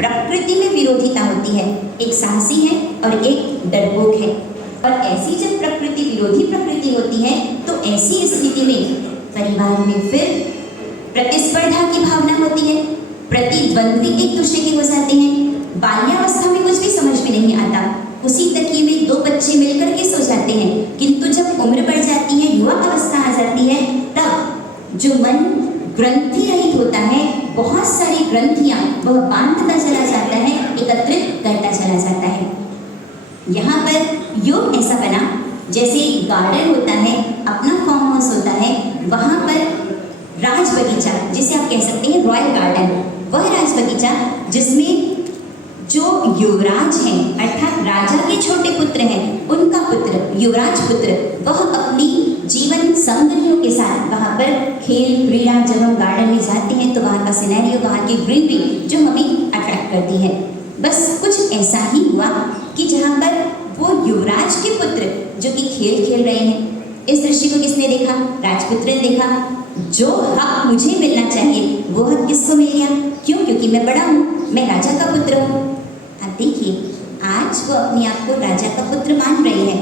प्रकृति में विरोधिता होती है, एक साहसी है और एक डरपोक है। और ऐसी जब प्रकृति विरोधी प्रकृति होती है तो ऐसी स्थिति में परिवार में फिर प्रतिस्पर्धा की भावना होती है, प्रतिद्वंद्वी एक दूसरे के हो जाते हैं। बाल्यावस्था में कुछ भी समझ में नहीं आता, उसी तकिए में दो बच्चे मिलकर के सो जाते हैं, किंतु जब उम्र बढ़ जाती है, युवा अवस्था आ जाती है, तब जो मन ग्रंथि रहित होता है, बहुत सारी ग्रंथियां वह बांधता चला जाता है, एकत्रित करता चला जाता है। यहाँ पर योग ऐसा बना जैसे गार्डन होता है, अपना फार्म हाउस होता है, वहाँ पर राज बगीचा, जिसे आप कह सकते हैं रॉयल गार्डन, वह राज बगीचा जिसमें जो युवराज हैं अर्थात राजा के छोटे पुत्र हैं, उनका पुत्र युवराज पुत्र वह अपनी जीवन संगतियों के साथ वहाँ पर खेल क्रीड़ा, जब हम गार्डन में जाते हैं तो वहाँ का सिनेरियो, वहाँ की ग्रीनरी जो हमें अट्रैक्ट करती है। बस कुछ ऐसा ही हुआ कि जहाँ पर वो युवराज के पुत्र जो कि खेल खेल रहे हैं, इस दृश्य को किसने देखा? राजपुत्र ने देखा। जो हक मुझे मिलना चाहिए वो हक किसको मिल गया? क्यों? क्योंकि मैं बड़ा हूँ, मैं राजा का पुत्र हूँ। अब देखिए, आज वो अपने आप को राजा का पुत्र मान रहे हैं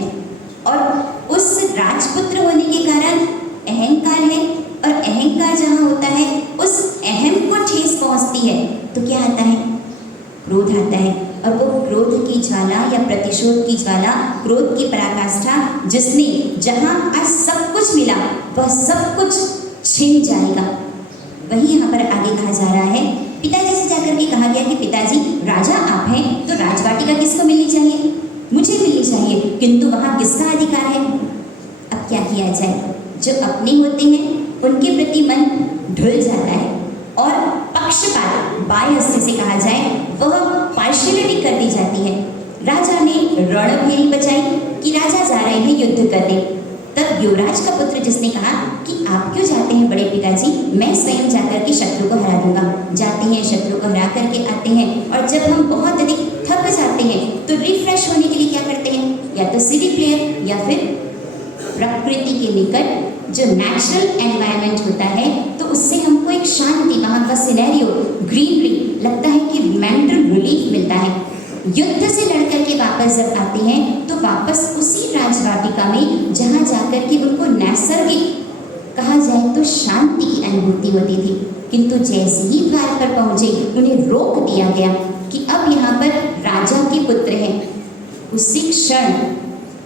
और उस राजपुत्र होने के कारण अहंकार है, और अहंकार जहाँ होता है उस अहम को ठेस पहुँचती है तो क्या आता है? क्रोध आता है। और वो क्रोध की ज्वाला या प्रतिशोध की ज्वाला, क्रोध की पराकाष्ठा, जिसने जहाँ आज सब कुछ मिला वह सब कुछ छिन जाएगा। वही यहाँ पर आगे कहा जा रहा है। पिताजी से जाकर के कहा गया कि पिताजी, राजा आप हैं तो राजवाटिका किसको मिलनी चाहिए? मुझे मिलनी चाहिए, किंतु वहाँ किसका अधिकार है? अब क्या किया जाए? जो अपने होते हैं उनके प्रति मन ढुल जाता है और पक्षपात, बायस जिसे कहा जाए, वह पार्शियलिटी कर दी जाती है। राजा ने रणभेरी बचाई कि राजा जा रहे हैं युद्ध करने। तब युवराज का पुत्र जिसने कहा कि आप क्यों जाते हैं बड़े पिताजी, मैं स्वयं जाकर के शत्रु को हरा दूंगा। जाते हैं, शत्रु को हरा करके आते हैं, और जब हम बहुत अधिक थक जाते हैं तो रिफ्रेश होने के लिए क्या करते हैं? या तो सीडी प्लेयर या फिर प्रकृति के निकट जो नेचुरल एनवायरनमेंट होता है, तो उससे हमको एक शांति, वहाँ का सिनेरियो, ग्रीनरी, लगता है कि मेंटल रिलीफ मिलता है। युद्ध से लड़कर के वापस जब आते हैं तो वापस उसी राजवाटिका में जहाँ जाकर के उनको नैसर्गिक कहा जाए तो शांति की अनुभूति होती थी, किंतु जैसे ही द्वार पर पहुँचे उन्हें रोक दिया गया कि अब यहाँ पर राजा के पुत्र हैं। उसी क्षण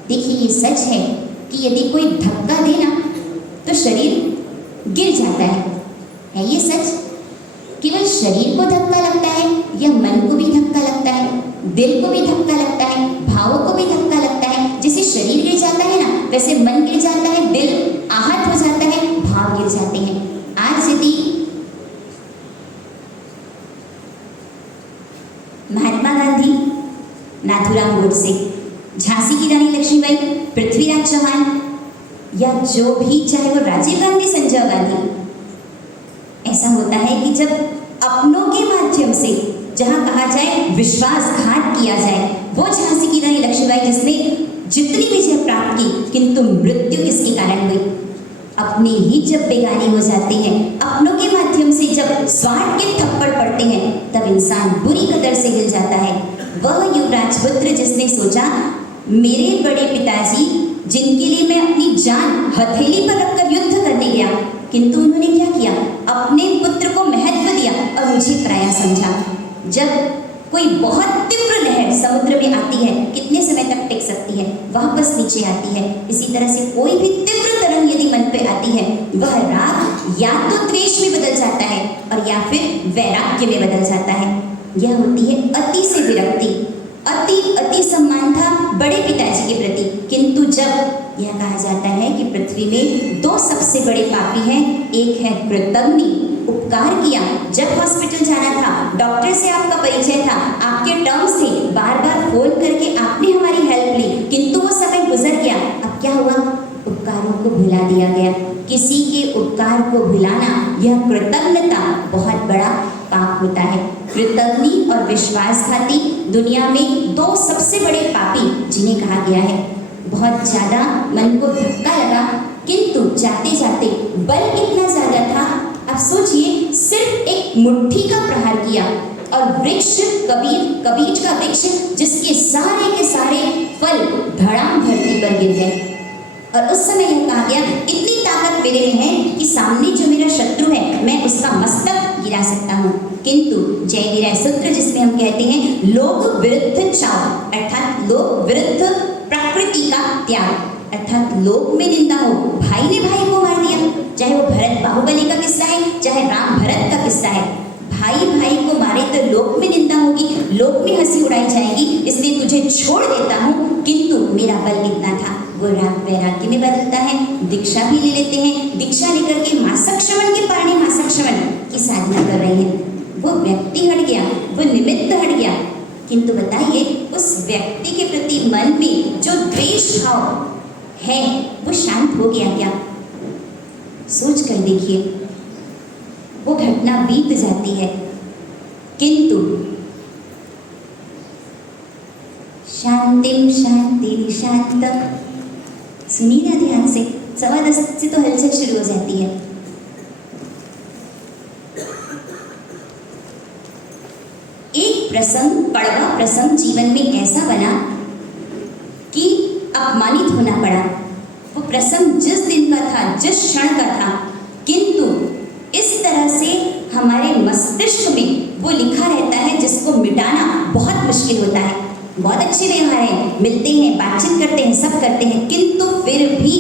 देखिए, ये सच है कि यदि कोई धक्का देना तो शरीर गिर जाता है ये सच? केवल शरीर को धक्का लगता है या मन को भी धक्का लगता है, दिल को भी धक्का लगता है, भावों को भी धक्का लगता है? जैसे शरीर गिर जाता है ना, वैसे मन गिर जाता है, दिल आहत हो जाता है, भाव गिर जाते हैं। आज यदि महात्मा गांधी, नाथूराम गोडसे, झांसी की रानी लक्ष्मीबाई, पृथ्वीराज चौहान, या जो भी, चाहे वो राजीव गांधी, संजय गांधी, ऐसा होता है कि जब अपनों के माध्यम से जहाँ कहा जाए विश्वासघात किया जाए, वो झांसी की रानी लक्ष्मीबाई जिसने जितनी विजय प्राप्त की, किंतु मृत्यु किसके कारण हुई? अपने ही जब बेगानी हो जाते हैं, अपनों के माध्यम से जब स्वार्थ के थप्पड़ पड़ते हैं, तब इंसान बुरी कदर से हिल जाता है। वह युवराज पुत्र जिसने सोचा, मेरे बड़े पिताजी जिनके लिए मैं अपनी जान हथेली पर रखकर युद्ध करने गया, किंतु उन्होंने क्या किया? अपने पुत्र को महत्व दिया और मुझे पराया समझा। जब कोई बहुत तीव्र लहर समुद्र में आती है, कितने समय तक टिक सकती है? वापस नीचे आती है। इसी तरह से कोई भी तीव्र तरंग यदि मन पे आती है, वह राग या तो द्वेष में बदल जाता है और या फिर वैराग्य में बदल जाता है। यह होती है अति से विरक्ति। अति सम्मान था बड़े पिताजी के प्रति, किंतु जब यह कहा जाता है कि पृथ्वी में दो सबसे बड़े पापी हैं, एक है कृतज्ञ, उपकार किया, जब हॉस्पिटल जाना था, डॉक्टर से आपका परिचय था, आपके टर्म्स थे, बार बार फोन करके आपने हमारी हेल्प ली, किंतु वो समय गुजर गया। अब क्या हुआ? उपकारों को भुला दिया गया। किसी के उपकार को भुलाना, यह कृतज्ञता बहुत बड़ा पाप होता है। कृतज्ञ और विश्वासघाती दुनिया में दो सबसे बड़े पापी जिन्हें कहा गया है। बहुत ज़्यादा मन को धक्का लगा, किंतु जाते जाते बल इतना ज़्यादा था, अब सोचिए, सिर्फ एक मुट्ठी का प्रहार किया और वृक्ष कबीज का वृक्ष जिसके सारे के सारे फल धड़ाम धरती पर गिर गए। और उस समय यह कहा गया, इतनी ताकत मेरे में है कि सामने जो मेरा शत्रु है मैं उसका मस्तक गिरा सकता हूँ। किंतु जयवीर सूत्र जिसमें हम कहते हैं लोक विरुद्ध चाव, अर्थात लोक विरुद्ध प्रकृति का त्याग, अर्थात लोक में निंदा हो, भाई ने भाई को मार दिया, चाहे वो भरत बाहुबली का किस्सा है, चाहे राम भरत का किस्सा है, भाई भाई को मारे तो लोक में निंदा होगी, लोक में हंसी उड़ाई जाएगी, इसलिए तुझे छोड़ देता हूँ। किंतु मेरा बल कितना था, वो राग वैराग्य में बदलता है, दीक्षा भी ले लेते हैं, दीक्षा लेकर के मासक श्रवण के पारणे मासक श्रवण की साधना कर रहे हैं। वो व्यक्ति हट गया, वो निमित्त हट गया, किंतु बताइए उस व्यक्ति के प्रति मन में जो द्वेष भाव है वो शांत हो गया क्या? सोच कर देखिए, वो घटना बीत जाती है, किंतु शांतिम शांति शांत, सुनिए ना ध्यान से, 10:15 से तो हलचल शुरू हो जाती है। एक प्रसंग, कड़वा प्रसंग जीवन में ऐसा बना कि अपमानित होना पड़ा। वो प्रसंग जिस दिन का था, जिस क्षण का था, किंतु इस तरह से हमारे मस्तिष्क में वो लिखा रहता है जिसको मिटाना बहुत मुश्किल होता है। बहुत अच्छे व्यवहार हैं, मिलते हैं, बातचीत करते हैं, सब करते हैं, किंतु फिर भी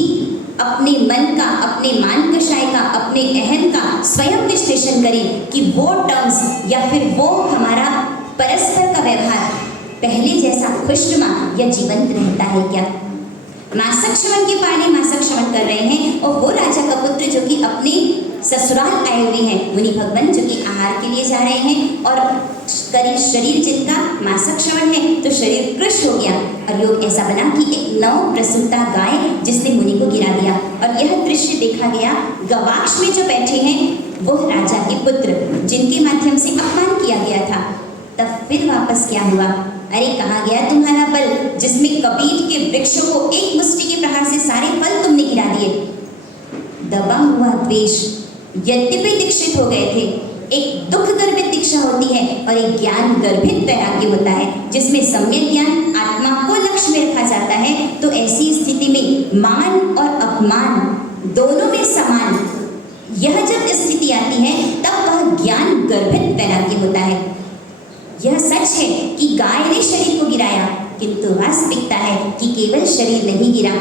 अपने मन का, अपने मान कषाय का, अपने अहम का स्वयं विश्लेषण करें कि वो टर्म्स या फिर वो हमारा परस्पर का व्यवहार पहले जैसा खुशनुमा या जीवंत रहता है क्या? मासक श्रवण के पारणे मासक श्रवण कर रहे हैं, और वो राजा का पुत्र जो कि अपने ससुराल आए हुए हैं, मुनि भगवान जो कि आहार के लिए जा रहे हैं, और करीब शरीर जिनका मासक श्रवण है तो शरीर कृश हो गया, और योग ऐसा बना कि एक नव प्रसूता गाय जिसने मुनि को गिरा दिया। और यह दृश्य देखा गया, गवाक्ष में जो बैठे हैं वो राजा के पुत्र जिनके माध्यम से अपमान किया गया था। तब फिर वापस क्या हुआ? अरे कहा गया तुम्हारा बल जिसमें कबीर के वृक्षों को एक मुष्टि के प्रहार से सारे फल तुमने गिरा दिए। दबा हुआ द्वेष, यद्यपि दीक्षित हो गए थे, एक दुख गर्भित दीक्षा होती है और एक ज्ञान गर्भित वैराग्य होता है जिसमें सम्यक ज्ञान आत्मा को लक्ष्य में रखा जाता है। तो ऐसी स्थिति में मान और अपमान दोनों में समान, यह जब स्थिति आती है तब वह ज्ञान गर्भित वैराग्य होता है। यह सच है कि गाय ने शरीर को गिराया, किंतु वास्तविकता है कि केवल शरीर नहीं गिरा,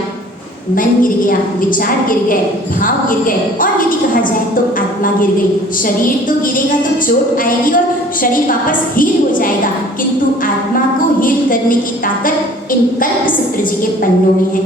मन गिर गया, विचार गिर गए, भाव गिर गए, और यदि कहा जाए तो आत्मा गिर गई। शरीर तो गिरेगा तो चोट आएगी और शरीर वापस हील हो जाएगा, किंतु आत्मा को हील करने की ताकत इन कल्पसूत्र जी के पन्नों में है।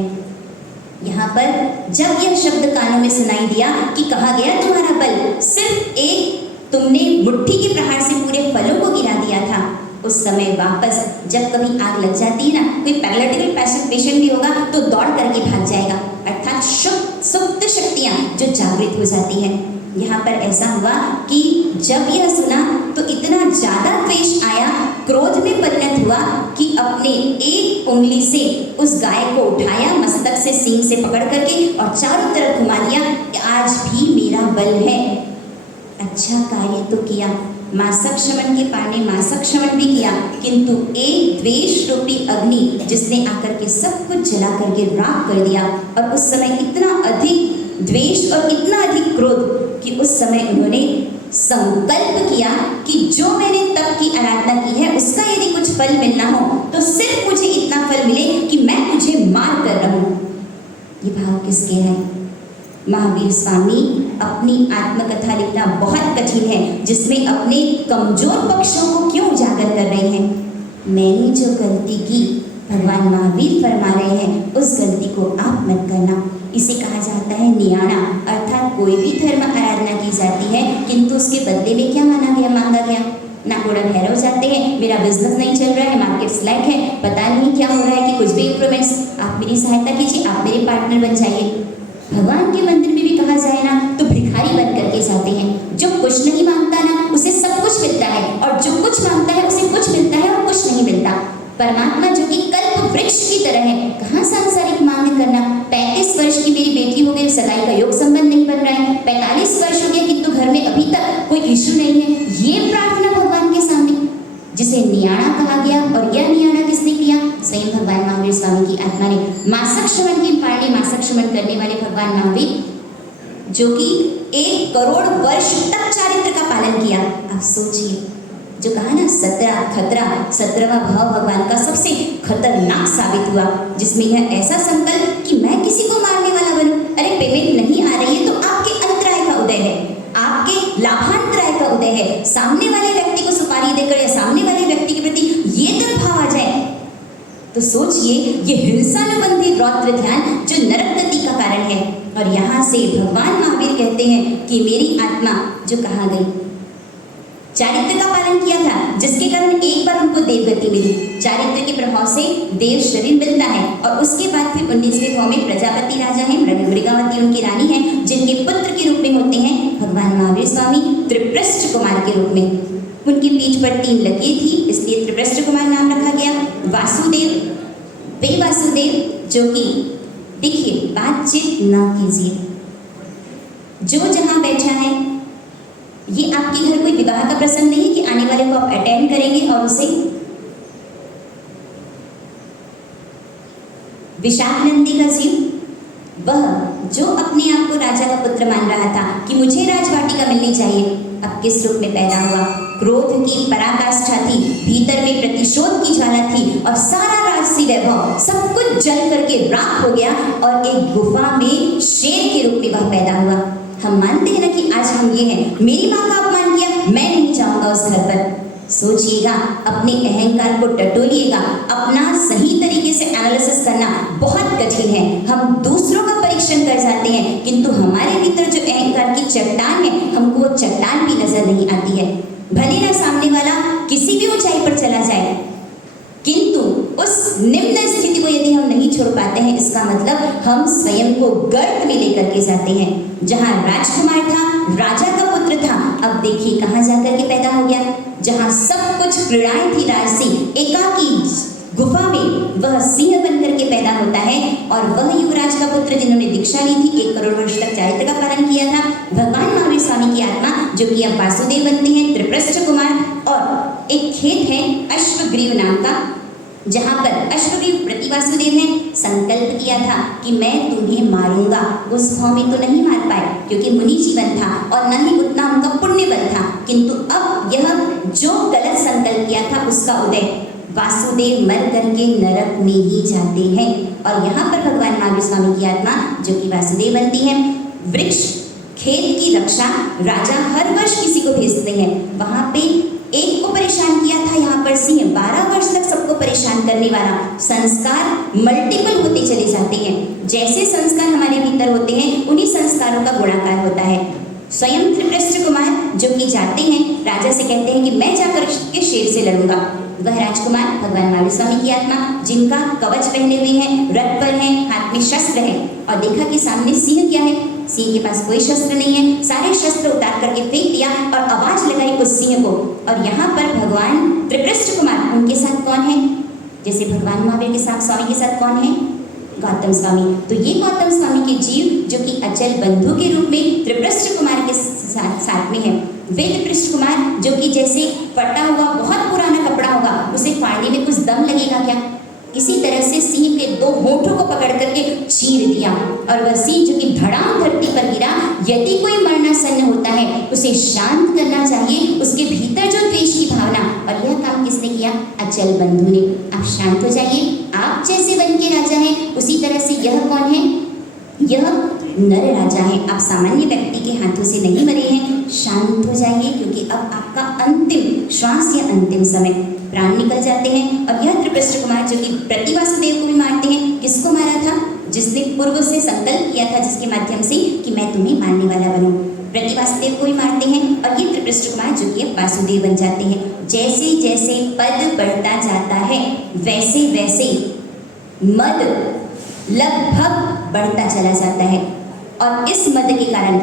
यहाँ पर जब यह शब्द कानों में सुनाई दिया कि कहा गया तुम्हारा बल सिर्फ एक तुमने मुट्ठी के प्रहार से पूरे फलों को गिरा दिया था, उस समय वापस जब कभी आग लग जाती है ना, कोई पैरालिटिकल पेशेंट भी होगा तो दौड़ करके भाग जाएगा, अर्थात सुप्त शक्तियाँ जो जागृत हो जाती हैं। यहाँ पर ऐसा हुआ कि जब यह सुना तो इतना ज़्यादा द्वेष आया, क्रोध में परिणत हुआ कि अपने एक उंगली से उस गाय को उठाया, मस्तक से सींग से पकड़ करके और चारों तरफ घुमा दिया कि आज भी मेरा बल है। अच्छा कार्य तो किया, मासक श्रवण के पारणे मासक श्रवण भी किया, किंतु एक द्वेष रूपी अग्नि जिसने आकर के सब कुछ जला करके राख कर दिया, और उस समय इतना अधिक द्वेष और इतना अधिक क्रोध कि उस समय उन्होंने संकल्प किया कि जो मैंने तप की आराधना की है उसका यदि कुछ फल मिलना हो तो सिर्फ मुझे इतना फल मिले कि मैं तुझे मार कर रहूं। ये भाव किसके हैं? महावीर स्वामी अपनी आत्मकथा लिखना बहुत कठिन है, जिसमें अपने कमजोर पक्षों को क्यों उजागर कर रहे हैं। मैंने जो गलती की, भगवान महावीर फरमा रहे हैं उस गलती को आप मत करना। इसे कहा जाता है नियाणा, अर्थात कोई भी धर्म आराधना की जाती है किंतु उसके बदले में क्या मांगा गया। नाकोड़ा भैरव जाते हैं, मेरा बिजनेस नहीं चल रहा है, मार्केट स्लैक है, पता नहीं क्या हो रहा है कि कुछ भी इंप्रूवमेंट्स, आप मेरी सहायता कीजिए, आप मेरे पार्टनर बन जाइए। भगवान के मंदिर में भी कहा जाए ना तो भिखारी बन करके जाते हैं। जो कुछ नहीं मांगता ना उसे सब कुछ मिलता है, और जो कुछ मांगता है उसे कुछ मिलता है और कुछ नहीं मिलता। परमात्मा जो कि कल्प वृक्ष की तरह है, कहाँ सांसारिक मांग करना। 35 वर्ष की मेरी बेटी हो गई, सगाई का योग संबंध नहीं बन रहा है, 45 वर्ष हो गया किंतु घर में अभी तक कोई इशू नहीं है, ये प्रार्थना भगवान के सामने उसे नियाणा कहा गया। और यह नियाणा किसने किया? स्वयं भगवान महावीर स्वामी की आत्मा ने। मासक श्रवण की पारणी मासक श्रवण करने वाले भगवान महावीर, जो कि 1 करोड़ वर्ष तक चारित्र का पालन किया। आप सोचिए, जो कहा ना 17वां भाव भगवान का सबसे खतरनाक साबित हुआ, जिसमें यह ऐसा संकल्प कि मैं किसी को मारने वाला बनूं। अरे पेमेंट नहीं आ रही है तो आपके अंतराय का उदय है, आपके लाभांतराय का उदय है। सामने वाले व्यक्ति को सुपारी देकर या सामने वाले व्यक्ति के प्रति ये तक भाव आ जाए तो सोचिए, ये हिंसानुबंधी रौद्र ध्यान जो नरक गति का कारण है। और यहाँ से भगवान महावीर कहते हैं कि मेरी आत्मा जो कहाँ गई, चारित्र का पालन किया था, जिसके कारण एक बार उनको देवगति मिली। चारित्र के प्रभाव से देव शरीर मिलता है और उसके बाद फिर 19वें भाव में प्रजापति राजा हैं, मृगावती उनकी रानी हैं, जिनके पुत्र के रूप में होते हैं भगवान महावीर स्वामी त्रिपृष्ठ कुमार के रूप में। उनकी पीठ पर 3 लकीर थी, इसलिए त्रिपृष्ठ कुमार नाम रखा गया। वासुदेव, वे वासुदेव जो कि देखिए, बातचीत ना कीजिए, जो जहां बैठा है, ये आपके घर कोई विवाह का प्रसंग नहीं है कि आने वाले को आप अटेंड करेंगे और उसे विशाख नंदी का जीव, वह जो अपने आप को राजा का पुत्र मान रहा था कि मुझे राजवाटिका मिलनी चाहिए, अब किस रूप में पैदा हुआ? क्रोध की पराकाष्ठा थी, भीतर में प्रतिशोध की ज्वाला थी और सारा राजसी वैभव सब कुछ जल करके राख हो गया और एक गुफा में शेर के रूप में वह पैदा हुआ। हम मानते हैं ना कि आज हम ये हैं, मेरी माँ का अपमान किया, मैं नहीं जाऊंगा उस घर पर। सोचिएगा, अपने अहंकार को टटोलिएगा। अपना सही तरीके से एनालिसिस करना बहुत कठिन है। हम दूसरों का परीक्षण कर जाते हैं, किंतु हमारे भीतर जो अहंकार की चट्टान है, हमको वो चट्टान भी नजर नहीं आती है। भले ना सामने वाला किसी भी ऊंचाई पर चला जाए, किंतु उस निम्न स्थिति को यदि हम नहीं छोड़ पाते हैं, इसका मतलब हम स्वयं को गर्त में लेकर के जाते हैं। जहां राजकुमार था, राजा का पुत्र था, अब देखिए कहां जाकर के पैदा हो गया। जहां सब कुछ क्रीड़ाएं थी राजसी, एकाकी गुफा में वह सिंह बनकर के पैदा होता है। और वह युवराज का पुत्र जिन्होंने दीक्षा ली थी, 1 करोड़ वर्ष तक चारित्र का पालन किया था, भगवान महावीर स्वामी की आत्मा, जो कि अब वासुदेव बनते हैं, त्रिपृष्ठ कुमार। और एक खेत है अश्वग्रीव नाम का, जहां पर अश्वग्रीव प्रति वासुदेव ने संकल्प किया था कि मैं तुम्हें मारूंगा। उस भाव में तो नहीं मार पाए क्योंकि मुनि जीवन था और न ही उतना उनका पुण्य बल था, किंतु अब यह जो गलत संकल्प किया था उसका उदय, वासुदेव मर करके नरक में ही जाते हैं। और यहाँ पर भगवान महावीर स्वामी की आत्मा जो कि वासुदेव बनती है। वृक्ष खेत की रक्षा राजा हर वर्ष किसी को भेजते हैं, वहां पे एक को परेशान किया था, यहाँ पर सिंह 12 वर्ष तक सबको परेशान करने वाला। संस्कार मल्टीपल होते चले जाते हैं, जैसे संस्कार हमारे भीतर होते हैं उन्हीं संस्कारों का गुणाकार होता है। स्वयं त्रिपृष्ठ कुमार जो कि जाते हैं, राजा से कहते हैं कि मैं जाकर के शेर से लड़ूंगा। वह राजकुमार भगवान महावीर स्वामी की आत्मा, जिनका कवच पहने हुए हैं, रथ पर हैं, हाथ में शस्त्र है, और देखा कि सामने सिंह क्या है, सिंह के पास कोई शस्त्र नहीं है, सारे शस्त्र उतार करके फेंक दिया और आवाज लगाई उस सिंह को। और यहाँ पर भगवान त्रिपृष्ठ कुमार, उनके साथ कौन है? जैसे भगवान महावीर के साथ स्वामी के साथ कौन है? गौतम स्वामी। तो ये गौतम स्वामी के जीव जो कि अचल बंधु के रूप में त्रिपृष्ठ कुमार के साथ में है। वे त्रिपृष्ठ कुमार जो कि जैसे फटा हुआ बहुत पुराना कपड़ा होगा, उसे फाड़ने में कुछ दम लगेगा क्या? इसी तरह से सिंह के 2 होठों को पकड़ करके चीर दिया और वह सिंह जो कि धड़ाम धरती पर गिरा। यदि कोई मरणासन्न होता है उसे शांत करना चाहिए, उसके भीतर जो द्वेष की भावना, और यह काम किसने किया? अचल बंधु ने। आप शांत हो जाइए, आप जैसे वन के राजा हैं उसी तरह से यह कौन है? यह नर राजा है। आप सामान्य व्यक्ति के हाथों से नहीं मरे हैं, शांत हो जाइए क्योंकि अब आपका अंतिम श्वास या अंतिम समय, प्राण निकल जाते हैं। और यह त्रिपृष्ठ कुमार जो कि प्रति वासुदेव को भी मारते हैं। किसको मारा था? जिसने पूर्व से संकल्प किया था, जिसके माध्यम से कि मैं तुम्हें मारने वाला बनूं, प्रति वासुदेव को भी मारते हैं। और ये त्रिपृष्ठ कुमार जो कि वासुदेव बन जाते हैं। जैसे जैसे पद बढ़ता जाता है वैसे वैसे मद लगभग बढ़ता चला जाता है। और इस मद के कारण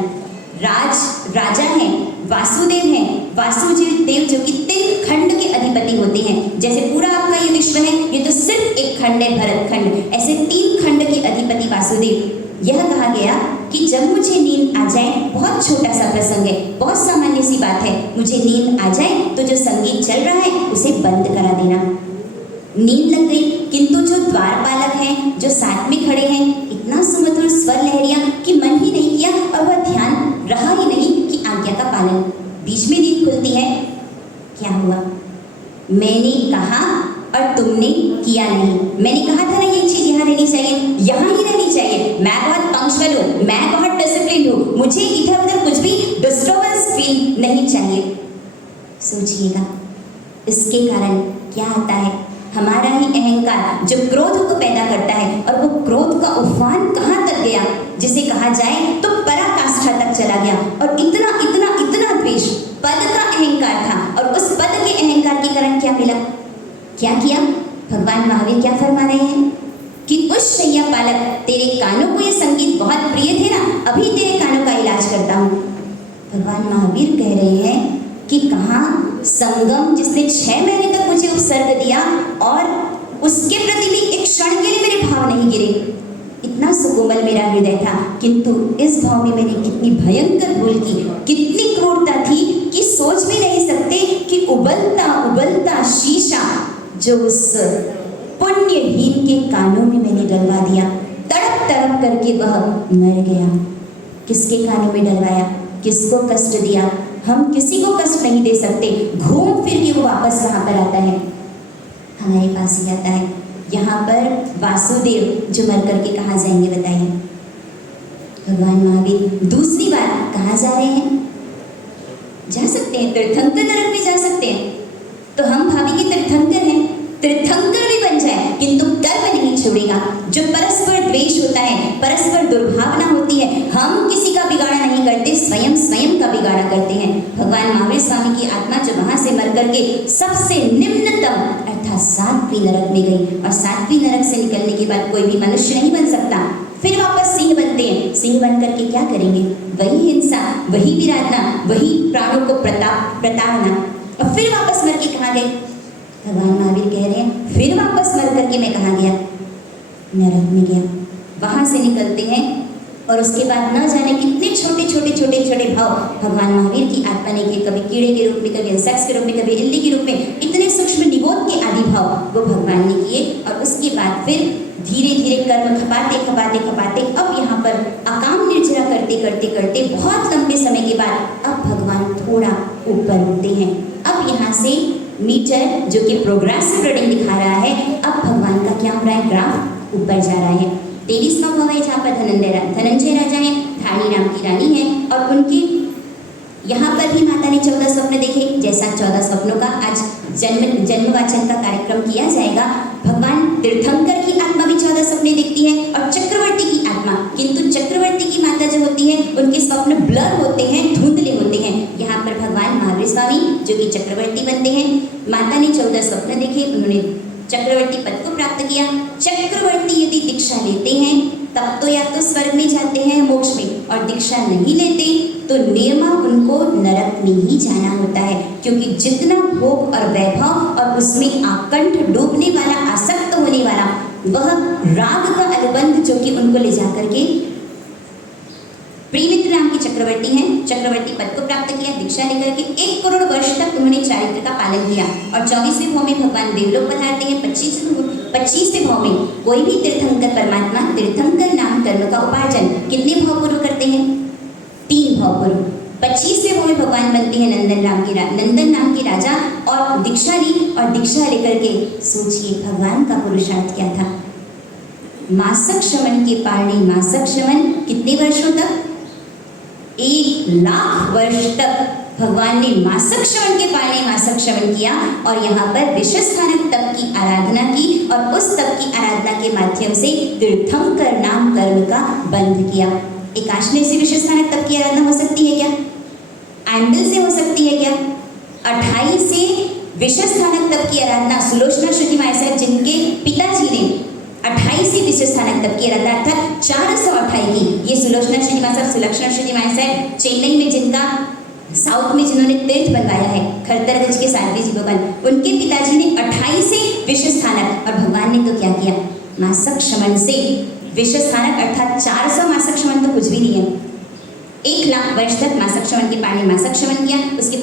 राजा हैं, वासुदेव हैं, वासुदेव जो कि 3 खंड के अधिपति होते हैं। जैसे पूरा आपका ये विश्व है, ये तो सिर्फ एक खंड है, भरत खंड, ऐसे 3 खंड के अधिपति वासुदेव। यह कहा गया कि जब मुझे नींद आ जाए, बहुत छोटा सा प्रसंग है, बहुत सामान्य सी बात है, तुझे नींद आ जाए तो जो संगीत चल रहा है उसे बंद करा देना। नींद लग गई, किंतु जो द्वारपालक हैं, जो साथ में खड़े हैं, इतना सुमधुर स्वर लहरिया कि मन ही नहीं किया और वह ध्यान रहा ही नहीं कि आज्ञा का पालन। बीच में नींद खुलती है, क्या हुआ? मैंने कहा और तुमने किया नहीं। मैंने कहा था ना ये चीज यहाँ रहनी चाहिए, यहाँ ही रहनी चाहिए। मैं बहुत पंक्चुअल हूँ, मैं बहुत डिसिप्लिन हूँ, मुझे इधर उधर कुछ भी डिस्टर्बेंस फील नहीं चाहिए। सोचिएगा इसके कारण क्या आता है? हमारा ही अहंकार जो क्रोध को पैदा करता है, और वो क्रोध का उफान कहाँ तक गया, जिसे कहा जाए तो पराकाष्ठा तक चला गया। और इतना इतना इतना द्वेष, पद का अहंकार था, और उस पद के अहंकार के कारण क्या मिला? क्या किया? भगवान महावीर क्या फरमा रहे हैं कि उस शैया पालक, तेरे कानों को ये संगीत बहुत प्रिय थे ना, अभी तेरे कानों का इलाज करता हूँ। भगवान महावीर कह रहे हैं कि कहाँ संगम, जिसने 6 महीने तक मुझे उपसर्ग दिया और उसके प्रति भी एक क्षण के लिए मेरे भाव नहीं गिरे। इतना सुकोमल मेरा हृदय था, किंतु इस भाव में मैंने कितनी भयंकर भूल की, कितनी क्रूरता थी कि सोच भी नहीं सकते कि उबलता उबलता शीशा जो उस पुण्यहीन के कानों में मैंने डलवा दिया, तड़प तड़प करके वह मर गया। किसके कानों में डलवाया? किसको कष्ट दिया? हम किसी को कष्ट नहीं दे सकते। घूम फिर के वो वापस वहाँ पर आता है, हमारे पास ही आता है। यहाँ पर वासुदेव जो मर करके कहाँ जाएंगे बताइए? भगवान महावीर दूसरी बार कहाँ जा रहे हैं? जा सकते हैं, तीर्थंकर नरक में जा सकते हैं। तो हम भाभी के तीर्थंकर हैं, तीर्थंकर भी बन जाए, किंतु कर्म नहीं छोड़ेगा। जो परस्पर द्वेष होता है, परस्पर दुर्भावना होती है, हम किसी का बिगाड़ा नहीं करते, स्वयं स्वयं का बिगाड़ा करते हैं। भगवान महावीर स्वामी की आत्मा जो वहां से मर करके सबसे निम्नतम अर्थात 7वीं नरक में गई, और 7वीं नरक से निकलने के बाद कोई भी मनुष्य नहीं बन सकता। फिर वापस सिंह बनते हैं। सिंह बन करके क्या करेंगे? वही हिंसा, वही विराधना, वही प्राणों को प्रताड़ना। और फिर वापस मर के कहाँ गए? भगवान महावीर कह रहे हैं फिर वापस मर करके मैं कहाँ गया? नरक में गया। वहां से निकलते हैं और उसके बाद न जाने कितने छोटे छोटे छोटे छोटे भाव भगवान महावीर की आत्मा ने किए। कभी कीड़े के रूप में, कभी इंसेक्ट्स के रूप में, कभी इल्ली के रूप में, इतने सूक्ष्म निबोध के आदि भाव वो भगवान ने किए। और उसके बाद फिर धीरे धीरे कर्म खपाते खपाते खपाते अब यहाँ पर अकाम निर्जरा करते करते करते बहुत लंबे समय के बाद अब भगवान थोड़ा ऊपर उठते हैं। अब यहाँ से मीटर जो कि प्रोग्रेसिव रीडिंग दिखा रहा है, अब भगवान का क्या हो रहा है? ग्राफ ऊपर जा रहा है। 23वां भाव है जहाँ पर धनंजय राजा है, धानी नाम की रानी है, और उनके यहाँ पर भी माता ने 14 स्वप्न देखे। जैसा 14 स्वप्नों का आज जन्मवाचन का कार्यक्रम किया जाएगा। भगवान तीर्थंकर की आत्मा भी 14 सपने देखती है, और चक्रवर्ती की आत्मा, किंतु चक्रवर्ती की माता जो होती है उनके स्वप्न ब्लर होते हैं, धुंधले होते हैं। यहाँ पर भगवान महावीर स्वामी जो कि चक्रवर्ती बनते हैं, माता ने 14 स्वप्न देखे, उन्होंने चक्रवर्ती पद को प्राप्त किया। चक्रवर्ती यदि दीक्षा लेते हैं तब तो या तो स्वर्ग में जाते हैं, मोक्ष में, और दीक्षा नहीं लेते तो नियमा उनको नरक में ही जाना होता है। क्योंकि जितना भोग और वैभव और उसमें आकंठ डूबने वाला, आसक्त होने वाला, वह राग का अनुबंध जो कि उनको ले जाकर के प्रीमित्र नाम की चक्रवर्ती हैं, चक्रवर्ती पद को प्राप्त किया। दीक्षा लेकर के 1 करोड़ वर्ष तक उन्होंने चारित्र का पालन किया। और 24वें भाव में भगवान देवलोक पधारते हैं। 25वें भाव में कोई भी तीर्थंकर परमात्मा तीर्थंकर नाम कर्म का उपार्जन कितने भाव पूर्व करते हैं? 3 भाव पूर्व। 25वें भाव में भगवान बनते हैं नंदन नाम के राजा, और दीक्षा ली, और दीक्षा लेकर के सोचिए भगवान का पुरुषार्थ क्या था? मासक शमन के पारणे मासक शमन कितने वर्षों तक? 1 लाख वर्ष तक भगवान ने मासक श्रवण के पाले मासक श्रवण किया, और यहाँ पर विश्वस्थानक तप की आराधना की, और उस तप की आराधना के माध्यम से तीर्थंकर नाम कर्म का बंध किया। एकाश्ने से विश्वस्थानक तप की आराधना हो सकती है क्या? एंडल से हो सकती है क्या? 28 से विश्वस्थानक तप की आराधना सुलोचना श्रुति माया साहब जिनके पिताजी ने 28 से विश्वस्थानक तप की आराधना अर्थात 428 की, ये सुलोचना श्रुति माया साहब, सुलक्षणा श्रुति माया साहब चेन्नई में जिनका साउथ में जिन्होंने तीर्थ बनवाया है, खरतरगंज के साध्वी जी भगवान, उनके पिताजी ने 28 से विश्वस्थानक, और भगवान ने तो क्या किया? मासक श्रवण से विश्वस्थानक अर्थात 400 मासक श्रवण तो कुछ भी नहीं है। 1,00,000 वर्ष तक मासक श्रवण के पाणी मासक श्रवण किया। उसके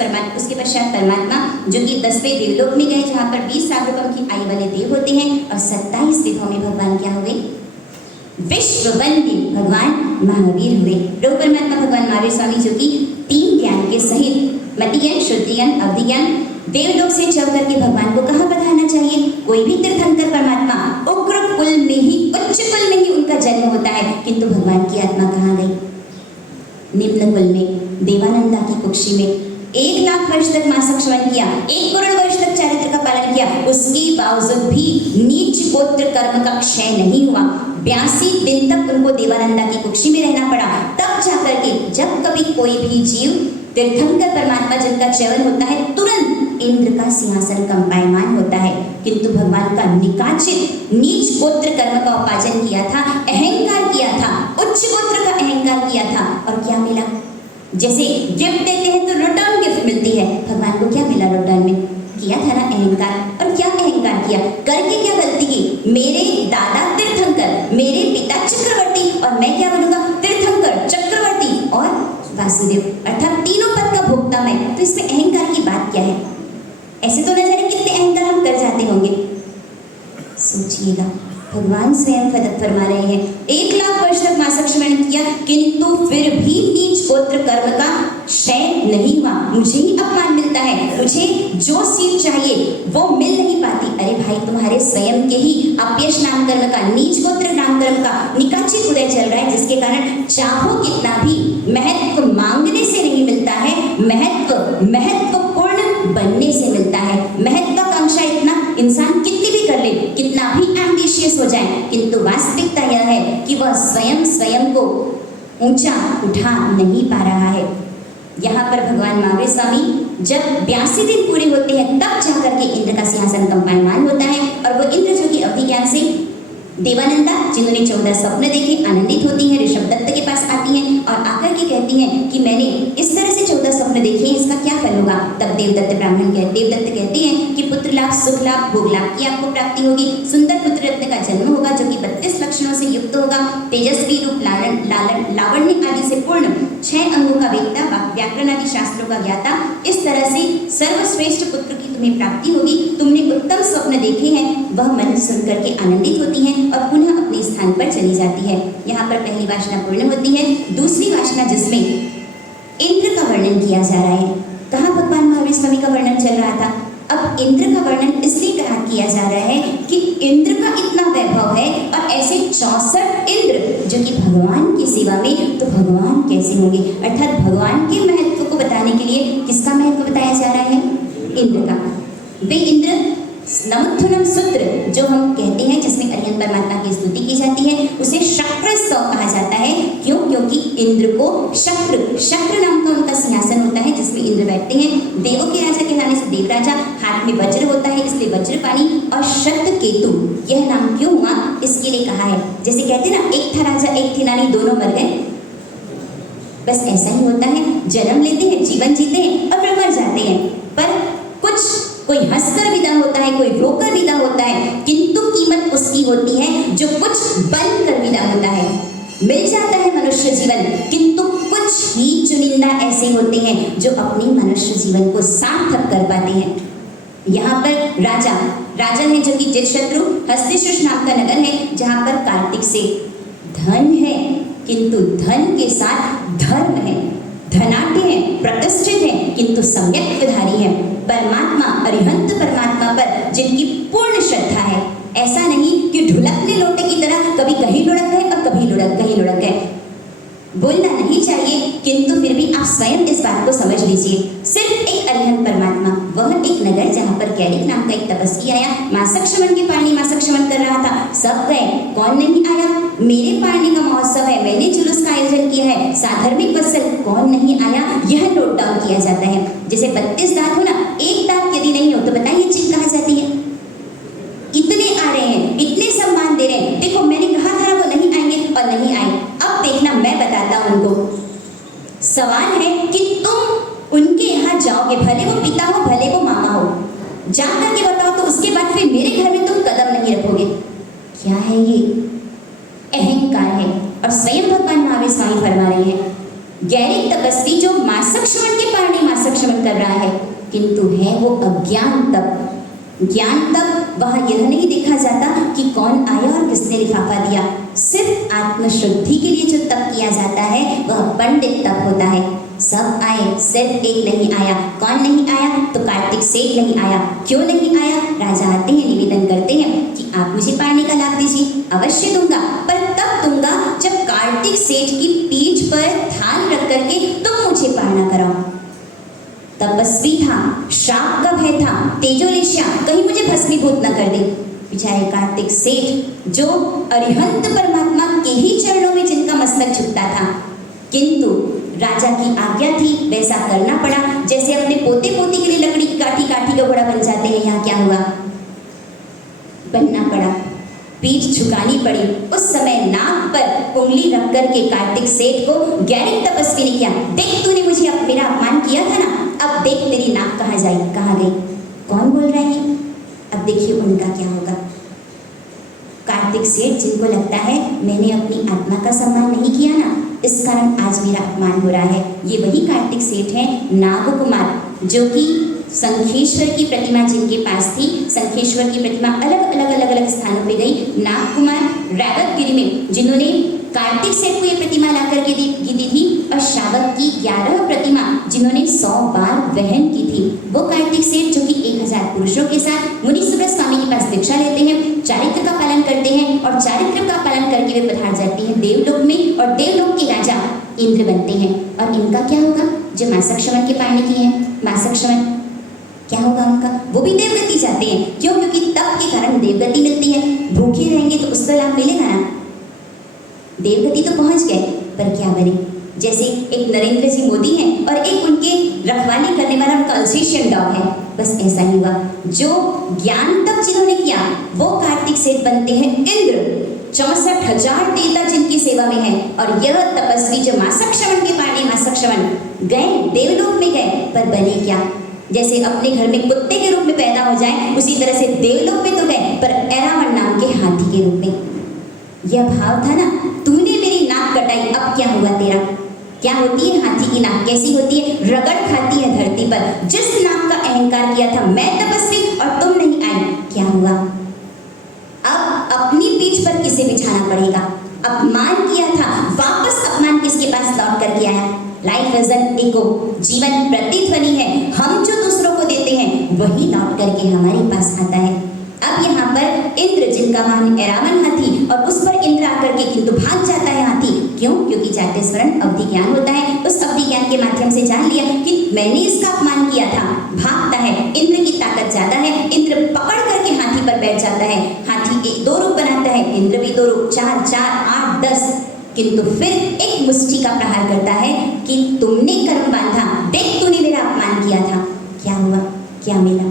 पश्चात परमात्मा जो कि 10वें देवलोक में गए, जहाँ पर 20 सागरों की आयु वाले देव होते हैं, और 27 विधों में भगवान क्या हुए? विश्व वंद्य भगवान महावीर हुए। प्रभु परमात्मा भगवान महावीर स्वामी जो कि 3 ज्ञान के सहित मति ज्ञान, शुद्धि ज्ञान, अवधि ज्ञान, देवलोक से चल करके भगवान को कहाँ बधाना चाहिए? कोई भी तीर्थंकर परमात्मा उग्र कुल में ही, उच्च कुल में ही उनका जन्म होता है, किंतु भगवान की आत्मा कहाँ गई? निम्न कुल में, देवानंदा की कुक्षी में। 1,00,000 वर्ष तक मासक श्रवण किया, 1 करोड़ वर्ष तक चारित्र का पालन किया, उसके बावजूद भी नीच गोत्र कर्म का क्षय नहीं हुआ। 82 दिन तक उनको देवानंदा की कुक्षी में रहना पड़ा। तब जाकर के जब कभी कोई भी जीव तीर्थंकर परमात्मा जिनका चयन होता है, तुरंत इंद्र का सिंहासन कंपायमान होता है। किंतु भगवान का निकाचित नीच गोत्र कर्म का उपार्जन किया था, अहंकार किया था, उच्च गोत्र का अहंकार किया था, और क्या मिला? जैसे गिफ्ट देते हैं तो रिटर्न गिफ्ट मिलती है, भगवान को क्या मिला रिटर्न में? किया था ना अहंकार। और क्या अहंकार किया? करके क्या गलती की? मेरे दादा तीर्थंकर, मेरे पिता चक्रवर्ती, और मैं क्या बनूंगा? तीर्थंकर, चक्रवर्ती और वासुदेव, अर्थात तीनों पद का भोक्ता मैं। तो इसमें अहंकार की बात क्या है? ऐसे तो न जाने कितने अहंकार हम कर जाते होंगे। सोचिएगा, भगवान स्वयं फरमा रहे हैं 1,00,000 वर्ष तक मासक श्रवण किया, किंतु फिर भी नीच गोत्र कर्म का क्षय नहीं हुआ। मुझे ही अपमान मिलता है, मुझे जो सीट चाहिए वो मिल नहीं पाती। अरे भाई, तुम्हारे स्वयं के ही अपयश नाम कर्म का, नीच गोत्र नाम कर्म का निकाचित उदय चल रहा है, जिसके कारण चाहो कितना भी महत्व मांगने से नहीं मिलता है, महत्वपूर्ण बनने से मिलता है। महत्वाकांक्षा इतना इंसान कितनी भी कर ले, कितना भी एम्बिशियस हो जाए, किंतु वास्तविकता यह है कि वह स्वयं को ऊंचा उठा नहीं पा रहा है। यहाँ पर भगवान महावीर स्वामी जब 82 दिन पूरे होते हैं, तब जाकर के इंद्र का सिंहासन कंपायमान होता है, और वो इंद्र जो कि अवधि ज्ञान से देवानंदा, जिन्होंने 14 स्वप्न देखे, आनंदित होती हैं, ऋषभ दत्त के पास आती हैं और आकर के कहती हैं कि मैंने इस तरह से 14 स्वप्न देखे हैं, इसका क्या फल होगा? तब देवदत्त कहते हैं कि पुत्र लाभ, सुख लाभ, भोग लाभ की आपको प्राप्ति होगी, सुंदर पुत्र रत्न का जन्म होगा जो कि 32 लक्षणों से युक्त होगा, तेजस्वी रूप, लावण्य आदि से पूर्ण, 6 अंगों का वेत्ता, व्याकरण आदि शास्त्रों का ज्ञाता, इस तरह से सर्वश्रेष्ठ पुत्र की तुम्हें प्राप्ति होगी। तुमने उत्तम स्वप्न देखे हैं। वह मन सुन करके आनंदित होती हैं और पुनः अपने स्थान पर चली जाती है। यहाँ पर पहली वासना पूर्ण होती है। दूसरी वासना जिसमें इंद्र का वर्णन किया जा रहा है, कहाँ भगवान महावीर स्वामी का वर्णन चल रहा था, अब इंद्र का वर्णन इसलिए किया जा रहा है कि इंद्र का इतना वैभव है, और ऐसे 64 इंद्र जो कि भगवान की सेवा में, तो भगवान कैसे होंगे? अर्थात भगवान के महत्व को बताने के लिए किसका महत्व बताया जा रहा है? इंद्र का। वे इंद्र नमोत्थुनम सूत्र जो हम कहते हैं, जिसमें अरिहंत परमात्मा की स्तुति की जाती है, उसे शक्र स्तव कहा जाता है। क्यों? क्योंकि इंद्र को शक्र नाम का उनका सिंहासन होता है, जिसमें इंद्र बैठते हैं। देवों के राजा के नाम से देवराजा, हाथ में वज्र होता है इसलिए वज्रपाणी, और शत केतु यह नाम क्यों हुआ इसके लिए कहा है। जैसे कहते हैं ना, एक था राजा एक थी रानी, दोनों मर गए, बस ऐसा ही होता है। जन्म लेते हैं, जीवन जीते हैं और फिर मर जाते हैं। पर कोई हंसकर विदा होता है, कोई रोकर विदा होता है, किंतु कीमत उसकी होती है जो कुछ बनकर विदा होता है। मिल जाता है मनुष्य जीवन, किंतु कुछ ही चुनिंदा ऐसे होते हैं जो अपने मनुष्य जीवन को सार्थक कर पाते हैं। यहाँ पर राजन है जो कि जितशत्रु हस्तिशुष नाम का नगर है, जहाँ पर कार्तिक से धन है, किंतु धन के साथ धर्म है, धनाढ्य है, प्रतिष्ठित है, किंतु सम्यक्तधारी है। परमात्मा, अरिहंत परमात्मा पर जिनकी पूर्ण श्रद्धा है, ऐसा नहीं कि ढुलकने लोटे की तरह कभी कहीं लुढ़क गए और कभी कहीं लुढ़क गए। बोलना नहीं चाहिए, किंतु फिर भी आप स्वयं इस बात को समझ लीजिए। सिर्फ एक अरिहंत परमात्मा, वह एक नगर जहाँ पर कैरिक नाम का एक तपस्वी आया, मासक श्रवण के पाणी मासक श्रवण कर रहा था, सब गए, कौन नहीं आया? मेरे पाणी का महोत्सव है, मैंने जुलूस का आयोजन किया है, साधर्मिक वत्सल, कौन नहीं आया? यह नोट डाउन किया जाता है। जैसे 32 दांत हो ना, एक दांत यदि नहीं हो तो बताइए चीज कहाँ जाती है? इतने आ रहे हैं, इतने सम्मान दे रहे हैं, देखो मैंने कहा था वो नहीं आएंगे और नहीं आए। अब देखना, मैं बताता हूं उनको। सवाल है कि तुम उनके यहाँ जाओगे, भले वो पिता हो भले वो मामा हो, जा करके बताओ तो उसके बाद फिर मेरे घर में तुम कदम नहीं रखोगे। क्या है ये? अहंकार है। और स्वयं भगवान महावीर स्वामी फरमा रहे हैं, गैरिक तपस्वी जो मासक श्रवण के पारणी मासक श्रवण कर रहा है, किंतु है वो अज्ञान तप। ज्ञान तप वहां यह नहीं देखा जाता कि कौन आया और किसने लिफाफा दिया। सिर्फ आत्मशुद्धि के लिए जो तप किया जाता है वह पंडित तप होता है। सब आए, सिर्फ एक नहीं आया। कौन नहीं आया? तो कार्तिक सेठ नहीं आया। क्यों नहीं आया? राजा आते हैं, निवेदन करते हैं कि आप मुझे पानी का लाभ दीजिए। अवश्य दूंगा, पर तब दूंगा जब कार्तिक सेठ की पीठ पर थान रख करके तुम मुझे पारना कराओ। तपस्वी था, श्राप का भय था, तेजोलेश्या कहीं मुझे भस्मीभूत न कर दे। बेचारे कार्तिक सेठ जो अरिहंत परमात्मा के ही चरणों में जिनका मस्तक झुकता था, किंतु राजा की आज्ञा थी, वैसा करना पड़ा। जैसे अपने पोते पोती के लिए लकड़ी की काठी काठी का घोड़ा बन जाते हैं, यहाँ क्या हुआ? बनना पड़ा, पीठ झुकानी पड़ी। उस समय नाक पर उंगली रख करके कार्तिक सेठ को गैरिक तपस्वी ने किया, देख तूने मुझे मेरा अपमान किया था ना, अब देख तेरी नाक कहाँ जाई, कहाँ गई। कौन बोल रहा है? अब देखिए उनका क्या होगा। कार्तिक सेठ जिनको लगता है मैंने अपनी आत्मा का सम्मान नहीं किया ना, इस कारण आज मेरा अपमान हो रहा है, ये वही कार्तिक सेठ हैं नाग कुमार, जो कि शंखेश्वर की प्रतिमा जिनके पास थी, शंखेश्वर की प्रतिमा अलग अलग स्थानों पे गई। नाग कुमार रावतगिरी में जिन्होंने कार्तिक सेठ को ये प्रतिमा ला करके दी थी, और शावक की 11 प्रतिमा जिन्होंने 100 बार वहन की थी, वो कार्तिक सेठ जो कि 1000 पुरुषों के साथ मुनि सुब्रत स्वामी के पास दीक्षा लेते हैं, चारित्र का पालन करते हैं, और चारित्र का पालन करके वे पधार जाते हैं देवलोक में, और देवलोक के राजा इंद्र बनते हैं। और इनका क्या होगा? जो मासक श्रवण के पारणी किए हैं, मासक श्रवण क्या होगा उनका? वो भी देवगति जाते हैं। क्यों? क्योंकि तप के कारण देवगति मिलती है। भूखे रहेंगे तो उसका लाभ मिलेगा ना। देवगति तो पहुंच गए, पर क्या बने? जैसे एक नरेंद्र जी मोदी हैं और एक उनके रखवाली करने वाला उनका अल्सेशियन डॉग है, बस ऐसा ही हुआ। जो ज्ञान तप जिन्होंने किया वो कार्तिक सेठ बनते हैं इंद्र। 64,000 देवता जिनकी सेवा में है, और यह तपस्वी जो मासक श्रवण के पारणी मासक श्रवण गए, देवलोक में गए, पर बने क्या? जैसे अपने घर में कुत्ते के रूप में पैदा हो जाए, उसी तरह से देवलोक में तो गए, पर ऐरावण नाम के हाथी के रूप में। यह भाव था ना, तूने मेरी नाक कटाई, अब क्या हुआ तेरा? क्या होती है हाथी की नाक? कैसी होती है? रगड़ खाती है धरती पर। जिस नाक का अहंकार किया था मैं तपस्वी और तुम नहीं आई, क्या हुआ? अब अपनी पीठ पर किसे बिछाना पड़ेगा? अपमान किया था, वापस अपमान किसके पास लौट करके आया? लाइफ इज एन इको, जीवन प्रतिध्वनि है। हम जो दूसरों को देते हैं वही लौट करके हमारे पास आता है। अब यहाँ पर इंद्र जिनका वाहन ऐरावण हाथी, और उस पर इंद्र आकर के किंतु भाग जाता है हाथी। क्यों? क्योंकि जाते स्मरण अवधि ज्ञान होता है। उस अवधि ज्ञान के माध्यम से जान लिया कि मैंने इसका अपमान किया था, भागता है। इंद्र की ताकत ज्यादा है, इंद्र पकड़ करके हाथी पर बैठ जाता है। हाथी के 2 रूप बनाता है, इंद्र भी 2 रूप, 4, 4, 8, 10, किंतु फिर एक मुष्टि का प्रहार करता है कि तुमने कर्म बांधा, देख तूने मेरा अपमान किया था, क्या हुआ, क्या मिला?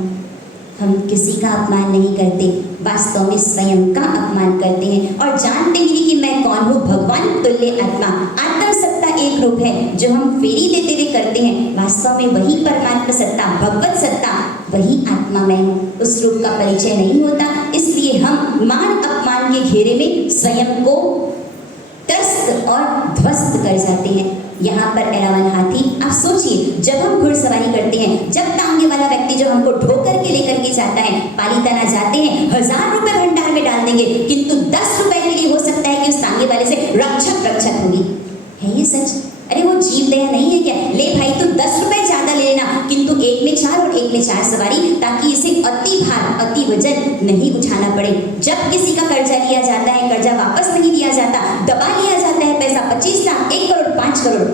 हम किसी का अपमान नहीं करते, वास्तव में स्वयं का अपमान करते हैं, और जानते ही नहीं कि मैं कौन हूँ। भगवान तुल्य आत्मा, आत्म सत्ता एक रूप है जो हम फेरी देते हुए करते हैं, वास्तव में वही परमात्मा सत्ता, भगवत सत्ता, वही आत्मा मैं हूँ। उस रूप का परिचय नहीं होता, इसलिए हम मान अपमान के घेरे में स्वयं को त्रस्त और ध्वस्त कर जाते हैं। यहाँ पर ऐरावण हाथी, आप सोचिए, जब हम घुड़सवारी करते हैं, जब तांगे वाला व्यक्ति जो हमको ढोकर के लेकर के जाता है, पालीताना जाते हैं, 1000 रुपए भंडार में डाल देंगे, किंतु 10 रुपए के लिए हो सकता है कि उस तांगे वाले से रक्षक होगी। है ये सच? अरे वो जीव दया नहीं है क्या? ले भाई तू 10 रुपए ज्यादा ले लेना, किंतु एक में 4 और एक में 4 सवारी, ताकि इसे अति भार, अति वजन नहीं उठाना पड़े। जब किसी का कर्जा लिया जाता है, कर्जा वापस नहीं दिया जाता, दबा लिया जाता है पैसा, 25 लाख, 1 करोड़, 5 करोड़,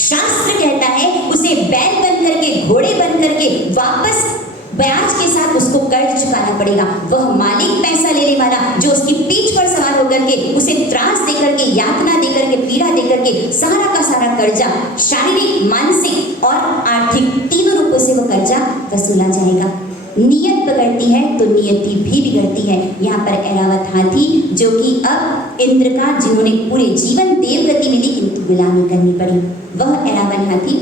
शास्त्र कहता है उसे बैल बन करके, घोड़े बन करके वापस ब्याज के साथ उसको कर्ज चुकाना पड़ेगा। वह मालिक पैसा लेने वाला जो उसकी पीठ पर सवार होकर के उसे त्रास देकर के, यातना देकर के, पीड़ा देकर के सारा का सारा कर्जा, शारीरिक, मानसिक और आर्थिक, तीनों रूपों से वो कर्जा वसूला जाएगा। नियत बिगड़ती है तो नियति भी बिगड़ती है। यहाँ पर ऐरावत हाथी जो कि अब इंद्र का, जिन्होंने पूरे जीवन देवगति मिली किंतु गुलामी करनी पड़ी, वह ऐरावत हाथी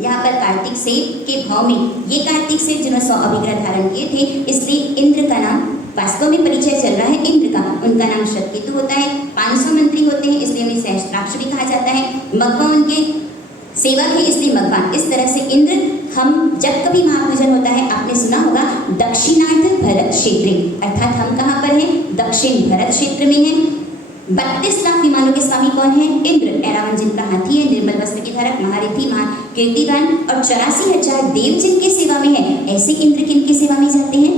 यहाँ पर कार्तिक सेठ के भाव में, ये कार्तिक सेठ जिन्होंने 100 अभिग्रह धारण किए थे, इसलिए इंद्र का नाम वास्तव में परिचय चल रहा है इंद्र का। उनका नाम शतकेतु होता है, 500 मंत्री होते हैं इसलिए उन्हें सहस्त्राक्ष भी कहा जाता है। मघवा उनके सेवक है इसलिए मघवा। इस तरह से इंद्र, हम जब कभी महापूजन होता है आपने सुना होगा दक्षिणार्ध भरत क्षेत्रे, अर्थात हम कहाँ पर हैं, दक्षिण भरत क्षेत्र में हैं। 32 लाख विमानों के स्वामी कौन है, इंद्र। ऐरावत जिनका हाथी है, निर्मल वस्त्र के धारक, महारथी, महाकीर्तिवान और 84,000 देव जिनके सेवा में है, ऐसे इंद्र किनकी सेवा में जाते हैं,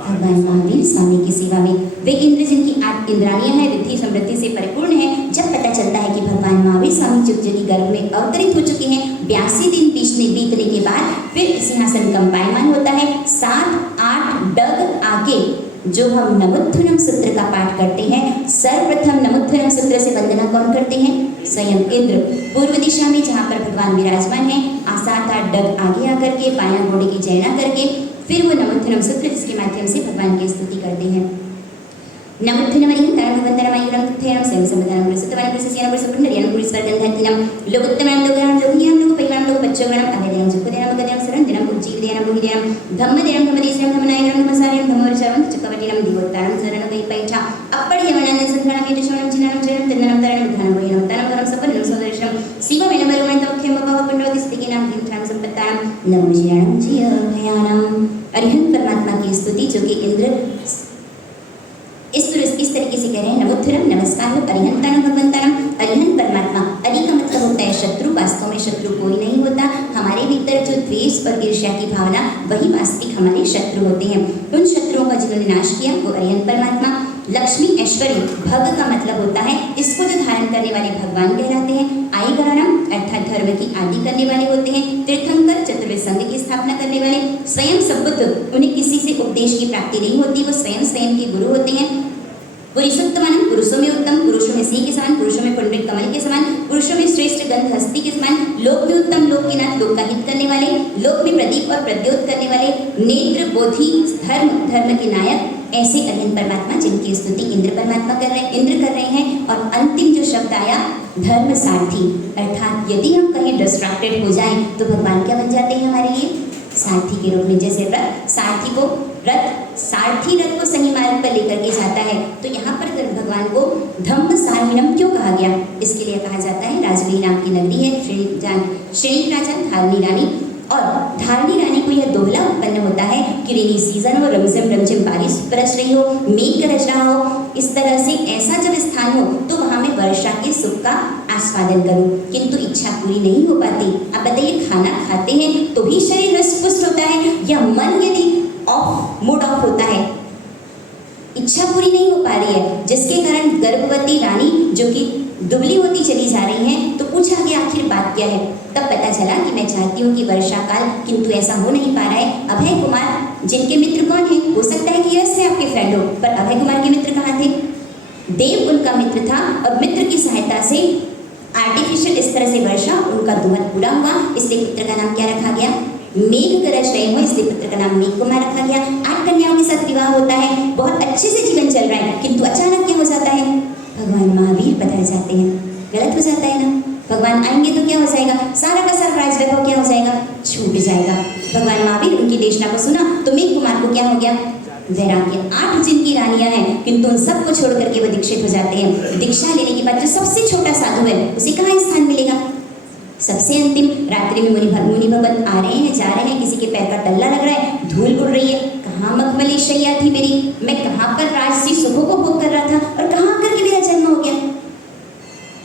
भगवान महावीर स्वामी की सेवा में। वे इंद्र जिनकी 8 इंद्राणियां हैं, रिद्धि समृद्धि से परिपूर्ण है। जब पता चलता है कि भगवान महावीर स्वामी चुपचुपी गर्भ में अवतरित हो चुके हैं, 82 दिन बीतने के बाद फिर सिंहासन कंपायमान होता है। 7-8 डग आगे जो हम नमोत्थनम सूत्र का पाठ करते हैं, सर्वप्रथम नमोत्थनम सूत्र से वंदना कौन करते हैं, स्वयं इंद्र। पूर्व दिशा में जहाँ पर भगवान विराजमान है, 7-8 डग आगे आकर के बायां घोड़े की जयना करके फिर वो नमोत्थनम सूत्र जिसके माध्यम से भगवान की स्तुति करते हैं। नमोत्थनमयं तारकवन्दनमयूरं तुथ्यं स्वयं संवदनं प्रसुतवनं प्रसस्यनं प्रसुपुण्डर्यनं पुरुषवर्गन्धन्तिनं लोकोत्तमनं लोकरां लोकनीयं लोकपरिवारं लोकपच्चवनं अभयदेनं जुक्पदेनं मुकदेनं सरन्दिनं पुज्जीवदेनं बुहिदेनं धम्मदेनं धम्मदेशं धम्मनायकं धम्मसारं धम्मवर्चरं चक्रवर्तिनं दिवोत्तारं शरणं वैपैठा अप्पडियमनं संधानं कीटशमनं चिन्नं चरणं तन्ननं तरणं विधानं वैनं तानं वरं सपनं सौदर्शनं शिवमेनं वरुणं खेम भवपुण्डवति स्थितिनां कीर्तां संपत्तानं नमो शरणं भयानं। अरिहंत परमात्मा की स्तुति जो कि इंद्र इस तरीके से कह रहे हैं, नमोत्थनम नमस्कार हो अरिहंतानम भगवंतानम। अरिहंत परमात्मा, अरि का मतलब होता है शत्रु, वास्तव में शत्रु कोई नहीं होता। हमारे भीतर जो द्वेष और ईर्ष्या की भावना, वही वास्तविक हमारे शत्रु होते हैं। उन शत्रुओं का जिन्होंने नाश किया वो अरिहंत परमात्मा। लक्ष्मी ऐश्वर्य भग का मतलब होता है, इसको जो धारण करने वाले भगवान कहलाते हैं। आई गणनम अर्थात धर्म की आदि करने वाले होते हैं। तीर्थंकर चतुर्वेद संघ की स्थापना करने वाले। स्वयं सबुद्ध, उन्हें किसी से उपदेश की प्राप्ति नहीं होती, वो स्वयं के गुरु होते हैं। पुरुषोत्तमनम, पुरुषों में उत्तम, पुरुषों में सिंह के समान, पुरुषों में पुंडरीक कमल के समान, पुरुषों में श्रेष्ठ गंध हस्ती के समान, लोक में उत्तम, लोक के नाथ, लोक का हित करने वाले, लोक में प्रदीप और प्रद्योत करने वाले, नेत्र बोधि धर्म के नायक, ऐसे अरिहंत परमात्मा जिनकी स्तुति इंद्र कर रहे हैं। और अंतिम जो शब्द आया धर्म सारथी, अर्थात यदि हम कहीं डिस्ट्रैक्टेड हो जाएं तो भगवान क्या बन जाते हैं हमारे लिए, सारथी के रूप में। जैसे सारथी रथ को सही मार्ग पर लेकर के जाता है, तो यहाँ पर भगवान को धम्म साहिनम क्यों कहा गया, इसके लिए कहा जाता है राजवीर नाम की नगरी है, श्रेणी राजा धारणी रानी, और धारणी रानी को यह दोहला उत्पन्न होता है कि रेनी सीजन हो, रमझम बारिश बरस रही हो, मेघ गरज रहा हो, इस तरह से ऐसा जब स्थान हो तो वहाँ में वर्षा के सुख का आस्वादन करूं, किंतु इच्छा पूरी नहीं हो पाती। आप बताइए, खाना खाते हैं तो भी शरीर हृष्ट पुष्ट होता है, या मन यदि मूड ऑफ होता है, इच्छा पूरी नहीं हो पा रही है, जिसके कारण गर्भवती रानी जो कि दुबली होती चली जा रही हैं, तो पूछा गया आखिर बात क्या है। तब पता चला कि मैं चाहती हूँ कि वर्षा काल, किंतु ऐसा हो नहीं पा रहा है। अभय कुमार जिनके मित्र कौन है, हो सकता है कि यश से आपके फ्रेंड हो, पर अभय कुमार के मित्र कहाँ थे, देव उनका मित्र था, और मित्र की सहायता से आर्टिफिशियल इस तरह से वर्षा उनका दुहद पूरा हुआ, इसलिए पुत्र का नाम क्या रखा गया, मेघ गरज रहे हो, इसलिए पुत्र का नाम मेघ कुमार रखा गया। 8 कन्याओं के साथ विवाह होता है, बहुत अच्छे से जीवन चल रहा है, किंतु अचानक क्या हो जाता है, भगवान महावीर पधार जाते हैं, गलत हो जाता है ना। भगवान आएंगे तो क्या हो जाएगा, सारा का सारा राज वैभव क्या हो जाएगा, छूट जाएगा। भगवान महावीर उनकी देशना को सुना तो मेघ कुमार को क्या हो गया, वैराग्य। 8 जिनकी रानियां हैं, किंतु उन सबको छोड़ करके वो दीक्षित हो जाते हैं। दीक्षा लेने के बाद जो सबसे छोटा साधु है उसे कहाँ स्थान मिलेगा, सबसे अंतिम। रात्रि में मुनि भगवत आ रहे हैं, जा रहे हैं, किसी के पैर का टल्ला लग रहा है, धूल उड़ रही है, कहाँ मखमली शैया थी मेरी, मैं कहाँ पर राजसी सुखों को भोग कर रहा था, और कहाँ आकर के मेरा जन्म हो गया।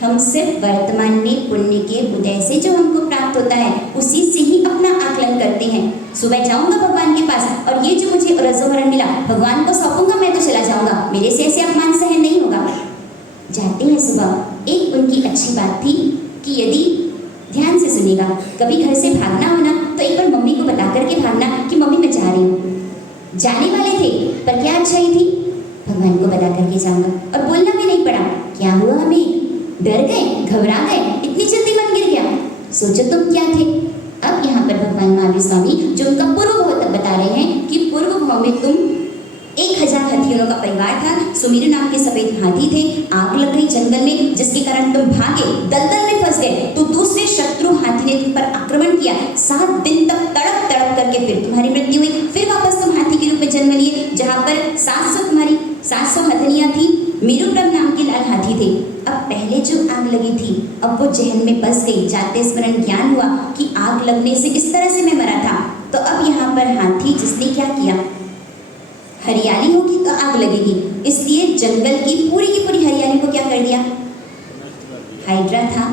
हम सिर्फ वर्तमान में पुण्य के उदय से जो हमको प्राप्त होता है उसी से ही अपना आकलन करते हैं। सुबह जाऊंगा भगवान के पास, और ये जो मुझे रजोवरण मिला भगवान को सौंपूंगा, मैं तो चला जाऊंगा, मेरे से ऐसे अपमान सहन नहीं होगा। जाते हैं सुबह। एक उनकी अच्छी बात थी कि यदि ध्यान से सुनिएगा, कभी घर से भागना हो ना तो एक बार मम्मी को बता करके भागना कि मम्मी मैं जा रही हूँ। जाने वाले थे पर क्या अच्छाई थी, भगवान को बता करके जाऊंगा, और बोलना भी नहीं पड़ा। क्या हुआ, हमें डर गए, घबरा गए, इतनी जल्दी मन गिर गया, सोचो तुम क्या थे। अब यहाँ पर भगवान महावीर स्वामी जो उनका पूर्व भाव बता रहे हैं कि पूर्व भाव में तुम 1000 हाथियों का परिवार था, सुमीर नाम के सफेद हाथी थे, आग लग गई जंगल में जिसके कारण तुम भागे, दलदल में फंस गए, तो दूसरे शत्रु हाथी ने तुम पर आक्रमण किया, 7 दिन तक तड़प तड़प करके फिर तुम्हारी मृत्यु हुई, फिर वापस तुम हाथी के रूप में जन्म लिए, जहाँ यहाँ पर 700 हथनियाँ थी, मीरूप्रभ नाम के लाल हाथी थे। अब पहले जो आग लगी थी अब वो जहन में बस गई, जाते स्मरण ज्ञान हुआ कि आग लगने से इस तरह से मैं मरा था। तो अब यहाँ पर हाथी जिसने क्या किया, हरियाली होगी तो आग लगेगी, इसलिए जंगल की पूरी हरियाली को क्या कर दिया, हाइड्रा था,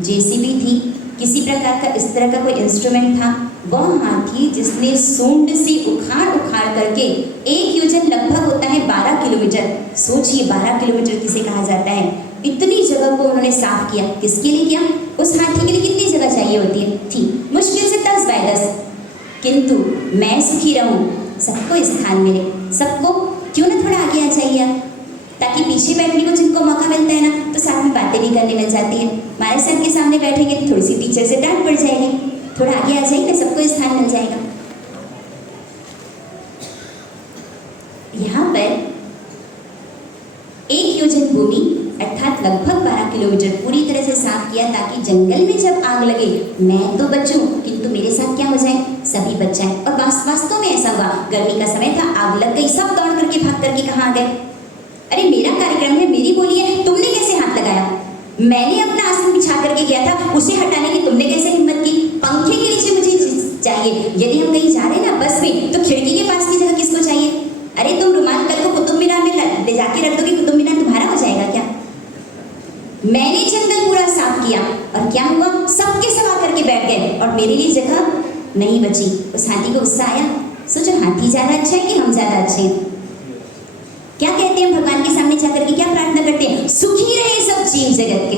जेसीबी थी, किसी प्रकार का इस तरह का कोई इंस्ट्रूमेंट था, वह हाथी जिसने सूंड से उखाड़ करके एक योजन लगभग होता है 12 किलोमीटर, सोचिए 12 किलोमीटर किसे कहा जाता है, इतनी जगह को उन्होंने साफ किया। किसके लिए किया? उस हाथी के लिए कितनी जगह चाहिए होती है, थी मुश्किल से 10 बाय 10, किंतु मैं सुखी रहूं, सबको स्थान मिले, सबको क्यों ना थोड़ा आगे आ जाइए, ताकि पीछे बैठने को जिनको मौका मिलता है ना तो साथ में बातें भी करने मिल जाती है। हमारे सर के सामने बैठेंगे तो थोड़ी सी टीचर से डांट पड़ जाएगी, थोड़ा आगे आ जाइए, सबको स्थान मिल जाएगा। यहाँ पर 1 योजन भूमि अर्थात लगभग 12 किलोमीटर पूरी तरह से साफ किया, ताकि जंगल में जब आग लगे मैं तो बचूं किंतु मेरे साथ क्या हो जाए, सभी बच जाए। और वास्तव में ऐसा हुआ, गर्मी का समय था, आग लग गई, सब दौड़ करके भाग करके कहाँ आ गए, अरे मेरा कार्यक्रम है, मेरी बोली है, तुमने कैसे हाथ लगाया, मैंने अपना आसन बिछा करके गया था, उसे हटाने की तुमने कैसे हिम्मत की, पंखे के नीचे मुझे चाहिए, यदि हम कहीं जा रहे हैं ना बस में तो खिड़की के पास की जगह किसको चाहिए, अरे तुम रुमाल कल को कुतुब मीनार में ले जाके रख दोगे, कुतुब मीनार तुम्हारा हो जाएगा क्या। मैंने जंगल पूरा साफ किया और क्या हुआ, सबके सब आकर के बैठ गए और मेरे लिए जगह नहीं बची। उस हाथी को गुस्सा आया, सोचो हाथी ज्यादा अच्छा है कि हम ज्यादा अच्छे हैं। क्या कहते हैं भगवान के सामने जाकर के, क्या प्रार्थना करते हैं, सुखी रहे सब जीव जगत के,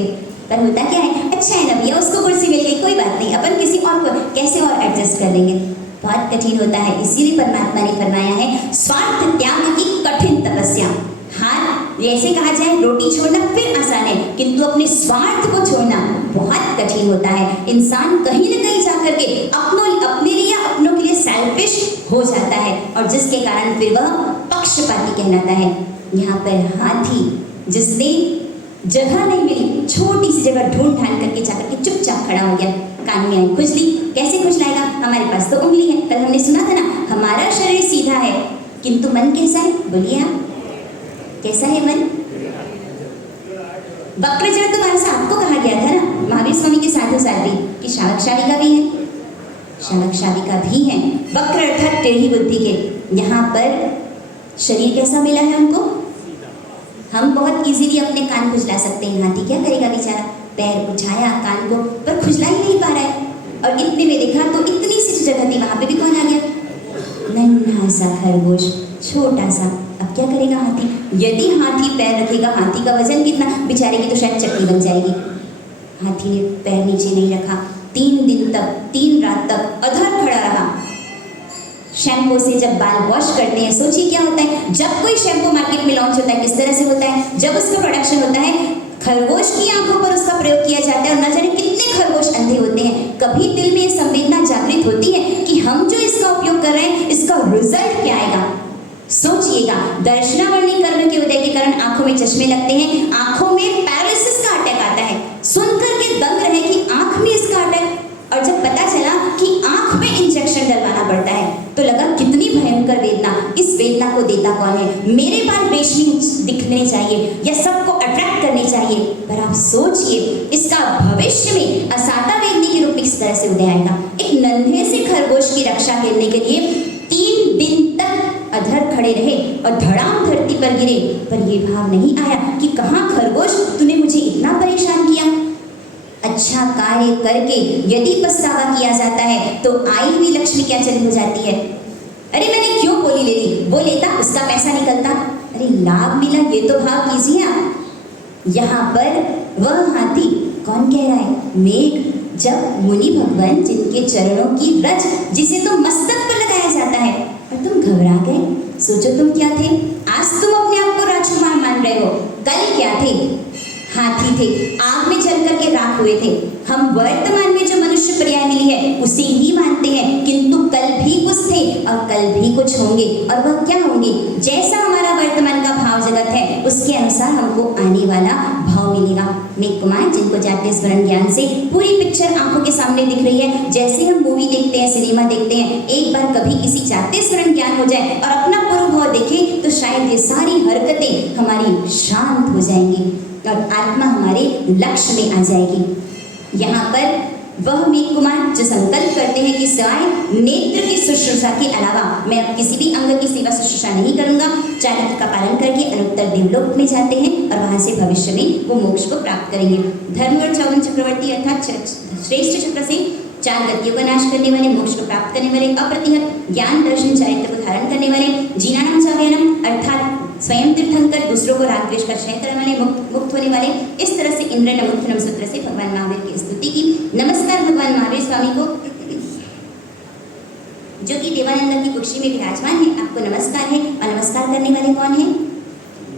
पर होता क्या है, अच्छा है ना भैया उसको कुर्सी मिल गई, कोई बात नहीं, अपन किसी और को कैसे और एडजस्ट कर लेंगे, बहुत कठिन होता है। इसीलिए परमात्मा ने फरमाया है स्वार्थ त्याग की कठिन तपस्या। हाँ, जैसे कहा जाए रोटी छोड़ना फिर आसान है, किंतु अपने स्वार्थ को छोड़ना बहुत कठिन होता है। इंसान कहीं न कहीं जाकर के अपने लिए अपनों के लिए सेल्फिश हो जाता है और जिसके कारण फिर वह पक्षपाती कहलाता है। यहाँ पर हाथी जिसने जगह नहीं मिली, छोटी सी जगह ढूंढ ढांढ करके जाकर के चुपचाप खड़ा हो गया, कान में आई खुजली, कैसे खुजलाएगा, हमारे पास तो उंगली है, कल हमने सुना था ना, हमारा शरीर सीधा है किंतु मन कैसा है, बोलिए आप, कैसा है मन, वक्रजड़ तो हमारे साथ आपको कहा गया था ना महावीर स्वामी के साधु साध्वी कि शावक शाविका भी है, शावक शाविका भी है, वक्र अर्थात टेढ़ी बुद्धि के। यहाँ पर शरीर कैसा मिला है हमको, हम बहुत इजीली अपने कान खुजला सकते हैं, हाथी क्या करेगा बेचारा, पैर उठाया कान को पर खुजला ही नहीं पा रहा है। और इतने में देखा तो इतनी सी जगह थी, वहां पे भी कौन आ गया, नन्हा सा खरगोश, छोटा सा। अब क्या करेगा हाथी, यदि हाथी पैर रखेगा, हाथी का वजन कितना, बेचारे की तो शायद चक्की बन जाएगी। हाथी ने पैर नीचे नहीं रखा, 3 दिन तक 3 रात तक अधर खड़ा रहा। शैम्पू से जब बाल वॉश करते हैं, सोचिए क्या होता है, जब कोई शैम्पू मार्केट में लॉन्च होता है किस तरह से होता है, जब उसका प्रोडक्शन होता है खरगोश की आंखों पर उसका प्रयोग किया जाता है और न जाने कितने खरगोश अंधे होते हैं। कभी दिल में ये संवेदना जागृत होती है कि हम जो इसका उपयोग कर रहे हैं इसका रिजल्ट क्या आएगा। सोचिएगा, दर्शनावर्णी कर्म के उदय के कारण आंखों में चश्मे लगते हैं, आंखों में पैरालिसिस का अटैक आता है, सुनकर के दंग रहे कि आंख में इसका अटैक, और जब पता चला कि आंख में इंजेक्शन डलवाना पड़ता है तो लगा कितनी भयंकर वेदना। इस वेदना को देता कौन है, मेरे बाल रेशमी दिखने चाहिए या सबको अट्रैक्ट करने चाहिए, पर आप सोचिए इसका भविष्य में असाता वेदनी के रूप में किस तरह से उदय आएगा। एक नन्हे से खरगोश की रक्षा करने के लिए 3 दिन तक अधर खड़े रहे और धड़ाम धरती पर गिरे, पर ये भाव नहीं आया कि कहाँ खरगोश तूने मुझे इतना परेशान किया। अच्छा कार्य करके यदि पछतावा किया जाता है तो आई हुई लक्ष्मी क्या चली हो जाती है, अरे मैंने क्यों बोली ले ली, वो लेता उसका पैसा निकलता, अरे लाभ मिला ये तो भाव कीजिए आप। यहाँ पर वह हाथी कौन कह रहा है, मेघ, जब मुनि भगवान जिनके चरणों की रज जिसे तो मस्तक पर लगाया जाता है और तुम घबरा गए। सोचो तुम क्या थे, आज तुम अपने आप को राजकुमार मान रहे हो, कल क्या थे, हाथी थे, आग में जल करके राख हुए थे। हम वर्तमान में जो मनुष्य पर्याय मिली है उसे ही मानते हैं, किंतु कल भी कुछ थे और कल भी कुछ होंगे, और वह क्या होंगे, जैसा हमारा वर्तमान का भाव जगत है उसके अनुसार हमको आने वाला भाव मिलेगा। मेघ कुमार जिनको जाते स्मरण ज्ञान से पूरी पिक्चर आंखों के सामने दिख रही है, जैसे हम मूवी देखते हैं, सिनेमा देखते हैं, एक बार कभी किसी जाते स्मरण ज्ञान हो जाए और अपना पूर्व भाव देखें ये सारी हरकतें हमारी शांत हो जाएंगी और आत्मा हमारे लक्ष्य में आ जाएगी। यहाँ पर वह मेघ कुमार जो संकल्प करते हैं कि सिवाय नेत्र की शुश्रूषा के अलावा मैं अब किसी भी अंग की सेवा शुश्रूषा नहीं करूंगा, चाणक्य का पालन करके अनुत्तर देवलोक में जाते हैं और वहां से भविष्य में वो मोक्ष को प्राप्त करेंगे। धर्म और चौवन चक्रवर्ती अर्थात श्रेष्ठ चक्र से 4 गतियों का नाश करने वाले, मोक्ष को प्राप्त करने वाले, अप्रतिहत ज्ञान दर्शन चारित्र को धारण करने वाले, जीनानाम चार्यानम अर्थात स्वयं तीर्थंकर दूसरों को राग द्वेष का क्षय करने वाले, मुक्त होने वाले। इस तरह से इंद्र नमोत्थनम सूत्र से भगवान महावीर की स्तुति की। नमस्कार भगवान महावीर स्वामी को जो कि देवानंद की कुक्षी में विराजमान है, आपको नमस्कार है। और नमस्कार करने वाले कौन है?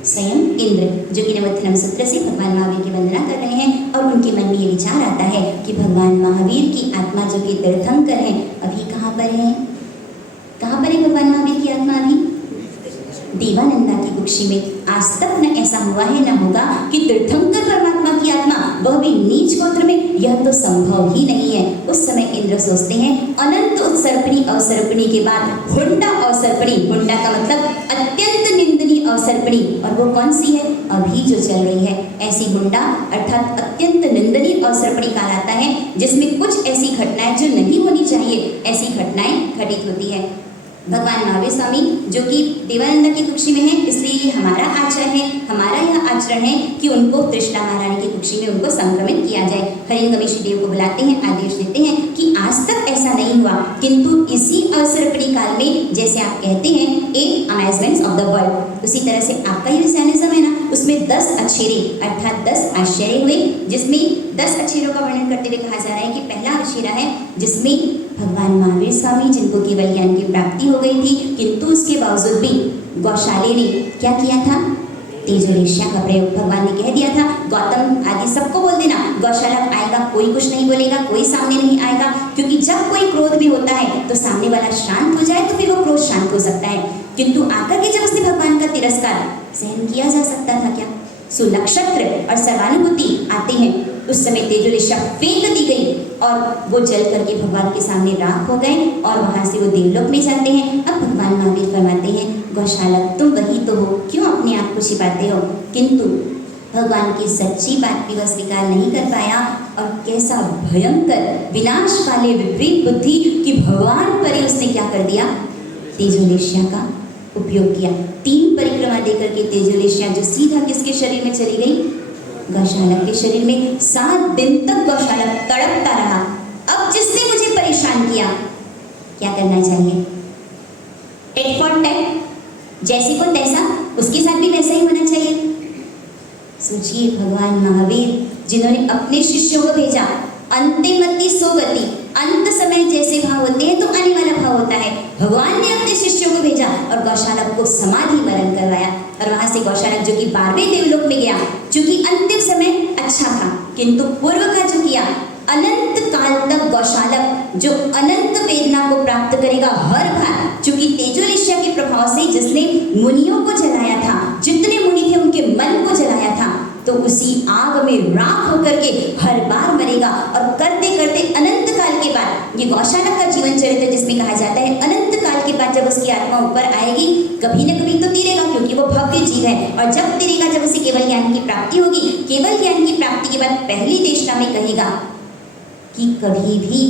स्वयं इंद्र, जो कि नमोत्थनम सूत्र से भगवान महावीर की वंदना कर रहे हैं। और उनके मन में ये विचार आता है कि भगवान महावीर की आत्मा जो कि तीर्थंकर है अभी कहाँ पर है? कहाँ पर है भगवान महावीर की आत्मा? अभी देवानंदा की कुक्षी में। आज तक न ऐसा हुआ है न होगा कि तीर्थंकर परमात्मा की आत्मा, वह भी नीच गोत्र में, यह तो संभव ही नहीं है। उस समय इंद्र सोचते हैं अनंत उत्सर्पणी अवसर्पणी के बाद हुंडा अवसर्पणी, हुंडा का मतलब अत्यंत निंदनीय अवसर्पणी, और वो कौन सी है? अभी जो चल रही है ऐसी हुंडा अर्थात अत्यंत निंदनीय अवसर्पणी कहलाता है, जिसमें कुछ ऐसी घटनाएं जो नहीं होनी चाहिए ऐसी घटनाएं घटित होती है। भगवान महावीर स्वामी जो कि देवानंद की कुक्षी में है, इसलिए ये हमारा आचरण है, हमारा यह आचरण है कि उनको तृष्णा महारानी की कुक्षी में उनको संक्रमित किया जाए। हरिंगमेशी देव को बुलाते हैं, आदेश देते हैं कि आज तक ऐसा नहीं हुआ, किंतु इसी अवसर्पणी काल में जैसे आप कहते हैं एक अमेजमेंट्स ऑफ द वर्ल्ड, उसी तरह से आपका ये सैनिज्म है ना, उसमें 10 अक्षरे अर्थात 10 आश्चर्य हुए, जिसमें 10 अक्षरों का वर्णन करते हुए कहा जा रहा है कि पहला आश्चर्य है जिसमें भगवान महावीर स्वामी जिनको केवल ज्ञान की प्राप्ति हो गई थी, किंतु उसके बावजूद भी गौशाले ने क्या किया था? तेजोलेश्या का प्रयोग। भगवान ने कह दिया था गौतम आदि सबको बोल देना गौशाला आएगा, कोई कुछ नहीं बोलेगा, कोई सामने नहीं आएगा, क्योंकि जब कोई क्रोध भी होता है तो सामने वाला शांत हो जाए तो फिर वो क्रोध शांत हो सकता है। किंतु आकर के जब उसने भगवान का तिरस्कार सहन किया जा सकता था क्या? सुनक्षत्र और सर्वानुभूति आते हैं, उस समय तेजोलेश्या फेंक दी गई और वो जल करके भगवान के सामने राख हो गए और वहां से वो देवलोक में जाते हैं। अब भगवान महावीर फरमाते हैं गौशालक तुम वही तो हो, क्यों अपने आप को छिपाते हो? किंतु भगवान की सच्ची बात भी वह स्वीकार नहीं कर पाया और कैसा भयंकर विनाश वाले विपरीत बुद्धि कि भगवान पर ही उसने क्या कर दिया? तेजोलेश्या का उपयोग किया। 3 परिक्रमा देकर के तेजोलेश्या जो सीधा किसके शरीर में चली गई? गौशालक के शरीर में। 7 दिन तक गौशालक तड़पता रहा। अब जिसने मुझे परेशान किया, क्या करना चाहिए? टेट फॉर टेट, जैसे को तैसा, उसके साथ भी वैसा ही होना चाहिए। सोचिए भगवान महावीर जिन्होंने अपने शिष्यों को भेजा, अंतिमति सोगति, अंत समय जैसे भाव होते हैं तो आने वाला भाव होता है। भगवान ने अपने शिष्यों को भेजा और गौशालक को समाधि मरण करवाया और वहां से गौशालक जो कि 12वें देवलोक में गया, चूंकि अंतिम समय अच्छा था, किंतु पूर्व का जो किया अनंत काल तक गौशालक जो अनंत वेदना को प्राप्त करेगा हर बार, चूंकि तेजोलेश्या के प्रभाव से जिसने मुनियों को जलाया था, जितने मुनि थे उनके मन को जलाया था, तो उसी आग में राख होकर के हर बार मरेगा। और करते करते अनंत काल के बाद, ये गौशालक का जीवन चरित्र जिसमें कहा जाता है अनंत काल के बाद जब उसकी आत्मा ऊपर आएगी, कभी न कभी तो तिरेगा, क्योंकि वो भव्य जीव है, और जब तिरेगा जब उसे केवल ज्ञान की प्राप्ति होगी, केवल ज्ञान की प्राप्ति के बाद पहली देशना में कहेगा कि कभी भी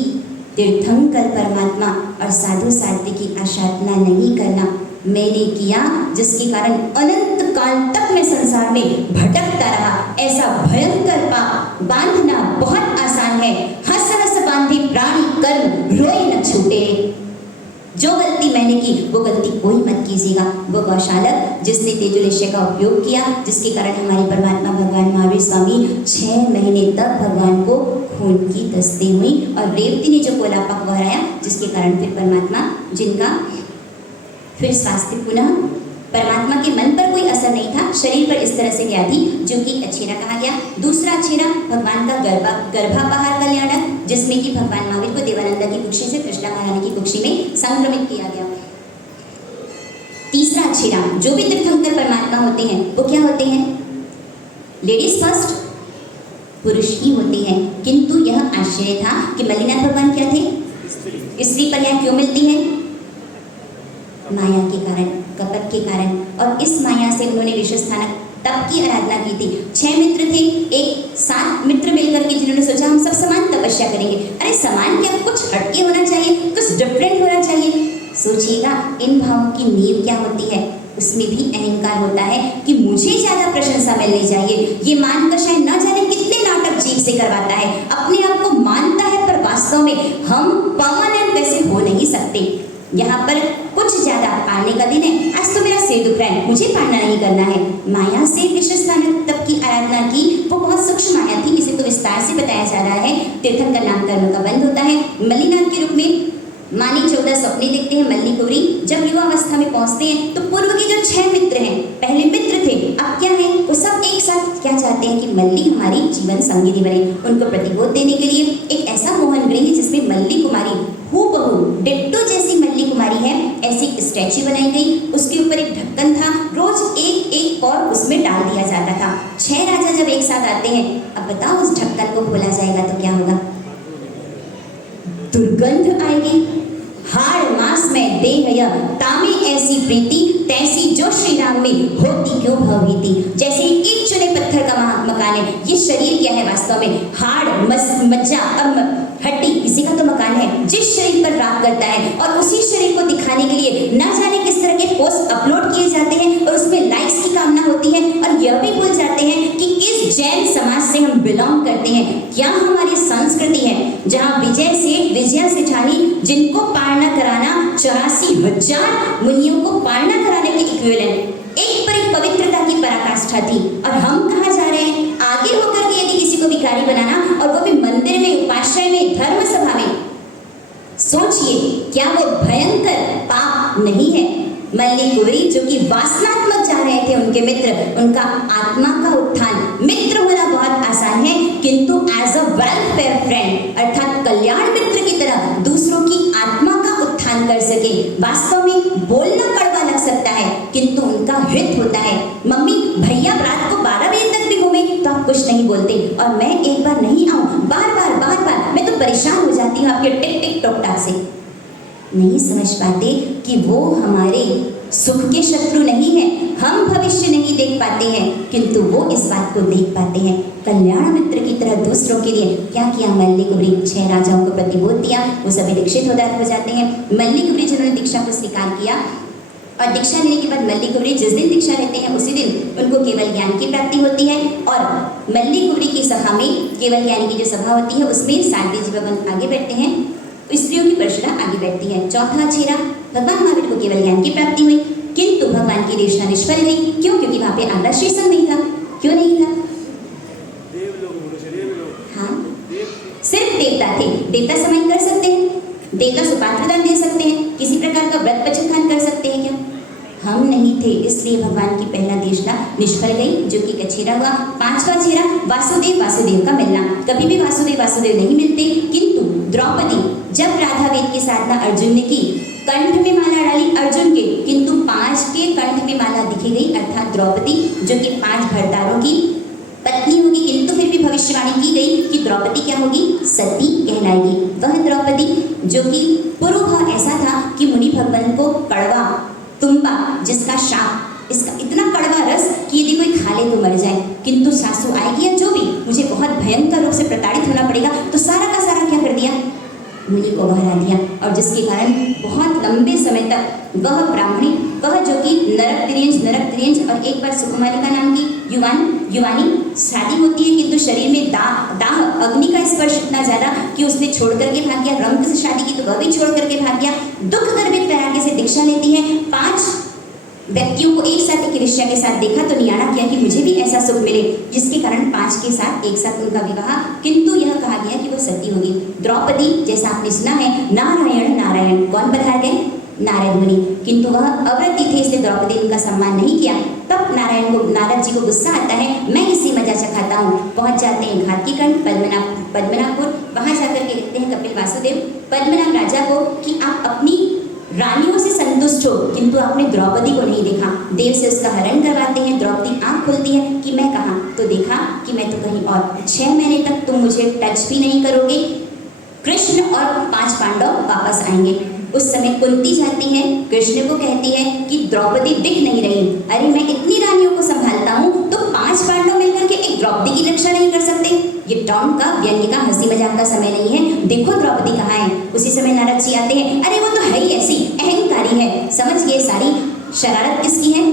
तीर्थंकर परमात्मा और साधु साध्वी की आशाधना नहीं करना। मैंने किया जिसके कारण अनंत काल तक मैं संसार में भटकता रहा। ऐसा भयंकर पाप बांधना बहुत आसान है, हंस हंस बांधे प्राणी कर्म रोए न छूटे। जो गलती मैंने की वो गलती कोई मत कीजिएगा। वो गौशालक जिसने तेजोलेश्या का उपयोग किया, जिसके कारण हमारे परमात्मा भगवान महावीर स्वामी 6 महीने तक भगवान को खून की दस्तें हुई और रेवती ने जो कोलापा बहराया, जिसके कारण फिर परमात्मा जिनका फिर स्वास्थ्य पुनः परमात्मा के मन पर कोई असर नहीं था, शरीर पर इस तरह से व्याधि जो कि अछेरा कहा गया। दूसरा अछेरा भगवान का गर्भापहार कल्याणक, जिसमें कि भगवान महावीर को देवानंदा की कुक्षी से कृष्णा महारानी की कुक्षी में संक्रमित किया गया। तीसरा अछेरा जो भी तीर्थंकर परमात्मा होते हैं वो क्या होते हैं? लेडीज फर्स्ट, पुरुष ही होते हैं। किंतु यह आश्चर्य था कि मल्लीनाथ भगवान क्या थे? स्त्री पर्याय क्यों मिलती है? माया के कारण। कपट के कारण, और इस माया से उन्होंने विश्वस्थानक तप की आराधना की थी। 6 मित्र थे, एक 7 मित्र मिलकर के जिन्होंने सोचा हम सब समान तपस्या करेंगे। अरे समान क्या, कुछ हटके होना चाहिए, कुछ डिफरेंट होना चाहिए। सोचिएगा इन भावों की नींव क्या होती है, उसमें भी अहंकार होता है कि मुझे ज्यादा प्रशंसा मिलनी चाहिए। ये मानकर शायद न जाने कितने नाटक जीव से करवाता है, अपने आप को मानता है पर वास्तव में हम परमानेंट वैसे हो नहीं सकते। यहाँ पर कुछ ज्यादा पाने का दिन है, आज तो मेरा सिर दुख रहा है, मुझे पालना नहीं करना है। माया से विश्वस्थानक तप की आराधना की, वो बहुत सूक्ष्म माया थी, इसे तो विस्तार से बताया जा रहा है। तीर्थन का नाम कर्म का बंध होता है। मल्लीनाथ के रूप में मानी 14 सपने देखते हैं मल्ली गौरी। जब युवा अवस्था में पहुंचते हैं तो पूर्व के जो 6 मित्र हैं, पहले मित्र थे, अब क्या है, वो सब एक साथ क्या चाहते हैं कि मल्ली हमारी जीवन संगिनी बने। उनको प्रतिबोध देने के लिए एक ऐसा मोहन गृह जिसमें मल्ली कुमारी हूबहू डिट्टो जैसी मल्ली कुमारी है, ऐसी स्टैच्यू बनाई गई। उसके ऊपर एक ढक्कन था, रोज एक और उसमें डाल दिया जाता था। 6 राजा जब एक साथ आते हैं, अब बताओ उस ढक्कन को खोला जाएगा तो क्या होगा, दुर्गंध आएगी। हाड़ मास में देह यह तामे ऐसी प्रीति, तैसी जो श्री राम में होती क्यों भवभीति। जैसे एक चुने पत्थर का मकान है, ये शरीर क्या है वास्तव में, हाड़ मज्जा और हड्डी, इसी का तो मकान है। जिस शरीर पर राग करता है और उसी शरीर को दिखाने के लिए न जाने किस तरह के पोस्ट अपलोड किए जाते हैं और उसमें लाइक्स की कामना होती है, और यह भी भूल जाते हैं कि किस जैन समाज से हम बिलोंग करते हैं। क्या हमारी संस्कृति है जहाँ विजय सेठ विजया सेठानी, जिनको पालना कराना 84,000 मुनियों को पालना कराने के इक्विवेलेंट, एक पर एक पवित्रता की पराकाष्ठा थी, और हम कहाँ जा रहे हैं आगे होकर के यदि किसी को भिखारी बनाना, और वो भी मंदिर में, उपाश्रय में, धर्म सभा में। सोचिए क्या वो भयंकर पाप नहीं है। मल्ली कुंवरी जो कि वासनात्मक जा रहे थे उनके मित्र, उनका आत्मा का उत्थान, मित्र होना बहुत आसान है, किंतु एज अ वेलफेयर फ्रेंड अर्थात कल्याण मित्र की तरह दूसरों की आत्मा का उत्थान कर सके। वास्तव में बोलना कड़वा लग सकता है किंतु उनका हित होता है। मम्मी भैया रात को 12 बजे तक भी घूमे तो आप कुछ नहीं बोलते, और मैं एक बार नहीं आऊं, बार बार मैं तो परेशान हो जाती हूँ आपके टिक टिक टोक टाक से। नहीं समझ पाते कि वो हमारे सुख के शत्रु नहीं है, हम भविष्य नहीं देख पाते हैं किंतु वो इस बात को देख पाते हैं। कल्याण मित्र की तरह दूसरों के लिए क्या किया मल्ली कुंवरी, 6 राजाओं को प्रतिबोध दिया, वो सभी दीक्षित हो जाते हैं। मल्ली कुंवरी जिन्होंने दीक्षा को स्वीकार किया, और दीक्षा लेने के बाद मल्ली कुंवरी जिस दिन दीक्षा लेते हैं उसी दिन उनको केवल ज्ञान की प्राप्ति होती है। और मल्ली कुंवरी की सभा में, केवल ज्ञानी की जो सभा होती है उसमें शांति जी भगवान आगे बैठते हैं, स्त्रियों की परिषदा आगे बैठती है। चौथा छेरा भगवान महावीर को केवल ज्ञान की प्राप्ति हुई, किंतु भगवान की देशना निष्फल गई। क्यों? क्योंकि वहां पे आदर्श शीर्षक नहीं था। क्यों नहीं था? हाँ, सिर्फ देवता थे। देवता समाई कर सकते हैं, देवता सुपात्र दान दे सकते हैं, किसी प्रकार का व्रत वचन खान कर सकते हैं क्या? हम नहीं थे, इसलिए भगवान की पहला देशना निष्फल गई, जो कि कछेरा हुआ। 5वां छेरा वासुदेव का मिलना। कभी भी वासुदेव नहीं मिलते, किंतु द्रौपदी जब राधा वेद की साधना अर्जुन ने की, कंठ में माला डाली अर्जुन के, किंतु 5 के कंठ में माला दिखी गई, अर्थात द्रौपदी जो कि 5 भरतारों की पत्नी होगी, किंतु फिर भी भविष्यवाणी की गई कि द्रौपदी क्या होगी, सती कहलाएगी। वह द्रौपदी जो कि पूर्व भाव ऐसा था कि मुनि भगवान को कड़वा तुम्बा, जिसका शाप, इसका इतना कड़वा रस कि यदि कोई खा ले तो मर जाए, किंतु सासू आएगी या जो भी, मुझे बहुत भयंकर रूप से प्रताड़ित होना पड़ेगा, तो सारा का सारा क्या कर दिया, मुनि को बहरा दिया। और जिसके कारण बहुत लंबे समय तक वह ब्राह्मणी, वह जो कि नरक तिर्यंज और एक बार सुकुमारिका नाम की युवानी शादी होती है, किंतु शरीर में दाह अग्नि का स्पर्श इतना ज्यादा कि उसने छोड़ करके भाग गया। रंग से शादी की तो वह भी छोड़ करके भाग गया। दुख गर्भित वैराग्य से दीक्षा लेती है। 5 व्यक्तियों को एक साथ एक ऋषिया के साथ देखा तो नियारा किया कि मुझे भी ऐसा सुख मिले, जिसके कारण 5 के साथ एक साथ उनका विवाह, किंतु यह कहा गया कि वो सती होगी। द्रौपदी जैसा आपने सुना है, नारायण कौन पधार गए, नारद मुनि, किंतु वह अव्रती थे, इसलिए द्रौपदी ने उनका सम्मान नहीं किया। तब नारद जी को गुस्सा आता है, मैं इसी मजा चखाता हूँ। पहुंच जाते हैं घाट की कंठ पद्मनाभपुर, वहां जाकर के लिखते हैं कपिल वासुदेव पद्मनाभ राजा को कि आप अपनी रानियों से संतुष्ट हो, किंतु आपने द्रौपदी को नहीं देखा। देव से उसका हरण करवाते हैं। द्रौपदी आंख खुलती है कि मैं कहाँ, तो देखा कि मैं तो कहीं और। 6 महीने तक तुम मुझे टच भी नहीं करोगे। कृष्ण और 5 पांडव वापस आएंगे। उस समय कुंती जाती है, कृष्ण को कहती है कि द्रौपदी दिख नहीं रही। अरे मैं इतनी रानियों को संभालता हूँ तो 5 पांडव मिलकर के एक द्रौपदी की रक्षा नहीं कर सकते? ये टॉन्ट का, व्यंग्य का, हंसी मजाक का समय नहीं है। देखो द्रौपदी कहाँ है। उसी समय नारद जी आते हैं, अरे वो तो है ही ऐसी अहंकारी है। समझ गए सारी शरारत किसकी है?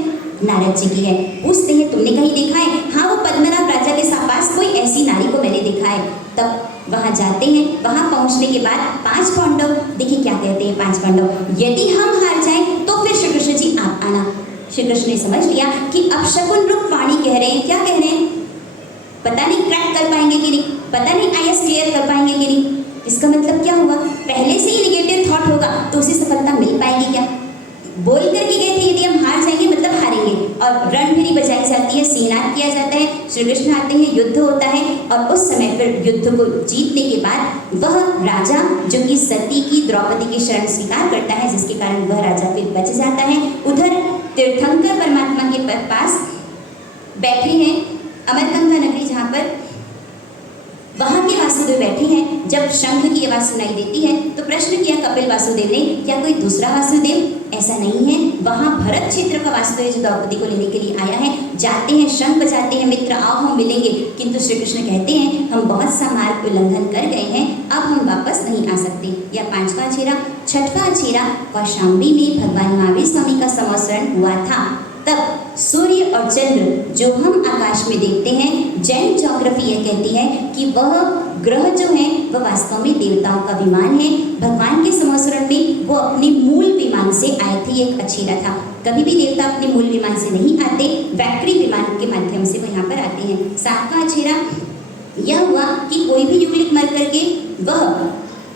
नारद जी की है। पूछते हैं तुमने कहीं देखा है? हाँ, वो पद्मनाभ राजा के पास कोई ऐसी नारी को मैंने देखा है। तब वहाँ जाते हैं। वहाँ पहुँचने के बाद 5 पांडव, देखिए क्या कहते हैं 5 पांडव, यदि हम हार जाएं तो फिर श्री कृष्ण जी आप आना। श्री कृष्ण ने समझ लिया कि अपशकुन रूप वाणी कह रहे हैं। क्या कह रहे हैं? पता नहीं क्रैक कर पाएंगे कि नहीं, पता नहीं आईएएस क्लियर कर पाएंगे कि नहीं। इसका मतलब क्या हुआ? पहले से ही निगेटिव थॉट होगा तो उसे सफलता मिल पाएगी क्या? बोल करके गए थे यदि हम हार जाएंगे मतलब हारेंगे, और रणभेरी बजाई जाती है, सिंहनाद किया जाता है, श्री कृष्ण आते हैं, युद्ध होता है, और उस समय फिर युद्ध को जीतने के बाद वह राजा जो कि सती की, द्रौपदी की शरण स्वीकार करता है, जिसके कारण वह राजा फिर बच जाता है। उधर तीर्थंकर परमात्मा के पास बैठे हैं, अमरगंगा नगरी जहाँ पर, वहाँ के वासुदेव बैठे हैं। जब शंख की आवाज सुनाई देती है तो प्रश्न किया कपिल वासुदेव ने, क्या कोई दूसरा वासुदेव? ऐसा नहीं है, वहाँ भरत क्षेत्र का वासुदेव जो द्रौपदी को लेने के लिए आया है। जाते हैं, शंख बजाते हैं, मित्र आओ हम मिलेंगे, किंतु श्री कृष्ण कहते हैं हम बहुत सा मार्ग उल्लंघन कर गए हैं, अब हम वापस नहीं आ सकते। यह 5वां अछेरा। 6वां अछेरा कौशाम्बी में भगवान महावीर स्वामी का संवत्सरण हुआ था। तब सूर्य और चंद्र जो हम आकाश में देखते हैं, जैन ज्योग्राफी यह कहती है कि वह ग्रह जो है वह वास्तव में देवताओं का विमान है। भगवान के संवत्सरण में वो अपने मूल विमान से आए थे। एक अछेरा था। कभी भी देवता अपने मूल विमान से नहीं आते, वैक्री विमान के माध्यम से वो यहाँ पर आते हैं। 7वां अछेरा यह हुआ कि कोई भी युगलिक मर करके वह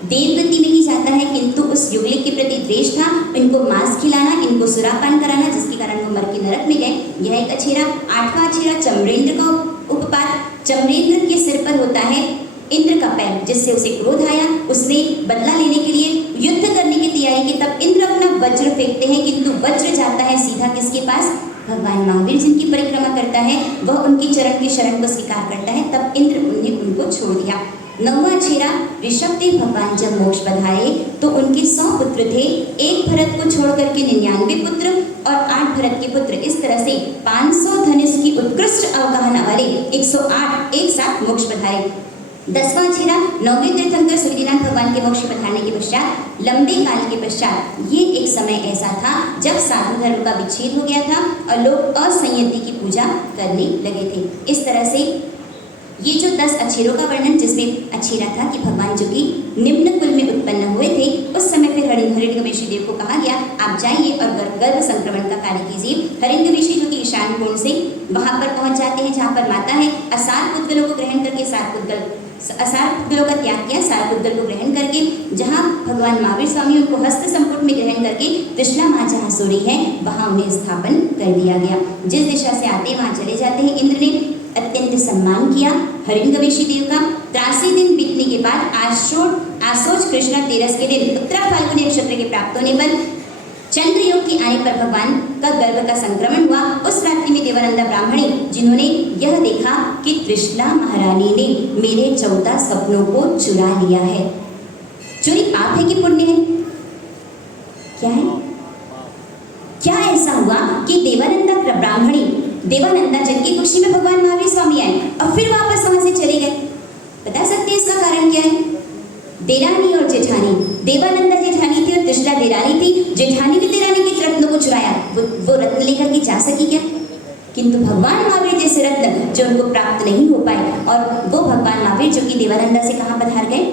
देवगति में ही जाता है, किंतु उस युगलिक के प्रति द्वेष था, इनको मांस खिलाना, इनको सुरापान कराना, जिसके कारण वो मर के नरक में गए। यह एक अछेरा। 8वां अछेरा चमरेंद्र का उपपात। चमरेंद्र के सिर पर होता है इंद्र का पैर, जिससे उसे क्रोध आया। उसने बदला लेने के लिए युद्ध करने की तैयारी की। तब इंद्र अपना वज्र फेंकते हैं, किंतु वज्र जाता है सीधा किसके पास? भगवान महावीर जिनकी परिक्रमा करता है, वह उनकी चरण की शरण को स्वीकार करता है। तब इंद्र ने उनको छोड़ दिया। 9वां अछेरा ऋषभदेव भगवान जब मोक्ष पधारे तो उनके 100 पुत्र थे। एक भरत को छोड़ करके 99 पुत्र और 8 भरत के पुत्र। इस तरह से 500 धनुष की उत्कृष्ट अवगाहना वाले 108 एक साथ मोक्ष पधारे। 10वां अछेरा नौवें तीर्थंकर सूर्यनाथ भगवान के मोक्ष पधारने के पश्चात, लंबे काल के पश्चात, ये एक समय ऐसा था जब साधु धर्म का विच्छेद हो गया था और लोग असंयति की पूजा करने लगे थे। इस तरह से ये जो 10 अछेरों का वर्णन, जिसमें अछेरा था कि भगवान जो कि निम्न कुल में उत्पन्न हुए थे, उस समय फिर हिरण्यकशिपु देव को कहा गया आप जाइए और गर्भ संक्रमण का कार्य कीजिए। हिरण्यकशिपु जो कि ईशान कोण से वहाँ पर पहुँच जाते हैं जहाँ पर माता है। असार पुद्गलों को ग्रहण करके असार पुद्गलों का त्याग किया, सार पुद्गल को ग्रहण करके जहाँ भगवान महावीर स्वामी उनको हस्त संपुट में ग्रहण करके तृष्णा माँ जहाँ सो रही है वहाँ उन्हें स्थापन कर दिया गया। जिस दिशा से आते वहाँ चले जाते हैं। इंद्र ने अत्यंत सम्मान किया हिरण्यकशिपु देव का। 83 दिन बीतने के बाद आशोच कृष्ण तेरस के दिन उत्तरा फाल्गुनी नक्षत्र के प्राप्त होने पर, चंद्र योग के आने पर भगवान का गर्भ का संक्रमण हुआ। उस रात्रि में देवानंदा ब्राह्मणी, जिन्होंने यह देखा कि तृष्णा महारानी ने मेरे 14 सपनों को चुरा लिया है। चोरी पाप है कि पुण्य है? क्या है? क्या ऐसा हुआ कि देवानंदा ब्राह्मणी, देवानंदा जिनकी कुक्षी में भगवान महावीर स्वामी आए और फिर वापस वहां से चले गए? बता सकते हैं इसका कारण क्या है? देरानी और जेठानी। देवानंदा जेठानी थी और तृष्णा देरानी थी। जेठानी ने देरानी के रत्नों को चुराया। वो रत्न लेकर के जा सकी क्या? किंतु भगवान महावीर जैसे रत्न जो उनको प्राप्त नहीं हो पाए, और वो भगवान महावीर जो कि देवानंदा से कहाँ पधार गए?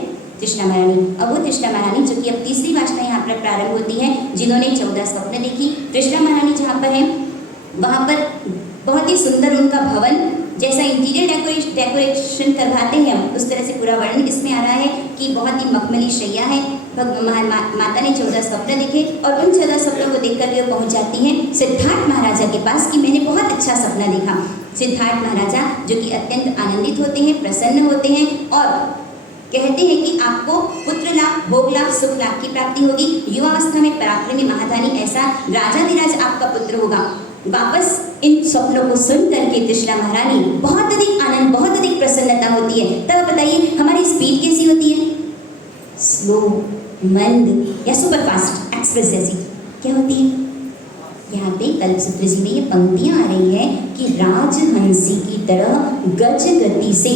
तृष्णा महारानी। अब वो तृष्णा महारानी जो कि अब तीसरी वासना यहाँ पर प्रारंभ होती है, जिन्होंने 14 स्वप्न देखी। तृष्णा महारानी जहाँ पर है वहाँ पर बहुत ही सुंदर उनका भवन, जैसा इंटीरियर डेकोरेशन करवाते हैं उस तरह से पूरा वर्णन इसमें आ रहा है कि बहुत ही मखमली शैया है। माता ने 14 स्वप्न देखे और उन 14 स्वप्नों को देख करके वो पहुँच जाती हैं सिद्धार्थ महाराजा के पास कि मैंने बहुत अच्छा सपना देखा। सिद्धार्थ महाराजा जो कि अत्यंत आनंदित होते हैं, प्रसन्न होते हैं और कहते हैं कि आपको पुत्र लाभ, भोग लाभ, सुख लाभ की प्राप्ति होगी। युवावस्था में पराक्रमी महाधानी ऐसा राजाधिराज आपका पुत्र होगा। वापस इन स्वप्नों को सुन करके तृष्णा महारानी बहुत अधिक आनंद, बहुत अधिक प्रसन्नता होती है। तब बताइए हमारी स्पीड कैसी होती है? स्लो। मंद या सुपर फास्ट एक्सप्रेस जैसी क्या होती है? यहाँ पे कल्पसूत्र जी में ये पंक्तियाँ आ रही है कि राजहंसी की तरह गज गति से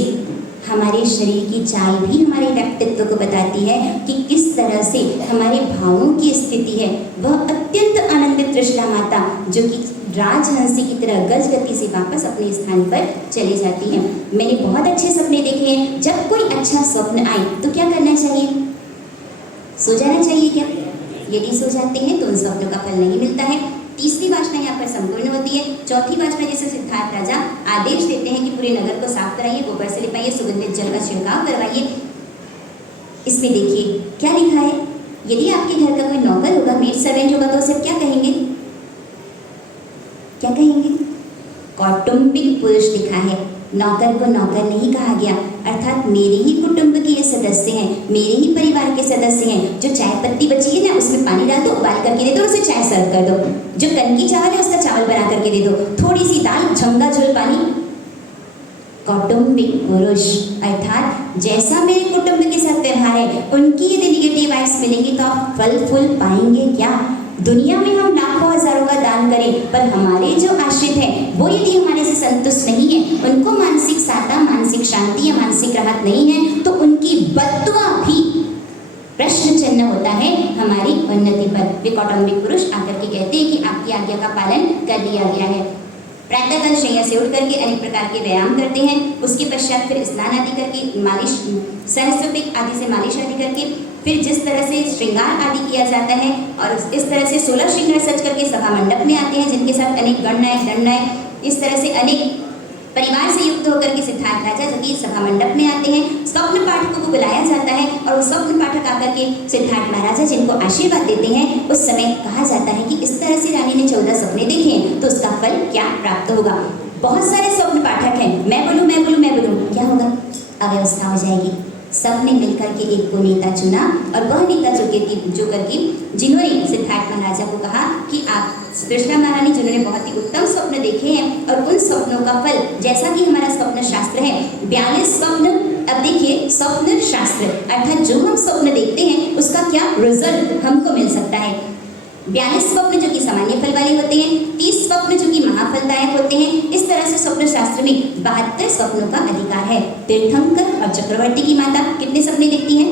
हमारे शरीर की चाल भी हमारे व्यक्तित्व को बताती है कि किस तरह से हमारे भावों की स्थिति है। वह अत्यंत आनंदित तृष्णा माता जो कि राजहंसी की तरह गज गति से वापस अपने स्थान पर चली जाती है। मैंने बहुत अच्छे सपने देखे हैं। जब कोई अच्छा स्वप्न आए तो क्या करना चाहिए? सो जाना चाहिए क्या? यदि सो जाते हैं तो उन स्वप्नों का फल नहीं मिलता है। तीसरी वासना यहाँ पर संपूर्ण होती है। चौथी वासना जैसे सिद्धार्थ राजा आदेश देते हैं कि पूरे नगर को साफ कराइए, गोबर से लिपाइए, सुगंधित जल का छिड़काव करवाइए। इसमें देखिए क्या लिखा है। यदि आपके घर का कोई नौकर होगा, मेड सर्वेंट होगा, तो उसे क्या कहेंगे? क्या कहेंगे? कौटुंबिक पुरुष लिखा है। नौकर को नौकर नहीं कहा गया, अर्थात मेरे ही कुटुंब के ये सदस्य हैं, मेरे ही परिवार के सदस्य हैं। जो चाय पत्ती बची है ना, उसमें पानी डाल दो, उबाल करके दे दो, उसे चाय सर्व कर दो। जो कनकी चावल है उसका चावल बना करके दे दो, थोड़ी सी दाल, झमका झोल पानी। कौटुंबिक पुरुष अर्थात जैसा मेरे कुटुंब के साथ व्यवहार है, उनकी यदि निगेटिव वाइब्स मिलेंगी तो आप फल फूल पाएंगे क्या? दुनिया में हम लाखों हजारों का दान करें, पर हमारे जो आश्रित हैं वो यदि हमारे से संतुष्ट नहीं है, उनको मानसिक साता, मानसिक शांति या मानसिक राहत नहीं है, तो उनकी बद्दुआ भी प्रश्न चिन्ह होता है हमारी उन्नति पर। वे कौटुंबिक पुरुष आकर के कहते हैं कि आपकी आज्ञा का पालन कर दिया गया है। प्रातःकाल शैया से उठ करके अनेक प्रकार के व्यायाम करते हैं। उसके पश्चात फिर स्नान आदि करके मालिश, सहस्त्रपिक आदि से मालिश आदि करके फिर जिस तरह से श्रृंगार आदि किया जाता है और इस तरह से 16 श्रृंगार सज करके सभा मंडप में आते हैं, जिनके साथ अनेक गणनायक, दंडनायक, इस तरह से अनेक परिवार से युक्त होकर के सिद्धार्थ राजा जो कि सभा मंडप में आते हैं। स्वप्न पाठकों को बुलाया जाता है और वो स्वप्न पाठक आकर के सिद्धार्थ महाराजा जिनको आशीर्वाद देते हैं, उस समय कहा जाता है कि इस तरह से रानी ने 14 सपने देखे हैं, तो उसका फल क्या प्राप्त होगा। बहुत सारे स्वप्न पाठक हैं, मैं बोलूं, क्या होगा? अव्यवस्था हो जाएगी। सबने मिलकर के एक को नेता चुना और वह नेता जिन्होंने सिद्धार्थ महाराजा को कहा कि आप कृष्णा महारानी जिन्होंने बहुत ही उत्तम स्वप्न देखे हैं और उन स्वप्नों का फल, जैसा कि हमारा स्वप्न शास्त्र है 42 स्वप्न। अब देखिए स्वप्न शास्त्र अर्थात जो हम स्वप्न देखते हैं उसका क्या रिजल्ट हमको मिल सकता है। 42 स्वप्न जो कि सामान्य फल वाले होते हैं, 30 स्वप्न जो कि महाफलदायक होते हैं। इस तरह से स्वप्न शास्त्र में 72 स्वप्नों का अधिकार है। तीर्थंकर और चक्रवर्ती की माता कितने सपने देखती हैं?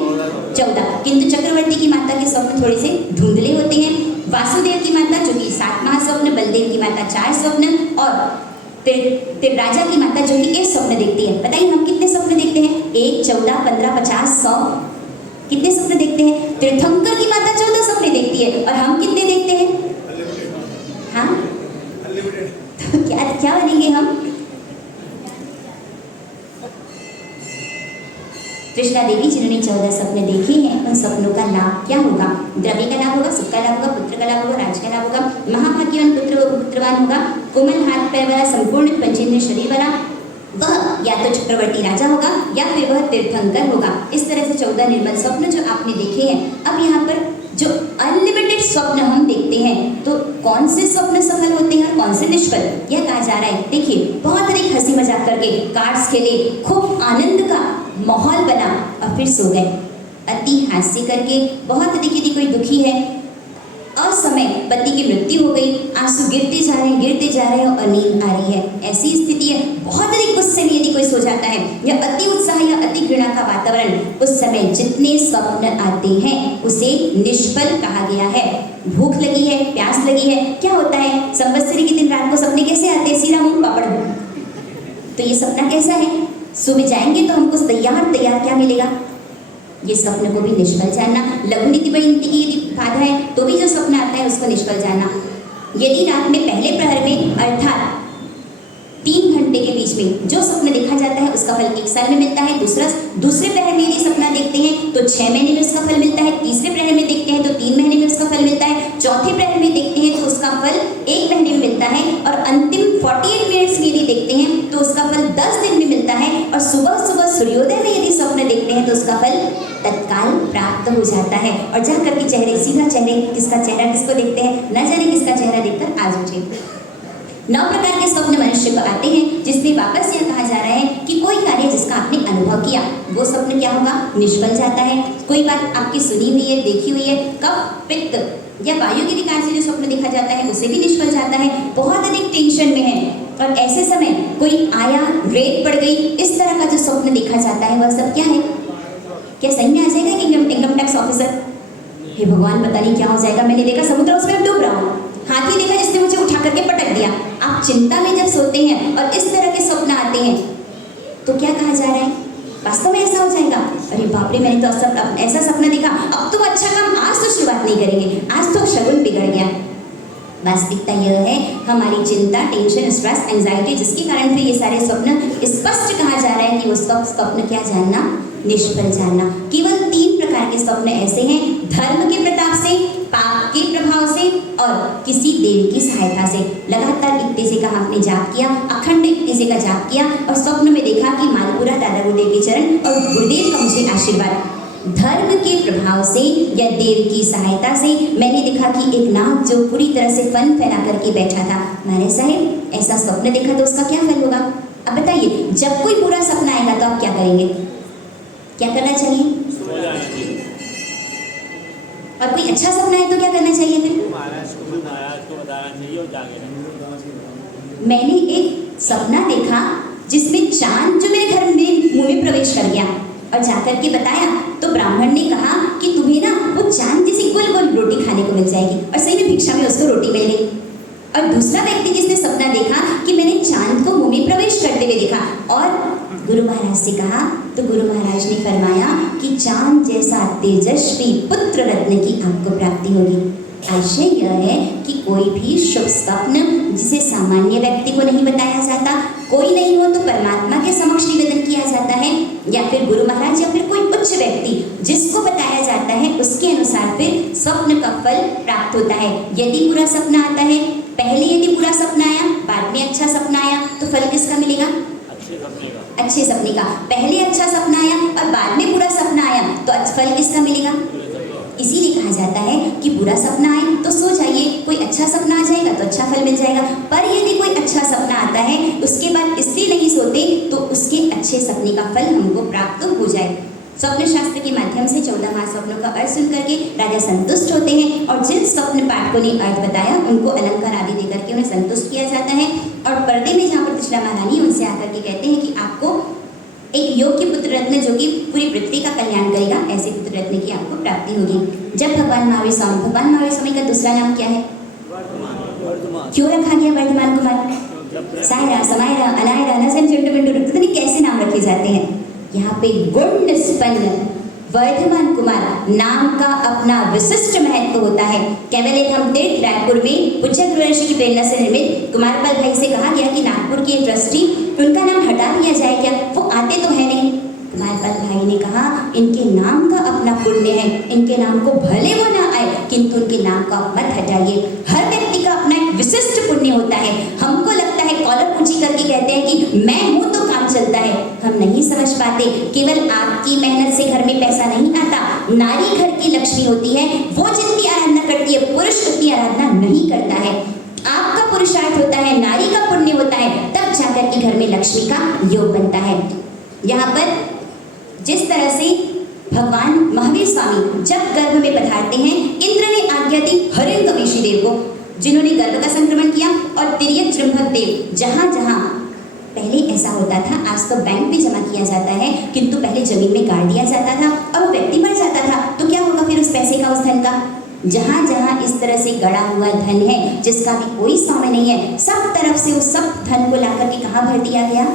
14। किंतु चक्रवर्ती की माता के स्वप्न थोड़े से धुंधले होते हैं। वासुदेव की माता जो कि 7 महास्वप्न, बलदेव की माता 4 स्वप्न और राजा की माता जो कि 1 स्वप्न देखती है। बताइए हम कितने स्वप्न देखते हैं? 1, 14, 15, 50, 100 कितने स्वप्न देखते हैं? तीर्थंकर की माता 14 सपने देखती है और हम कितने देखते हैं? हाँ, तो क्या बनेंगे हम? कृष्णा देवी जिन्होंने 14 सपने देखे हैं, उन सपनों का लाभ क्या होगा? द्रव्य का लाभ होगा, सुख का लाभ होगा, पुत्र का लाभ होगा, राज का लाभ होगा, महाभाग्यवान पुत्रवान होगा, कोमल हाथ पैर वाला, संपूर्ण पंचेंद्रिय शरीर वाला, वह या तो चक्रवर्ती राजा होगा या फिर वह तीर्थंकर होगा। इस तरह से 14 निर्मल स्वप्न जो आपने देखे हैं। अब यहाँ पर जो अनलिमिटेड स्वप्न हम देखते हैं, तो कौन से स्वप्न सफल होते हैं और कौन से निष्फल, यह कहा जा रहा है। देखिए बहुत अधिक हंसी मजाक करके कार्ड्स खेले, खूब आनंद का माहौल बना और फिर सो गए। अति हास्य करके बहुत अधिक यदि कोई दुखी है, असमय पति की मृत्यु हो गई, आंसू गिरते जा रहे हैं और नींद आ रही है, ऐसी स्थिति है। बहुत अधिक गुस्से में यदि कोई सो जाता है या अति उत्साह या अति घृणा का वातावरण, उस समय जितने स्वप्न आते हैं उसे निष्फल कहा गया है। भूख लगी है, प्यास लगी है, क्या होता है? संवत्सरी के दिन रात को सपने कैसे आते हैं? सीरा मुंह पापड़। तो ये सपना कैसा है? सुबह जाएंगे तो हमको तैयार क्या मिलेगा? ये स्वप्न को भी निष्फल जानना। लघु नीति बड़ी नीति की यदि बाधा है तो भी जो स्वप्न आता है उसको निष्फल जानना। यदि रात में पहले प्रहर में अर्थात 3 घंटे के बीच में जो स्वप्न देखा जाता है उसका फल 1 साल में मिलता है। दूसरे प्रहर में यदि सपना देखते हैं तो 6 महीने में उसका फल मिलता है। तीसरे प्रहर में देखते हैं तो 3 महीने में उसका फल मिलता है। चौथे प्रहर में देखते हैं तो उसका फल 1 महीने में मिलता है और अंतिम 48 मिनट्स में यदि देखते हैं तो उसका फल 10 दिन में मिलता है। और सुबह सूर्योदय में यदि स्वप्न देखते हैं तो उसका फल तत्काल प्राप्त हो जाता है। और जाकर के सीधा चेहरे किसको देखते हैं, न जाने किसका चेहरा देखकर आज उठे। 9 प्रकार के स्वप्न मनुष्य को आते हैं, जिसमें वापस यह कहा जा रहा है कि कोई कार्य जिसका आपने अनुभव किया वो स्वप्न क्या होगा? निष्फल जाता है। कोई बात आपकी सुनी हुई है, देखी हुई है, कफ पित्त या वायु के विकार से जो स्वप्न देखा जाता है उसे भी निष्फल जाता है, बहुत अधिक टेंशन में है और ऐसे समय कोई आया, रेत पड़ गई, इस तरह का जो स्वप्न देखा जाता है वह सब क्या है? क्या सही में आ जाएगा कि इनकम टैक्स ऑफिसर, हे भगवान पता नहीं क्या हो जाएगा, मैंने देखा समुद्र उसमें डूब रहा हूँ, हाथी देखा जिसने मुझे उठा करके पटक दिया। आप चिंता में जब सोते हैं और इस तरह के स्वप्न आते हैं तो क्या कहा जा रहा है? वास्तव में ऐसा हो जाएगा? अरे बाप रे, मैंने तो ऐसा सपना देखा, अब तो अच्छा काम आज तो शुरुआत नहीं करेंगे, आज तो शगुन बिगड़ गया। वास्तविकता यह है हमारी चिंता, टेंशन, स्ट्रेस, एंजाइटी जिसके कारण फिर ये सारे स्वप्न स्पष्ट कहा जा रहा है कि वो स्वप्न क्या जानना? निष्फल जानना। केवल 3 प्रकार के स्वप्न ऐसे हैं, धर्म के प्रताप से, पाप के प्रभाव से और किसी देव की सहायता से। लगातार 21 का आपने जाप किया, अखंड 21 का जाप किया और स्वप्न में देखा कि मालपुरा दादा गुरुदेव के चरण और गुरुदेव का मुझे आशीर्वाद। धर्म के प्रभाव से या देव की सहायता से मैंने देखा कि एक नाग जो पूरी तरह से फन फैला करके बैठा था। महाराज साहब, ऐसा स्वप्न देखा तो उसका क्या फल होगा? अब बताइए, जब कोई बुरा सपना आएगा तो आप क्या करेंगे? क्या करना चाहिए? और कोई अच्छा सपना है तो क्या करना चाहिए फिर? मैंने एक सपना देखा जिसमें चांद जो मेरे घर में मुंह में प्रवेश कर गया और जाकर के बताया तो ब्राह्मण ने कहा कि तुम्हें ना वो चांद जैसी गोल गोल रोटी खाने को मिल जाएगी और सही में भिक्षा में उसको रोटी मिल गई। और दूसरा व्यक्ति जिसने सपना देखा कि मैंने चांद को मुंह में प्रवेश करते हुए देखा और गुरु महाराज से कहा तो गुरु महाराज ने फरमाया कि चांद जैसा तेजस्वी पुत्र रत्न की आपको प्राप्ति होगी। आशय यह है कि कोई भी शुभ स्वप्न जिसे सामान्य व्यक्ति को नहीं बताया जाता, कोई नहीं हो तो परमात्मा के समक्ष निवेदन किया जाता है या फिर गुरु महाराज या फिर कोई उच्च व्यक्ति जिसको बताया जाता है उसके अनुसार फिर स्वप्न का फल प्राप्त होता है। यदि बुरा सपना आता है, पहले यदि बुरा सपना आया, बाद में अच्छा सपना आया तो फल किसका मिलेगा? अच्छे सपने का। पहले अच्छा सपना आया और बाद में बुरा सपना आया तो फल किसका मिलेगा? इसीलिए कहा जाता है कि बुरा सपना आए तो सो जाइए, कोई अच्छा सपना आ जाएगा तो अच्छा फल मिल जाएगा। पर यदि कोई अच्छा सपना आता है उसके बाद इसलिए नहीं सोते तो उसके अच्छे सपने का फल हमको प्राप्त हो जाए। स्वप्न शास्त्र के माध्यम से 14 महास्वप्नों का अर्थ सुन करके राजा संतुष्ट होते हैं और जिन स्वप्न पाठकों ने अर्थ बताया उनको अलंकार आदि देकर के उन्हें संतुष्ट किया जाता है। और पर्दे में जहाँ पर त्रिशला महारानी उनसे आकर के कहते हैं कि आपको एक योग्य पुत्र रत्न जो कि पूरी पृथ्वी का कल्याण करेगा, ऐसे पुत्र रत्न की आपको प्राप्ति होगी। जब भगवान महावीर स्वामी का दूसरा नाम क्या है? क्यों रखा गया वर्धमान कुमार? सायरा, समायरा, अनायरा, नसन, चिंटू पिंटू, पता नहीं कैसे नाम रखे जाते हैं। यहाँ पे गुण निष्पन्न वर्धमान कुमार नाम का अपना विशिष्ट महत्व होता है। केवल एक हम तीर्थ रायपुर में पूज्य गुरु ऋषि की प्रेरणा से निर्मित कुमारपाल भाई से कहा गया कि नागपुर के ट्रस्टी उनका नाम हटा दिया जाए क्या? वो आते तो है नहीं। कुमारपाल भाई ने कहा इनके नाम का अपना पुण्य है, इनके नाम को भले वो ना आए किंतु उनके नाम का मत हटाइए। हर व्यक्ति का अपना एक विशिष्ट पुण्य होता है। हमको लगता है कॉलर ऊंची करके कहते हैं कि मैं हूं तो काम चलता है, हम नहीं समझ पाते केवल आपकी मेहनत से घर में पैसा नहीं आता। नारी घर की लक्ष्मी होती है, वो जितनी आराधना करती है पुरुष उतनी आराधना नहीं करता है। आपका पुरुषार्थ होता है, नारी का पुण्य होता है, तब जाकर के घर में लक्ष्मी का योग बनता है। यहाँ पर जिस तरह से भगवान महावीर स्वामी जब गर्भ में पधारते हैं, इंद्र ने आज्ञा दी हिरण्यकशिपु देव को जिन्होंने गर्भ का संक्रमण किया और तिर्यक त्र्यंबक देव जहाँ जहाँ पहले ऐसा होता था, आज तो बैंक में जमा किया जाता है किंतु पहले जमीन में गाड़ दिया जाता था और वो व्यक्ति मर जाता था तो क्या होगा फिर उस पैसे का, उस धन का? जहाँ जहाँ इस तरह से गड़ा हुआ धन है जिसका भी कोई स्वामी नहीं है, सब तरफ से उस सब धन को लाकर के कहाँ भर दिया गया?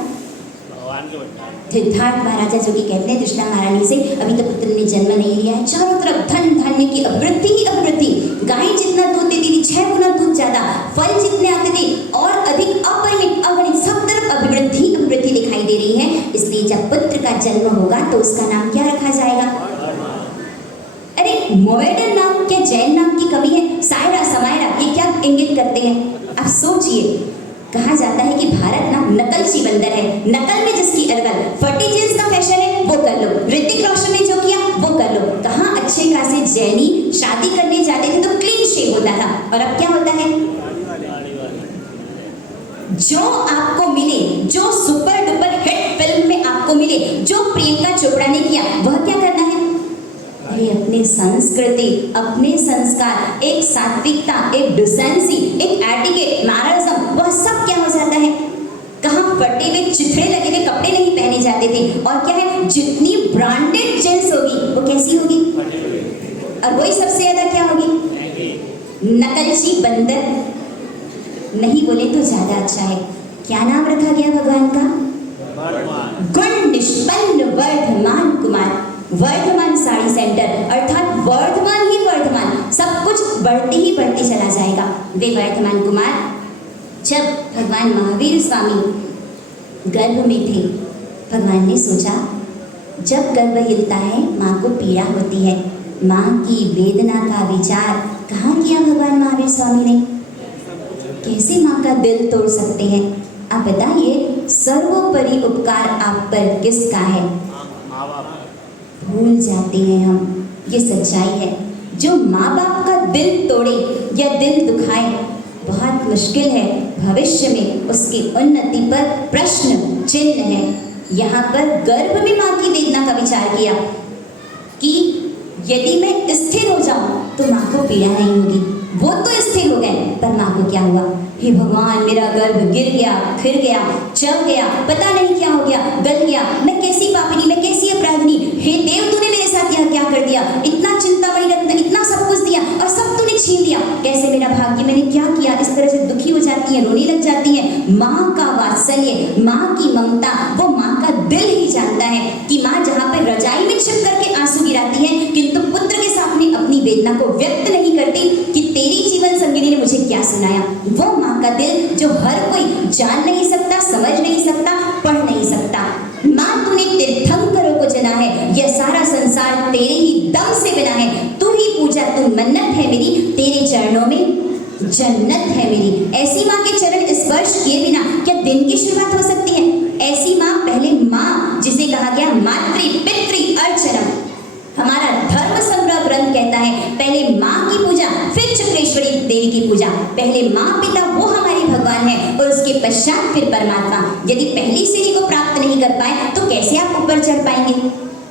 सिद्धार्थ महाराजा जो कि कहते हैं त्रिशला महारानी से अभी तो पुत्र ने जन्म नहीं लिया है, चारों तरफ धन धान्य की अभिवृद्धि ही अभिवृद्धि। गाय जितना दूध देती थी 6 गुना दूध ज्यादा, फल जितने आते थे और अधिक अपरिमित अगणित, सब तरफ अभिवृद्धि अभिवृद्धि दिखाई दे रही है। इसलिए जब पुत्र का जन्म होगा तो उसका नाम क्या रखा जाएगा? अरे मोमेडन नाम क्या जैन नाम की कमी है? सायरा, समायरा ये क्या इंगित करते हैं? आप सोचिए। कहा जाता है कि भारत ना नकलची बंदर है, नकल में जिसकी अलगल, फटी जींस का फैशन है वो कर लो, ऋतिक रोशन ने जो किया वो कर लो। कहाँ अच्छे खासे जैनी शादी करने जाते थे तो क्लीन शेव होता था और अब क्या होता है? जो आपको मिले, जो सुपर डुपर हिट फिल्म में आपको मिले, जो प्रियंका चोपड़ा ने किया वह क्या करना है? पहले अपनी संस्कृति, अपने संस्कार, एक सात्विकता, एक डिसेंसी, एक एटिकेट, मैनरिज्म, वह सब क्या हो जाता है? कहाँ फटे हुए चिथड़े लगे हुए कपड़े नहीं पहने जाते थे। और क्या है, जितनी ब्रांडेड जींस होगी वो कैसी होगी, और वही सबसे ज्यादा क्या होगी, नकलची बंदर। नहीं बोले तो ज्यादा अच्छा है। क्या नाम रखा गया भगवान का? गुण निष्पन्न वर्धमान कुमार। वर्धमान साड़ी सेंटर, अर्थात वर्धमान ही वर्धमान, सब कुछ बढ़ते ही बढ़ते चला जाएगा। वे वर्धमान कुमार जब भगवान महावीर स्वामी गर्भ में थे, भगवान ने सोचा जब गर्भ हिलता है माँ को पीड़ा होती है, माँ की वेदना का विचार कहाँ किया भगवान महावीर स्वामी ने? कैसे माँ का दिल तोड़ सकते हैं? आप बताइए, सर्वोपरि उपकार आप पर किसका है? भूल जाते हैं हम, ये सच्चाई है। जो माँ बाप का दिल तोड़े या दिल दुखाए, बहुत मुश्किल है भविष्य में उसकी उन्नति पर प्रश्न चिन्ह है। यहाँ पर गर्भ में माँ की वेदना का विचार किया कि यदि मैं स्थिर हो जाऊं तो माँ को पीड़ा नहीं होगी। वो तो स्थिर हो गए, पर माँ को क्या हुआ? हे भगवान, मेरा गर्भ गिर गया, फिर गया, चल गया, पता नहीं क्या हो गया, गल गया, मैं कैसी पापिनी, मैं कैसी अपराधिनी, हे देव तूने मेरे साथ यह क्या कर दिया? इतना चिंतामणि रत्न, इतना सब कुछ दिया और सब तूने छीन लिया, कैसे मेरा भाग्य, मैंने क्या किया? इस तरह से दुखी हो जाती है, रोने लग जाती है। माँ का वात्सल्य, माँ की ममता, वो माँ का दिल ही जानता है कि माँ जहाँ पर रजाई में छिप करके आंसू गिराती है, किंतु पुत्र के सामने अपनी वेदना को व्यक्त नहीं करती कि तेरी जीवन संगिनी ने मुझे क्या सुनाया। वो माँ का दिल जो हर कोई जान नहीं सकता, समझ नहीं सकता, पढ़ नहीं सकता। माँ तूने तीर्थंकरों को जना है, यह सारा संसार तेरे ही दम से बना है, तू ही पूजा, तू मन्नत है मेरी, तेरे चरणों में जन्नत है मेरी। ऐसी माँ के चरण स्पर्श किए बिना क्या दिन की शुरुआत हो सकती है? ऐसी माँ, पहले माँ जिसे कहा गया मातृ पितृ अर्चनम, हमारा धर्म संग्रह ग्रंथ कहता है पहले माँ की पूजा, फिर चक्रेश्वरी देवी की पूजा। पहले माँ पिता वो हमारे भगवान है और उसके पश्चात फिर परमात्मा। यदि पहली सीढ़ी को प्राप्त नहीं कर पाए तो कैसे आप ऊपर चढ़ पाएंगे?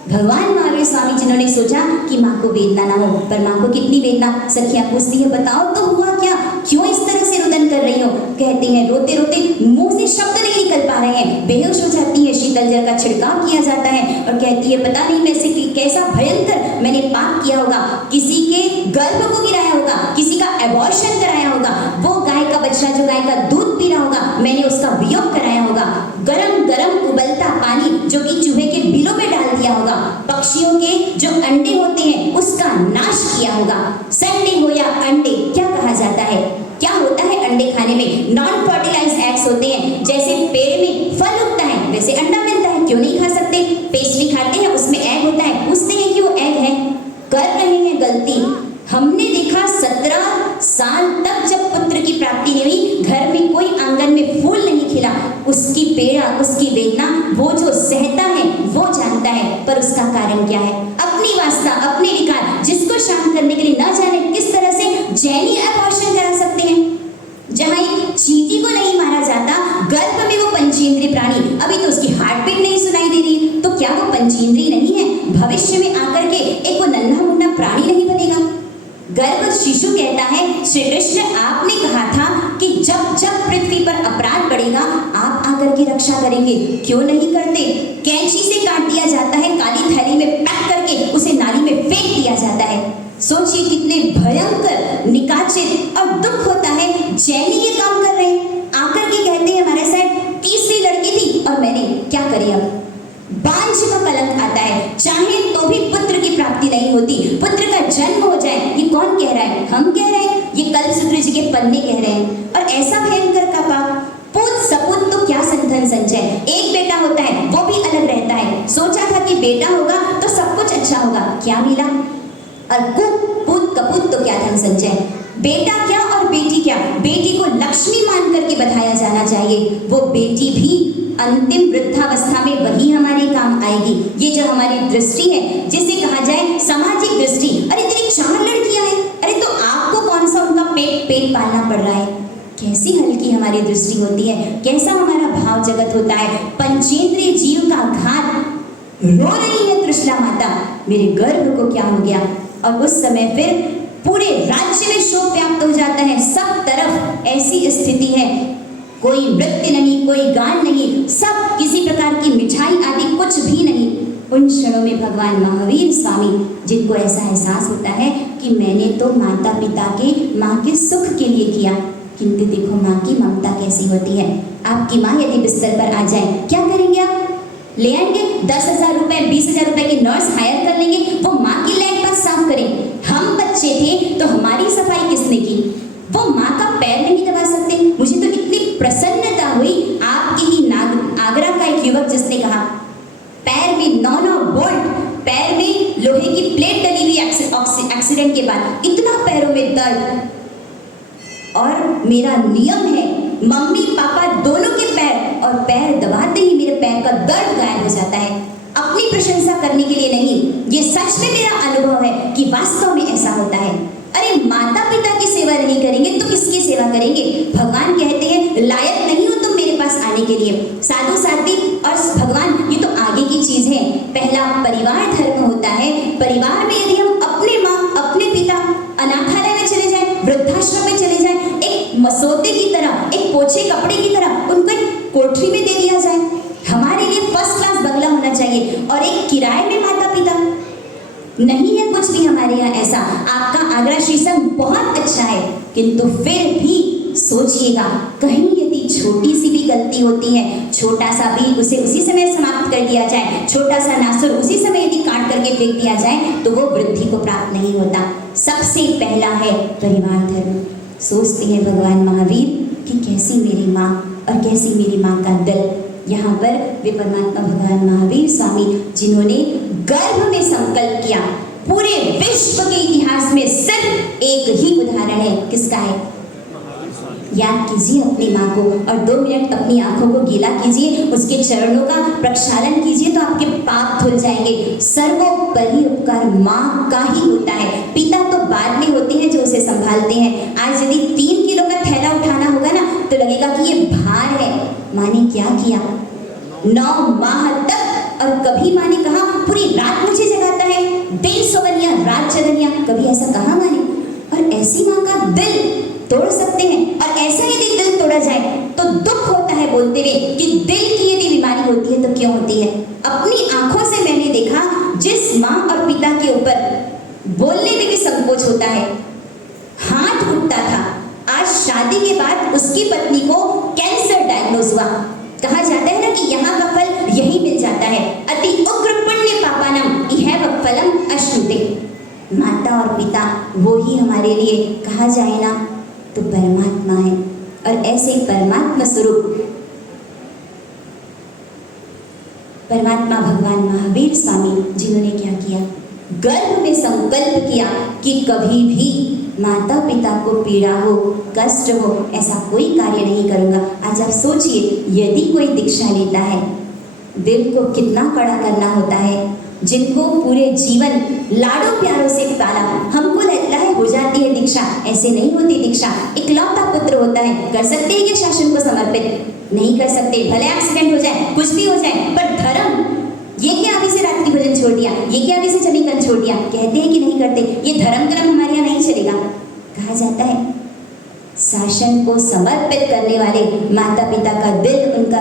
भगवान महावीर स्वामी जिन्होंने सोचा कि माँ को वेदना ना हो, पर माँ को कितनी वेदना। सखियाँ पूछती है, बताओ तो हुआ क्या, क्यों इस तरह से रुदन कर रही हो? कहते हैं रोते रोते मुंह से शब्द नहीं निकल पा रहे हैं, बेहोश हो जाती है, शीतल जल का छिड़काव किया जाता है और कहती है पता नहीं मैं से कैसा भयंकर मैंने पाप किया होगा, किसी के गर्भ को गिराया होगा, किसी का एबॉर्शन कराया होगा, वो गाय का बछड़ा जो गाय का दूध पी रहा होगा मैंने उसका वियोग कराया होगा, गरम गरम उबलता पानी जो कि चूहे के बिलों में डाल दिया होगा, पक्षियों के जो अंडे होते हैं उसका नाश किया होगा। संडे हो या अंडे, क्या कहा जाता है, क्या होता है अंडे खाने में? नॉन फर्टिलाइज्ड एग्स होते हैं। जैसे पेड़ में फल उगता है वैसे अंडा मिलता है, क्यों नहीं खा सकते? पेस्ट्री खाते हैं उसमें एग होता है, पूछते हैं कि वो एग है? कर रहे हैं गलती। हमने देखा 17 साल तक जब पुत्र की प्राप्ति नहीं हुई, घर में कोई आंगन में फूल नहीं खिला, उसकी पीड़ा, उसकी वेदना वो जो सहता है वो जानता है। पर उसका कारण क्या है? अपनी वासना, अपने विकार, जिसको शांत करने के लिए न जाने किस तरह से जैनी एबॉर्शन करा सकते हैं। जहाँ एक चींटी को नहीं मारा जाता, गर्भ में वो पंचेंद्रिय प्राणी, अभी तो उसकी हार्ट बीट नहीं सुनाई दे रही, तो क्या वो पंचेंद्रिय नहीं है? भविष्य में आकर के एक वो नन्हा मुन्ना प्राणी नहीं बनेगा? गर्भ शिशु कहता है, श्री कृष्ण आपने कहा था कि जब जब पृथ्वी पर अपराध बढ़ेगा आप आकर के रक्षा करेंगे, क्यों नहीं करते? कैंची से काट दिया जाता है, काली थैली में पैक करके उसे नाली में फेंक दिया जाता है। सोचिए कितने भयंकर, निकाचित और दुख होता है जैनी ये काम कर रहे हैं। आकर के कहते हैं हमारे साथ तीसरी लड़की थी और मैंने क्या करी? अब बांझ का कलंक आता है, चाहे तो भी पुत्र की प्राप्ति नहीं होती, पुत्र का जन्म हो जाए। ये कौन कह रहा है? हम कह रहे हैं, ये कल्पसूत्र जी के पन्ने कह रहे हैं। और ऐसा भयंकर का पाप, पूत सपूत तो क्या संतन संचय। एक बेटा होता है वो भी अलग रहता है, सोचा था कि बेटा होगा तो सब कुछ अच्छा होगा, क्या मिला? और पूत कपूत तो क्या धन संचय। बेटा क्या और बेटी क्या, बेटी को लक्ष्मी मान करके बधाया जाना चाहिए। वो बेटी भी अंतिम वृद्धावस्था में वही हमारे काम आएगी। ये जो हमारी दृष्टि है, जिसे कहा जाए सामाजिक दृष्टि, अरे तेरी 4 लड़कियां हैं, अरे तो आपको कौन सा उनका पेट पालना पड़ रहा है? कैसी हल्की हमारी दृष्टि होती है, कैसा हमारा भाव जगत होता है। पंचेंद्रिय जीव का घात रो रही है तृष्णा माता, मेरे गर्भ को क्या हो गया। और उस समय फिर पूरे राज्य में शोक व्याप्त हो जाता है, सब तरफ ऐसी स्थिति है, कोई नृत्य नहीं, कोई गान नहीं, सब किसी प्रकार की मिठाई आदि कुछ भी नहीं। उन क्षणों में भगवान महावीर स्वामी, जिनको ऐसा एहसास होता है कि मैंने तो माता पिता के, माँ के सुख के लिए किया, किंतु देखो माँ की ममता कैसी होती है। आपकी माँ यदि बिस्तर पर आ जाए, क्या करेंगे आप? ले आएंगे 10,000 रुपए, 20,000 रुपए की नर्स हायर कर लेंगे, वो माँ की लैंड पास साफ करें। हम बच्चे थे तो हमारी सफाई किसने की? वो माँ का पैर नहीं दबा सकते। मुझे तो इतनी प्रसन्नता हुई, आपके ही आगरा का एक युवक जिसने कहा पैर में 9 बोल्ट, पैर में लोहे की प्लेट डली हुई एक्सीडेंट के बाद, इतना पैरों में दर्द, और मेरा नियम है मम्मी पापा दोनों के पैर, और पैर दबाते ही मेरे पैर का दर्द गायब हो जाता है। अपनी प्रशंसा करने के लिए नहीं, ये सच में मेरा अनुभव है कि वास्तव में ऐसा होता है। अरे माता पिता की सेवा नहीं करेंगे तो किसकी सेवा करेंगे? भगवान कहते हैं लायक नहीं हो तुम मेरे पास आने के लिए। साधु साध्वी और भगवान ये तो आगे की चीज है। पहला परिवार धर्म होता है। परिवार में यदि हम अपने माँ अपने पिता अनाथालय में चले जाए, वृद्धाश्रम में चले जाए, एक मसौदे की तरह, एक पोछे कपड़े की तरह उनको एक कोठरी में दे दिया जाए, हमारे लिए फर्स्ट क्लास बंगला होना चाहिए, और एक किराए में माता पिता नहीं है कुछ भी हमारे यहाँ ऐसा। आपका आगरा शीशम बहुत अच्छा है, किंतु फिर भी सोचिएगा कहीं यदि छोटी सी भी गलती होती है, छोटा सा भी, उसे उसी समय समाप्त कर दिया जाए, छोटा सा नासुर उसी समय यदि काट करके फेंक दिया जाए तो वो वृद्धि को प्राप्त नहीं होता। सबसे पहला है परिवार धर्म। सोचते हैं भगवान महावीर कि कैसी मेरी माँ और कैसी मेरी माँ का दिल। यहाँ पर वे परमात्मा भगवान महावीर स्वामी जिन्होंने गर्भ में संकल्प किया, पूरे विश्व के इतिहास में सिर्फ एक ही उदाहरण है, किसका है? याद कीजिए अपनी माँ को और 2 मिनट अपनी आंखों को गीला कीजिए, उसके चरणों का प्रक्षालन कीजिए तो आपके पाप धुल जाएंगे। सर्वोपरि उपकार माँ का ही होता है, पिता तो बाद में होते हैं जो उसे संभालते हैं। आज यदि 3 किलो का थैला उठाना होगा ना तो लगेगा कि ये भार है। माँ ने क्या किया? 9 माह तक, और कभी माँ ने कहा पूरी रात मुझे जगाता है, दिन सोवनिया रात जगनिया, कभी ऐसा कहा माँ ने? और ऐसी माँ का दिल तोड़ सकते हैं, और ऐसा यदि दिल तोड़ा जाए तो दुख होता है बोलते हुए कि दिल की यदि बीमारी होती है तो क्यों होती है। अपनी आंखों से मैंने देखा जिस माँ और पिता के ऊपर बोलने में भी संकोच होता है, हाथ उठता था, आज शादी के बाद उसकी पत्नी को कैंसर डायग्नोज हुआ। कहा जाता है ना कि यहाँ का फल यही मिल जाता है, अति उग्र पुण्य पापानम इहैव फलम अश्नुते। माता और पिता वो ही हमारे लिए कहा जाए ना तो परमात्मा है, और ऐसे परमात्मा स्वरूप परमात्मा भगवान महावीर स्वामी जिन्होंने क्या किया? गर्भ में संकल्प किया कि कभी भी माता पिता को पीड़ा हो, कष्ट हो, ऐसा कोई कार्य नहीं करूँगा। आज आप सोचिए यदि कोई दीक्षा लेता है, दिल को कितना कड़ा करना होता है। जिनको पूरे जीवन लाडो प्यारों से पाला, हमको लगता है हो जाती है दीक्षा, ऐसे नहीं होती दीक्षा। इकलौता पुत्र होता है, कर सकते हैं कि शासन को समर्पित? नहीं कर सकते, भले एक्सीडेंट हो जाए, कुछ भी हो जाए, पर धर्म, ये क्या अभी से रात्रि भोजन छोड़ दिया, ये क्या अभी से जमीकन छोड़ दिया, कहते हैं कि नहीं करते, ये धर्म कर्म हमारे यहाँ नहीं चलेगा। कहा जाता है शासन को समर्पित करने वाले माता पिता का दिल, उनका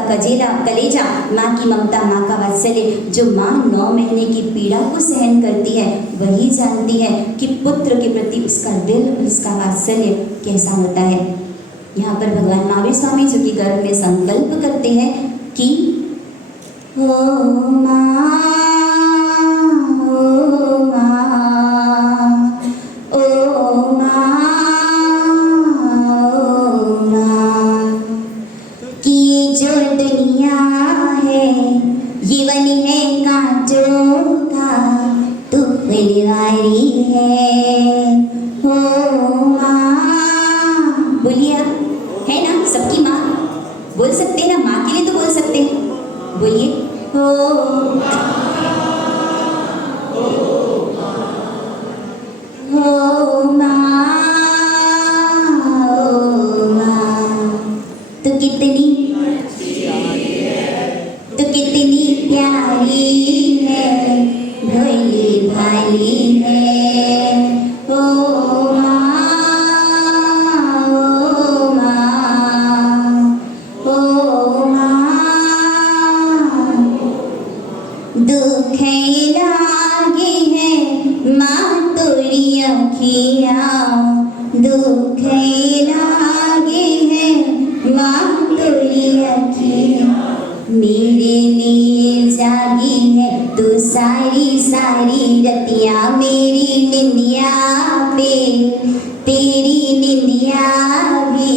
कलेजा, माँ की ममता, माँ का वात्सल्य, जो माँ 9 महीने की पीड़ा को सहन करती है वही जानती है कि पुत्र के प्रति उसका दिल, उसका वात्सल्य कैसा होता है। यहाँ पर भगवान महावीर स्वामी जो कि गर्भ में संकल्प करते हैं कि ओ माँ, ओ माँ, ओ माँ, जो दुनिया है ये वन है कांटों का, तू फुलवारी है। हो माँ, बोलिए आप, है ना सबकी माँ, बोल सकते हैं ना, माँ के लिए तो बोल सकते हैं, बोलिए हो माँ, हो माँ, तो कितनी प्यारी प्यारी है, भोली भाली है। ओ माँ, ओ माँ, ओ माँ, दुख लागे है माँ तोरी अखियाँ, दुख लागे है माँ तोरी अखियाँ। मेरे लिए जागी है तू सारी सारी रतियाँ, मेरी निंदिया पे तेरी निंदिया भी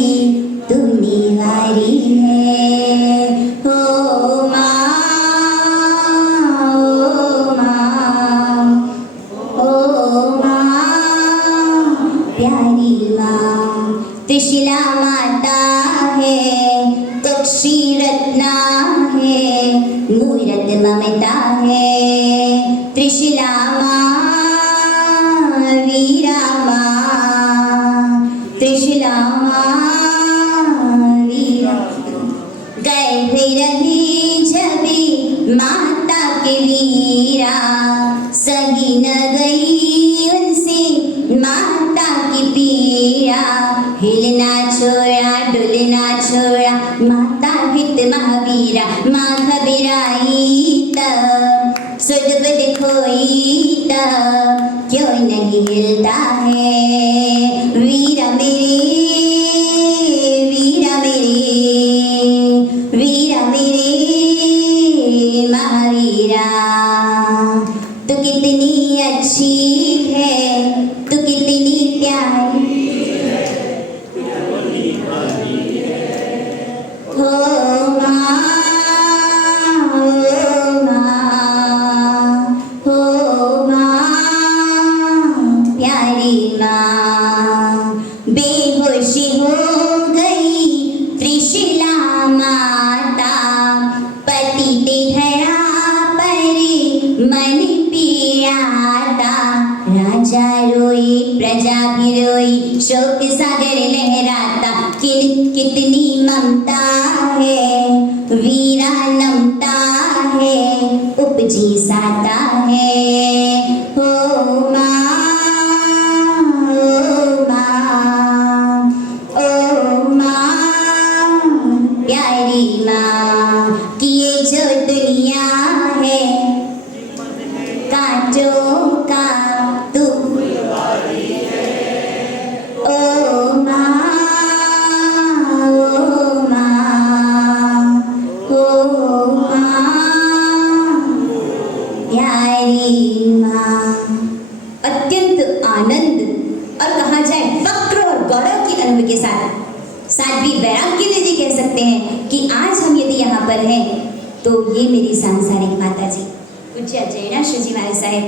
तू निवारी है। ओ माँ, ओ माँ, ओ माँ, प्यारी माँ। त्रिशिला माता है, कक्षी रत्ना है, मूरत ममता है। त्रिशिला माँ, वीरा माँ, त्रिशिला माँ, वीरा। गए रही जबी माता के वीरा, सही न गई उनसे माता की पीड़ा। हिलना छोड़ा डुलना छोड़ा माता हित महावीरा, माँ घबराई तब सुध बुध खोई तब क्यों नहीं हिलता है वीरा मेरे, वीरा मेरे, वीरा मेरे महावीरा। तू कितनी अच्छी है, तू कितनी प्यारी हो माँ, हो माँ, हो माँ, प्यारी माँ। बेहोशी हो गई त्रिशिला माता, पति ते धरा पर मन पियाता। राजा रोई प्रजा भी रोई, शोक सागर लहराता। कितनी ममता है, वीरा नमता है, उपजी साता है। हो माँ, ओ माँ, ओ माँ, प्यारी माँ। कि ये जो दुनिया है कांटों का तू ओ माँ, ओ माँ, ओ माँ, प्यारी माँ। अत्यंत आनंद और कहा जाए फक्र और गौरव की अनुभव के साथ साध्वी वैराग्य निधि कह सकते हैं कि आज हम यदि यहाँ पर हैं तो ये मेरी सांसारिक माता जी पूज्य जैनाश्री जी महाराज साहब,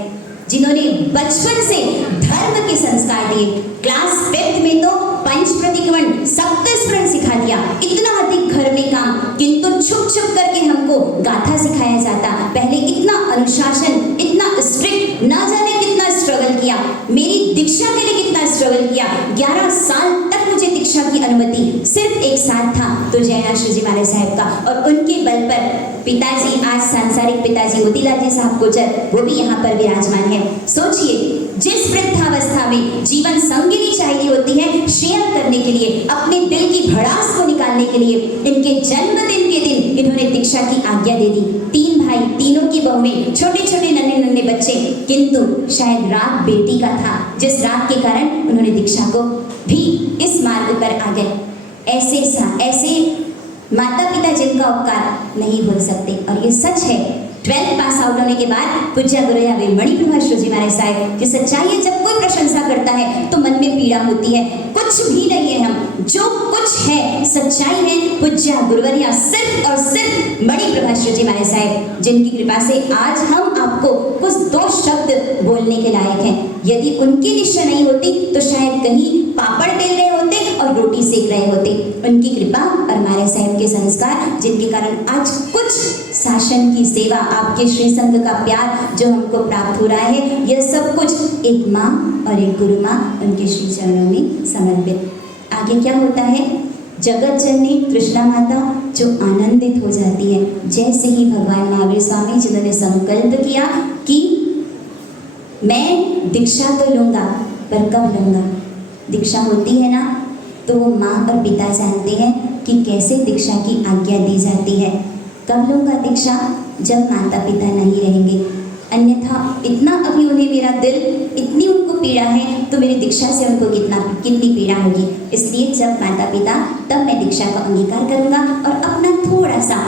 जिन्होंने बचपन से धर्म के संस्कार दिए। क्लास 5th में तो पंच प्रतिक्रमण सप्तस्वरण सिखा दिया, इतना अधिक घर में काम, किंतु छुप छुप करके हमको गाथा सिखाया जाता। पहले इतना अनुशासन, इतना स्ट्रिक्ट, ना जाने कितना स्ट्रगल किया, मेरी दीक्षा के लिए कितना स्ट्रगल किया। 11 साल तक मुझे दीक्षा की अनुमति सिर्फ एक साथ था तो जैनाश्री जी महाराज साहब का, और उनके बल पर पिताजी, आज सांसारिक पिताजी मोतीलाल जी साहब गुजर, वो भी यहाँ पर विराजमान है। सोचिए, जिस वृद्धावस्था में जीवन संगिनी चाहिए होती है शेयर करने के लिए, अपने दिल की भड़ास को निकालने के लिए, इनके जन्मदिन के दिन इन्होंने दीक्षा की आज्ञा दे दी। 3 भाई, तीनों की बहुएं, छोटे छोटे नन्हे नन्हे बच्चे, किंतु शायद राग बेटी का था, जिस राग के कारण उन्होंने दीक्षा को भी इस मार्ग पर आ गए। ऐसे माता पिता जिनका उपकार नहीं भूल सकते, और ये सच है। 12th पास आउट होने के बाद पूज्य गुरुया वे मणिप्रभा जी महाराज साहब की सच्चाई है, जब कोई प्रशंसा करता है तो मन में पीड़ा होती है। कुछ भी नहीं है हम, जो कुछ है सच्चाई है पूज्य गुरुवरिया सिर्फ और सिर्फ मणिप्रभा जी महाराज साहब, जिनकी कृपा से आज हम आपको कुछ 2 शब्द बोलने के लायक हैं। यदि उनकी निश्चय नहीं होती तो शायद कहीं पापड़ बेल रहे होते और रोटी सेक रहे होते। उनकी कृपा और महाराज साहब के संस्कार, जिनके कारण आज कुछ शासन की सेवा, आपके श्री संघ का प्यार जो हमको प्राप्त हो रहा है, यह सब कुछ एक माँ और एक गुरु माँ उनके श्री चरणों में समर्पित। आगे क्या होता है, जगत जननी तृष्णा माता जो आनंदित हो जाती है जैसे ही भगवान महावीर स्वामी जिन्होंने संकल्प किया कि मैं दीक्षा तो लूँगा पर कब लूँगा। दीक्षा होती है ना तो वो माँ और पिता जानते हैं कि कैसे दीक्षा की आज्ञा दी जाती है। कब लूँगा दीक्षा? जब माता पिता नहीं रहेंगे, अन्यथा इतना अभी उन्हें मेरा दिल, इतनी उनको पीड़ा है तो मेरी दीक्षा से उनको कितनी पीड़ा होगी। इसलिए जब माता पिता तब मैं दीक्षा का अंगीकार करूँगा। और अपना थोड़ा सा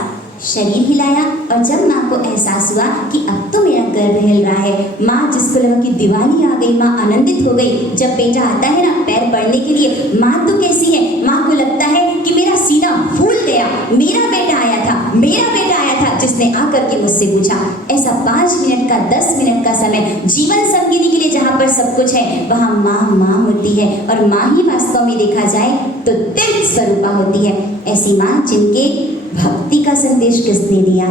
शरीर हिलाया और जब माँ को एहसास हुआ कि अब तो मेरा गर्भ हिल रहा है, माँ जिसको लगा कि दिवाली आ गई, माँ आनंदित हो गई। जब बेटा आता है ना पैर पड़ने के लिए, माँ तो कैसी है, माँ को लगता है कि मेरा सीना फूल गया, मेरा बेटा आया था, मेरा बेटा आया था जिसने आकर के मुझसे पूछा। ऐसा 5 मिनट का 10 मिनट का समय जीवन संगिनी के लिए जहाँ पर सब कुछ है वहाँ माँ होती है। और माँ ही वास्तव में देखा जाए तो दिव्य स्वरूपा होती है। ऐसी माँ जिनके भक्ति का संदेश किसने दिया?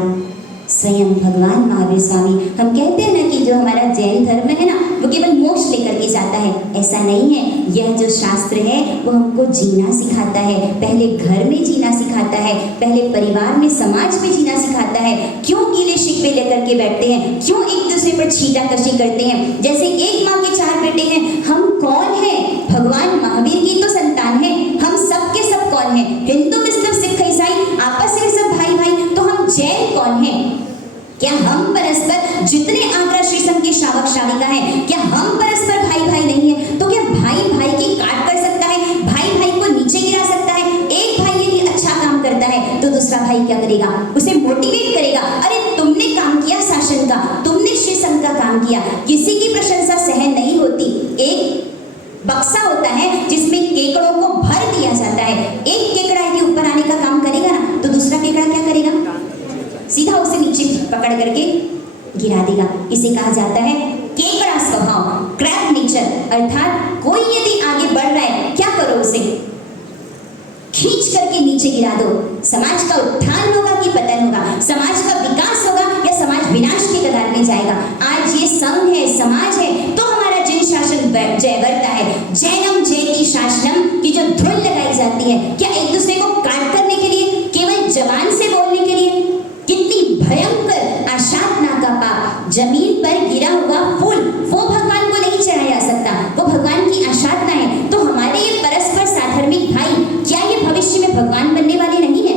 स्वयं भगवान महावीर स्वामी। हम कहते हैं ना कि जो हमारा जैन धर्म है ना वो केवल मोक्ष लेकर के जाता है, ऐसा नहीं है। यह जो शास्त्र है वो हमको जीना सिखाता है। पहले घर में जीना सिखाता है, पहले परिवार में, समाज में जीना सिखाता है। क्यों गिले शिकवे लेकर के बैठते हैं, क्यों एक दूसरे पर छीटाकशी करते हैं? जैसे एक माँ के 4 बेटे हैं, हम कौन हैं? भगवान महावीर की तो संतान है। हम सब के सब कौन हैं? हिंदू, मुस्लिम, सिख, ईसाई, आपस में सब भाई भाई। तो हम जैन कौन हैं? क्या हम परस्पर, जितने आगरा श्री संघ के श्रावक श्राविका हैं, क्या हम परस्पर भाई भाई नहीं है? तो क्या भाई भाई की काट कर सकता है? भाई भाई को नीचे गिरा सकता है? एक भाई यदि अच्छा काम करता है तो दूसरा भाई क्या करेगा? उसे मोटिवेट करेगा, अरे तुमने काम किया शासन का, तुमने श्री संघ का काम किया। किसी की प्रशंसा सहन नहीं होती। एक बक्सा होता है जिसमें केकड़ों को भर दिया जाता है। एक केकड़ा यदि ऊपर आने का काम करेगा ना तो दूसरा केकड़ा क्या करेगा? सीधा उसे नीचे पकड़ करके गिरा देगा। इसे कहा जाता है केकड़ा स्वभाव, क्रैब नेचर। अर्थात कोई यदि आगे बढ़ रहा है, क्या करो? उसे खींच करके नीचे गिरा दो। समाज का उत्थान होगा कि पतन होगा? समाज का विकास होगा या समाज विनाश की कगार में जाएगा? आज ये संघ है, समाज है, तो हमारा जिन शासन जयवर्ता है, जैनम जयति शासनम की जो धुन लगाई जाती है, क्या एक दूसरे को काट करने के लिए, केवल जबान से बोलने के लिए? कितनी भयंकर आशातना का पाप। जमीन पर गिरा हुआ फूल वो भगवान को नहीं चढ़ाया जा सकता, वो भगवान की आशातना है। तो हमारे ये परस्पर साधर्मिक भाई, क्या ये भविष्य में भगवान बनने वाले नहीं है?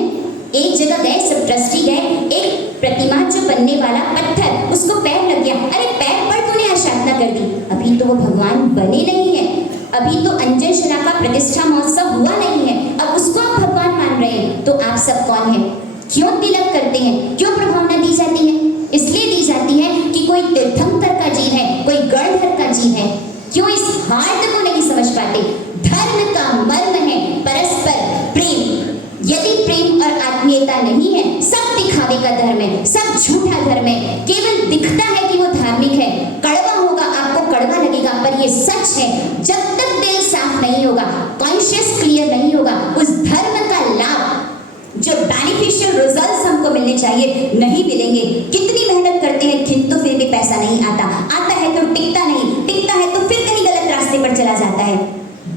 एक जगह गए, सब ट्रस्टी गए, एक प्रतिमा जो बनने वाला पत्थर, उसको पैर लग गया। अरे पैर पर तूने आशातना कर दी, अभी तो वो भगवान बने नहीं है, अभी तो अंजन शला का प्रतिष्ठा महोत्सव हुआ नहीं है, अब उसको आप भगवान मान रहे हैं। तो आप सब कौन है? क्यों तिलक करते हैं? क्यों प्रभावना दी जाती है? इसलिए दी जाती है कि कोई तीर्थंकर का जीव है, कोई गणधर का जीव है। क्यों इस हार्द को नहीं समझ पाते? धर्म का मर्म है परस्पर प्रेम। यदि प्रेम और आत्मीयता नहीं है, सब दिखावे का धर्म है, सब झूठा धर्म है। केवल दिखता है कि वो धार्मिक है, कड़वा होगा, आपको कड़वा लगेगा, पर ये सच है। जब तक दिल साफ नहीं होगा, कॉन्शियस क्लियर नहीं होगा, उस धर्म का लाभ, जो बेनिफिशियल रिजल्ट्स हमको मिलने चाहिए, नहीं मिलेंगे। कितनी मेहनत करते हैं किंतु फिर भी पैसा नहीं आता, आता है तो टिकता नहीं, टिकता है तो फिर कहीं गलत रास्ते पर चला जाता है।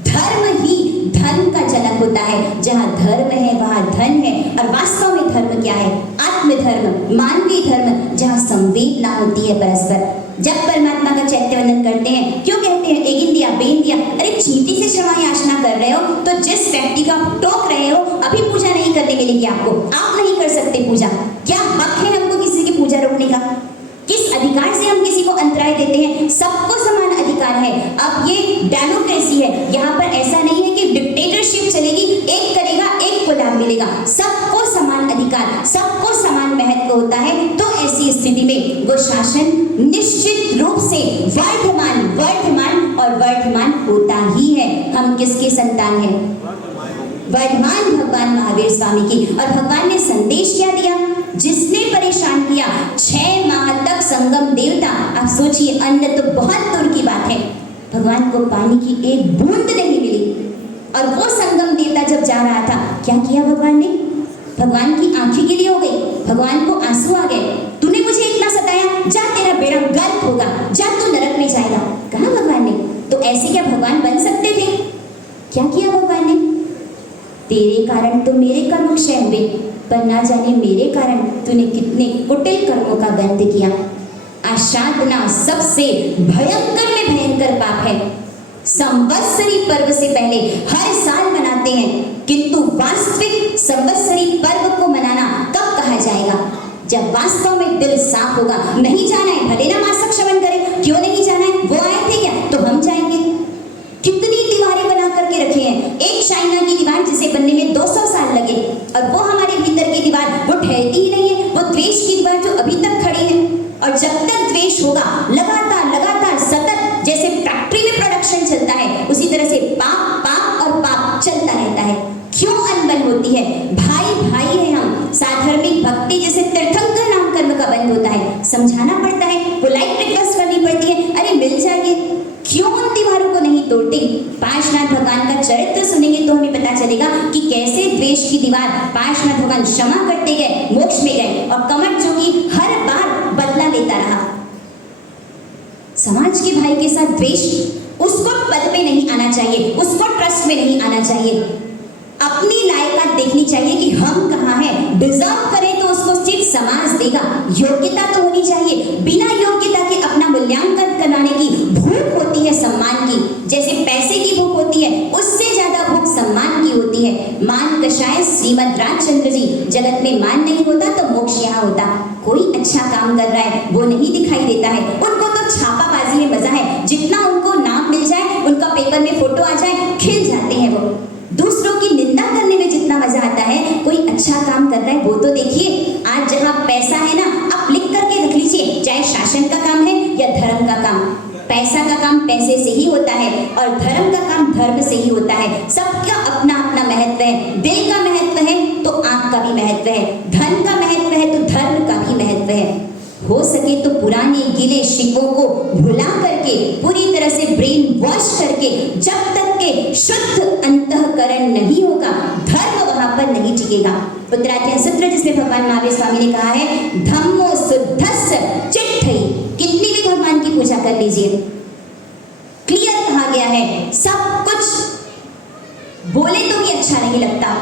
धर्म ही धर्म का जनक होता है। जहाँ धर्म है वहाँ धन है। और वास्तव में धर्म क्या है? आत्मधर्म, मानवीय धर्म, जहाँ संवेदना होती है परस्पर। जब परमात्मा का चैत्य वंदन करते हैं, क्यों कहते हैं एगिन दिया बेन दिया? अरे चींटी से क्षमा याचना कर रहे हो तो जिस व्यक्ति का टोक रहे हो, अभी पूजा नहीं करने मिलेगी आपको, आप नहीं कर सकते पूजा। क्या हक है हमको किसी की पूजा रोकने का? किस अधिकार से हम किसी को अंतराय देते हैं? सबको समान अधिकार है। अब ये डेमोक्रेसी है, यहाँ पर ऐसा नहीं है कि डिक्टेटरशिप चलेगी, एक करेगा एक को लाभ मिलेगा। सबको समान अधिकार, सबको समान महत्व होता है। तो ऐसी स्थिति में वो शासन निश्चित रूप से वर्धमान और वर्धमान होता ही है। हम किसके संतान हैं? वर्धमान भगवान महावीर स्वामी की। और भगवान ने संदेश क्या दिया? जिसने परेशान किया 6 माह तक संगम देवता, आप सोचिए, अन्न तो बहुत दूर की बात है, भगवान को पानी की एक बूंद नहीं मिली। और वो संगम देवता जब जा रहा था, क्या किया भगवान ने? भगवान की आंखें गीली हो गई, भगवान को आंसू आ गए। तूने मुझे इतना सताया, जा तेरा बेड़ा गर्क होगा, जा तू नरक में जाएगा, कहा भगवान ने। तो ऐसे क्या भगवान बन सकते थे? क्या किया भगवान ने? तेरे कारण तो मेरे कर्म क्षय हुए, पर ना जाने मेरे कारण तूने कितने कुटिल कर्मों का बंध किया। आशादना सबसे भयंकर में भयंकर पाप है। संवत्सरी पर्व से पहले हर साल मनाते हैं, किंतु वास्तविक संवत्सरी पर्व को मनाना कब कहा जाएगा? जब वास्तव में दिल साफ होगा। नहीं जाना है, भले ना मासिक श्रवण करें, क्यों नहीं जाना है? वो आए थे क्या तो हम जाएंगे। कितनी दीवारें बना करके रखे हैं, एक चाइना की दीवार जिसे बनने में 200 साल लगे, और वो हमारे भीतर की दीवार वो ठहरती ही नहीं है। वो द्वेष की दीवार जो अभी तक खड़ी है, और जब तक द्वेष होगा लगातार लगातार सतत, जैसे फैक्ट्री में प्रोडक्शन चलता है उसी तरह से पाप पाप और पाप चलता रहता है। क्यों अनबन होती है? भाई भाई है हम, साधर्मिक भक्ति जैसे तीर्थंकर नाम कर्म का बंद होता है, समझाना पड़ता है, पोलाइट रिक्वेस्ट करनी पड़ती है, अरे मिल जाइए। क्यों उन दीवारों को नहीं तोड़ते? पार्श्वनाथ भगवान का चरित्र सुनेंगे तो हमें पता चलेगा कि कैसे द्वेष की दीवार पार्श्वनाथ भगवान क्षमा करते गए, मोक्ष में गए, और कमठ जोगी हर बार बदला लेता रहा। समाज के भाई के साथ द्वेष, उसको पद पे नहीं आना चाहिए, उसको ट्रस्ट में नहीं आना चाहिए। अपनी लायकात देखनी चाहिए कि हम कहाँ हैं। डिजर्व करें तो उसको सिर्फ समाज देगा। योग्यता तो होनी चाहिए। बिना योग्यता के अपना मूल्यांकन कराने की भूख होती है सम्मान की, जैसे पैसे की भूख होती है, उससे ज्यादा भूख सम्मान की होती है। मान कषाय श्रीमद राजचंद्र जी, जगत में मान नहीं होता तो मोक्ष यहाँ होता। कोई अच्छा काम कर रहा है वो नहीं दिखाई देता है, उनको तो छापाबाजी में मजा है। जितना उनको नाम मिल जाए, उनका पेपर में फोटो आ जाए, खिल जाते हैं वो। दूसरों की निंदा करने में जितना मजा आता है, कोई अच्छा काम कर रहा है वो तो देखिए। आज जहाँ पैसा है ना, आप लिख करके रख लीजिए, चाहे शासन का काम है या धर्म का काम। पैसा का काम पैसे से ही होता है, और धर्म का काम धर्म से ही होता है। सबका अपना अपना महत्व है। दिल का महत्व है तो आंख का भी महत्व है, धन का महत्व है तो धर्म का भी महत्व है। हो सके तो पुराने गिले शिकवों को भुला करके, पूरी तरह से ब्रेन वॉश करके, जब तक के शुद्ध अंतःकरण नहीं होगा, धर्म वहां पर नहीं टिकेगा। उत्तराध्याय सूत्र जिसमें भगवान महावीर स्वामी ने कहा है, धम्मो शुद्धस्य चिट्ठई। कितनी भी भगवान की पूजा कर लीजिए, क्लियर कहा गया है, सब कुछ बोले तो भी अच्छा नहीं लगता।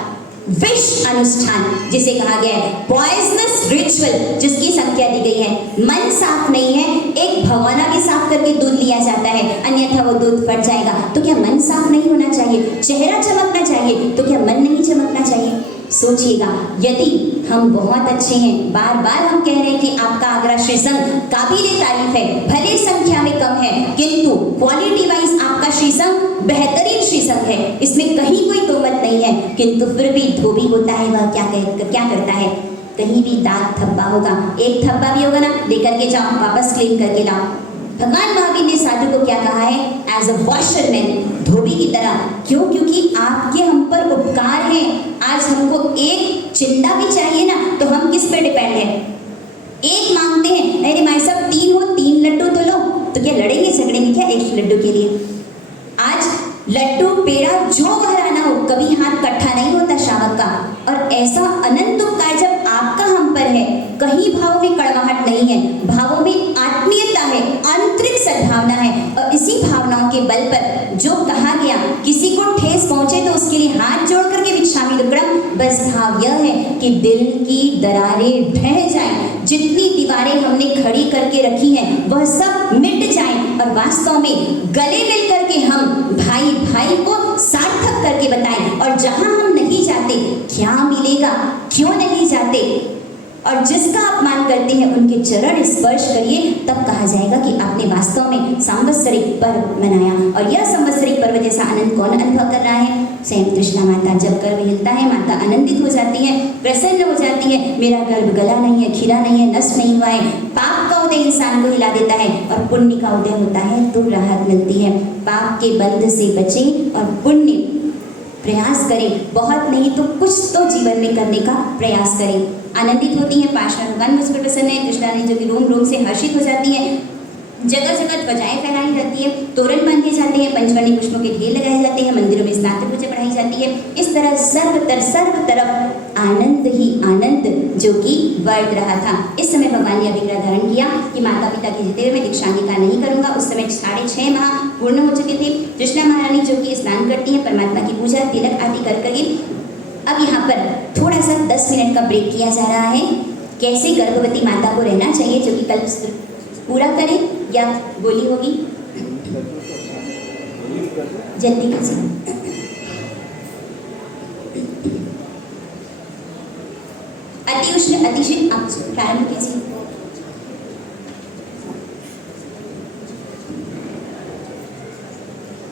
विष अनुष्ठान जिसे कहा गया है, पॉइजनस रिचुअल जिसकी संख्या दी गई है। मन साफ नहीं है, एक भगोना भी साफ करके दूध लिया जाता है, अन्यथा वो दूध फट जाएगा। तो क्या मन साफ नहीं होना चाहिए? चेहरा चमकना चाहिए, तो क्या मन नहीं चमकना चाहिए? सोचिएगा, यदि हम बहुत अच्छे हैं, बार बार हम कह रहे हैं कि आपका आगरा श्री संघ काबिले तारीफ है, भले संख्या में कम है, किंतु क्वालिटी वाइज आपका श्री संघ बेहतरीन श्री संघ है, इसमें कहीं कोई तोमत नहीं है। किंतु फिर भी धोबी होता है, वह क्या करता है? कहीं भी दाग धब्बा होगा, एक धब्बा भी होगा ना, लेकर के जाओ, वापस क्लीन करके लाओ। भगवान महावीर ने साधु को क्या कहा है? एज अ वॉशरमैन, धोबी की तरह। क्यों? क्योंकि आपके हम पर उपकार हैं। आज हमको एक चिंदा भी चाहिए ना, तो हम किस पे डिपेंड है? एक मांगते हैं, अरे भाई साहब 3 हो, 3 लड्डू तो लो। तो क्या लड़ेंगे झगड़ेंगे क्या एक लड्डू के लिए? आज लड्डू पेड़ा जो बहराना हो, कभी हाथ इकट्ठा नहीं होता शावक का। और ऐसा अनंत उपकार जब आपका हम पर है, कहीं भाव में कड़वाहट नहीं है, भावों में आत्मीयता है, आंतरिक सद्भावना है। और इसी भावनाओं के बल पर जो कहा गया, किसी को ठेस पहुंचे तो उसके लिए हाथ जोड़ करके भिक्षामि दुक्कडम। बस भाव यह है कि दिल की दरारें ढह जाएं, जितनी दीवारें हमने खड़ी करके रखी हैं वह सब मिट जाएं, और वास्तव में गले मिल करके हम भाई भाई को सार्थक करके बताएं। और जहां हम नहीं जाते, क्या मिलेगा? क्यों नहीं जाते? और जिसका अपमान करते हैं उनके चरण स्पर्श करिए, तब कहा जाएगा कि आपने वास्तव में सांवत्सरिक पर्व मनाया। और यह सांवत्सरिक पर्व जैसा आनंद कौन अनुभव कर रहा है? स्वयं कृष्णा माता। जब गर्भ हिलता है, माता आनंदित हो जाती है, प्रसन्न हो जाती है। मेरा गर्भ गला नहीं है, खिला नहीं है, नष्ट नहीं हुआ है। पाप का उदय इंसान को हिला देता है, और पुण्य का उदय होता है तो राहत मिलती है। पाप के बंध से बचें और पुण्य प्रयास करें, बहुत नहीं तो कुछ तो जीवन में करने का प्रयास करें। आनंदित होती हैं, पार्श्वनाथ भगवान मुझ पर प्रसन्न है, कृष्णा ने जो कि रोम रोम से हर्षित हो जाती हैं। जगह जगह ध्वजाएं फहराई जाती है, तोरण बांधे जाते हैं, पंचवर्णी पुष्पों के ढेर लगाए जाते हैं, मंदिरों में स्नान पूजा पढ़ाई जाती है। इस तरह सर्व तरफ आनंद ही आनंद जो कि बढ़ रहा था। इस समय भगवान ने अभिग्रह धारण किया कि माता पिता के जीते हुए मैं दीक्षांगिका नहीं करूंगा। उस समय 6.5 माह पूर्ण हो चुके थे। कृष्णा महारानी जो कि स्नान करती हैं, परमात्मा की पूजा तिलक आदि कर करके अब यहाँ पर थोड़ा सा 10 मिनट का ब्रेक किया जा रहा है। कैसे गर्भवती माता को रहना चाहिए, जो कि कल पूरा करें या गोली होगी? जल्दी कीजिए। अति उष्ण अतिशीत आप प्रारंभ कीजिए।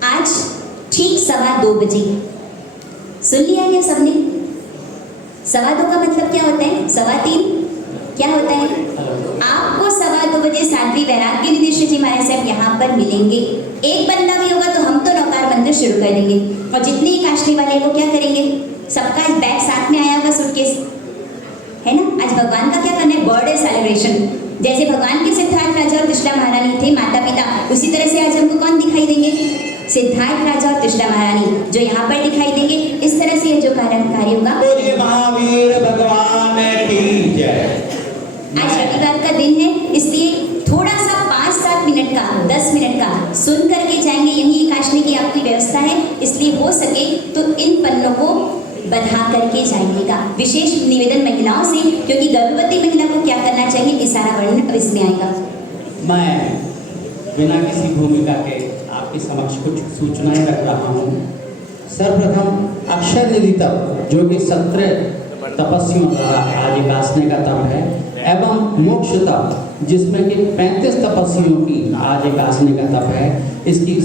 आज ठीक 2:15 बजे, सुन लिया क्या सबने? 2:15 का मतलब क्या होता है? 3:15 क्या होता है? आपको 2:15 बजे साध्वी वैराग्य निधि जी महाराज साहब यहाँ पर मिलेंगे। एक बंदा भी होगा तो हम तो नौकार मंत्र शुरू कर देंगे, और जितने ही काशनी वाले वो क्या करेंगे? सबका बैग साथ में आया होगा, सूटकेस है ना। आज भगवान का क्या करना है? Birthday celebration. जैसे भगवान के सिद्धार्थ राजा और त्रिशला महारानी थे माता पिता, उसी तरह से आज हमको कौन दिखाई देंगे? सिद्धार्थ राजा और त्रिशला महारानी जो यहाँ पर दिखाई देंगे। इस तरह से जो कार्य होगा। बोलिए महावीर भगवान की जय। आज रविवार का दिन है, इसलिए थोड़ा सा 5-7 मिनट का 10 मिनट का सुन करके जाएंगे। यही काशनी की आपकी व्यवस्था है, इसलिए हो सके तो इन पन्नों को बधा करके जाइएगा। विशेष निवेदन महिलाओं से, क्योंकि गर्भवती महिला को क्या करना चाहिए ये सारा वर्णन अब इसमें आएगा। मैं बिना किसी भूमिका के आपके समक्ष कुछ सूचनाएं रख रहा हूँ। सर्वप्रथम अक्षर निधि तप, जो कि 17 तपस्वियों द्वारा आज उपासना का तप है, एवं मोक्ष तप, जिसमें कि 35 तपस्वियों की आज उपासना का तप है। इसकी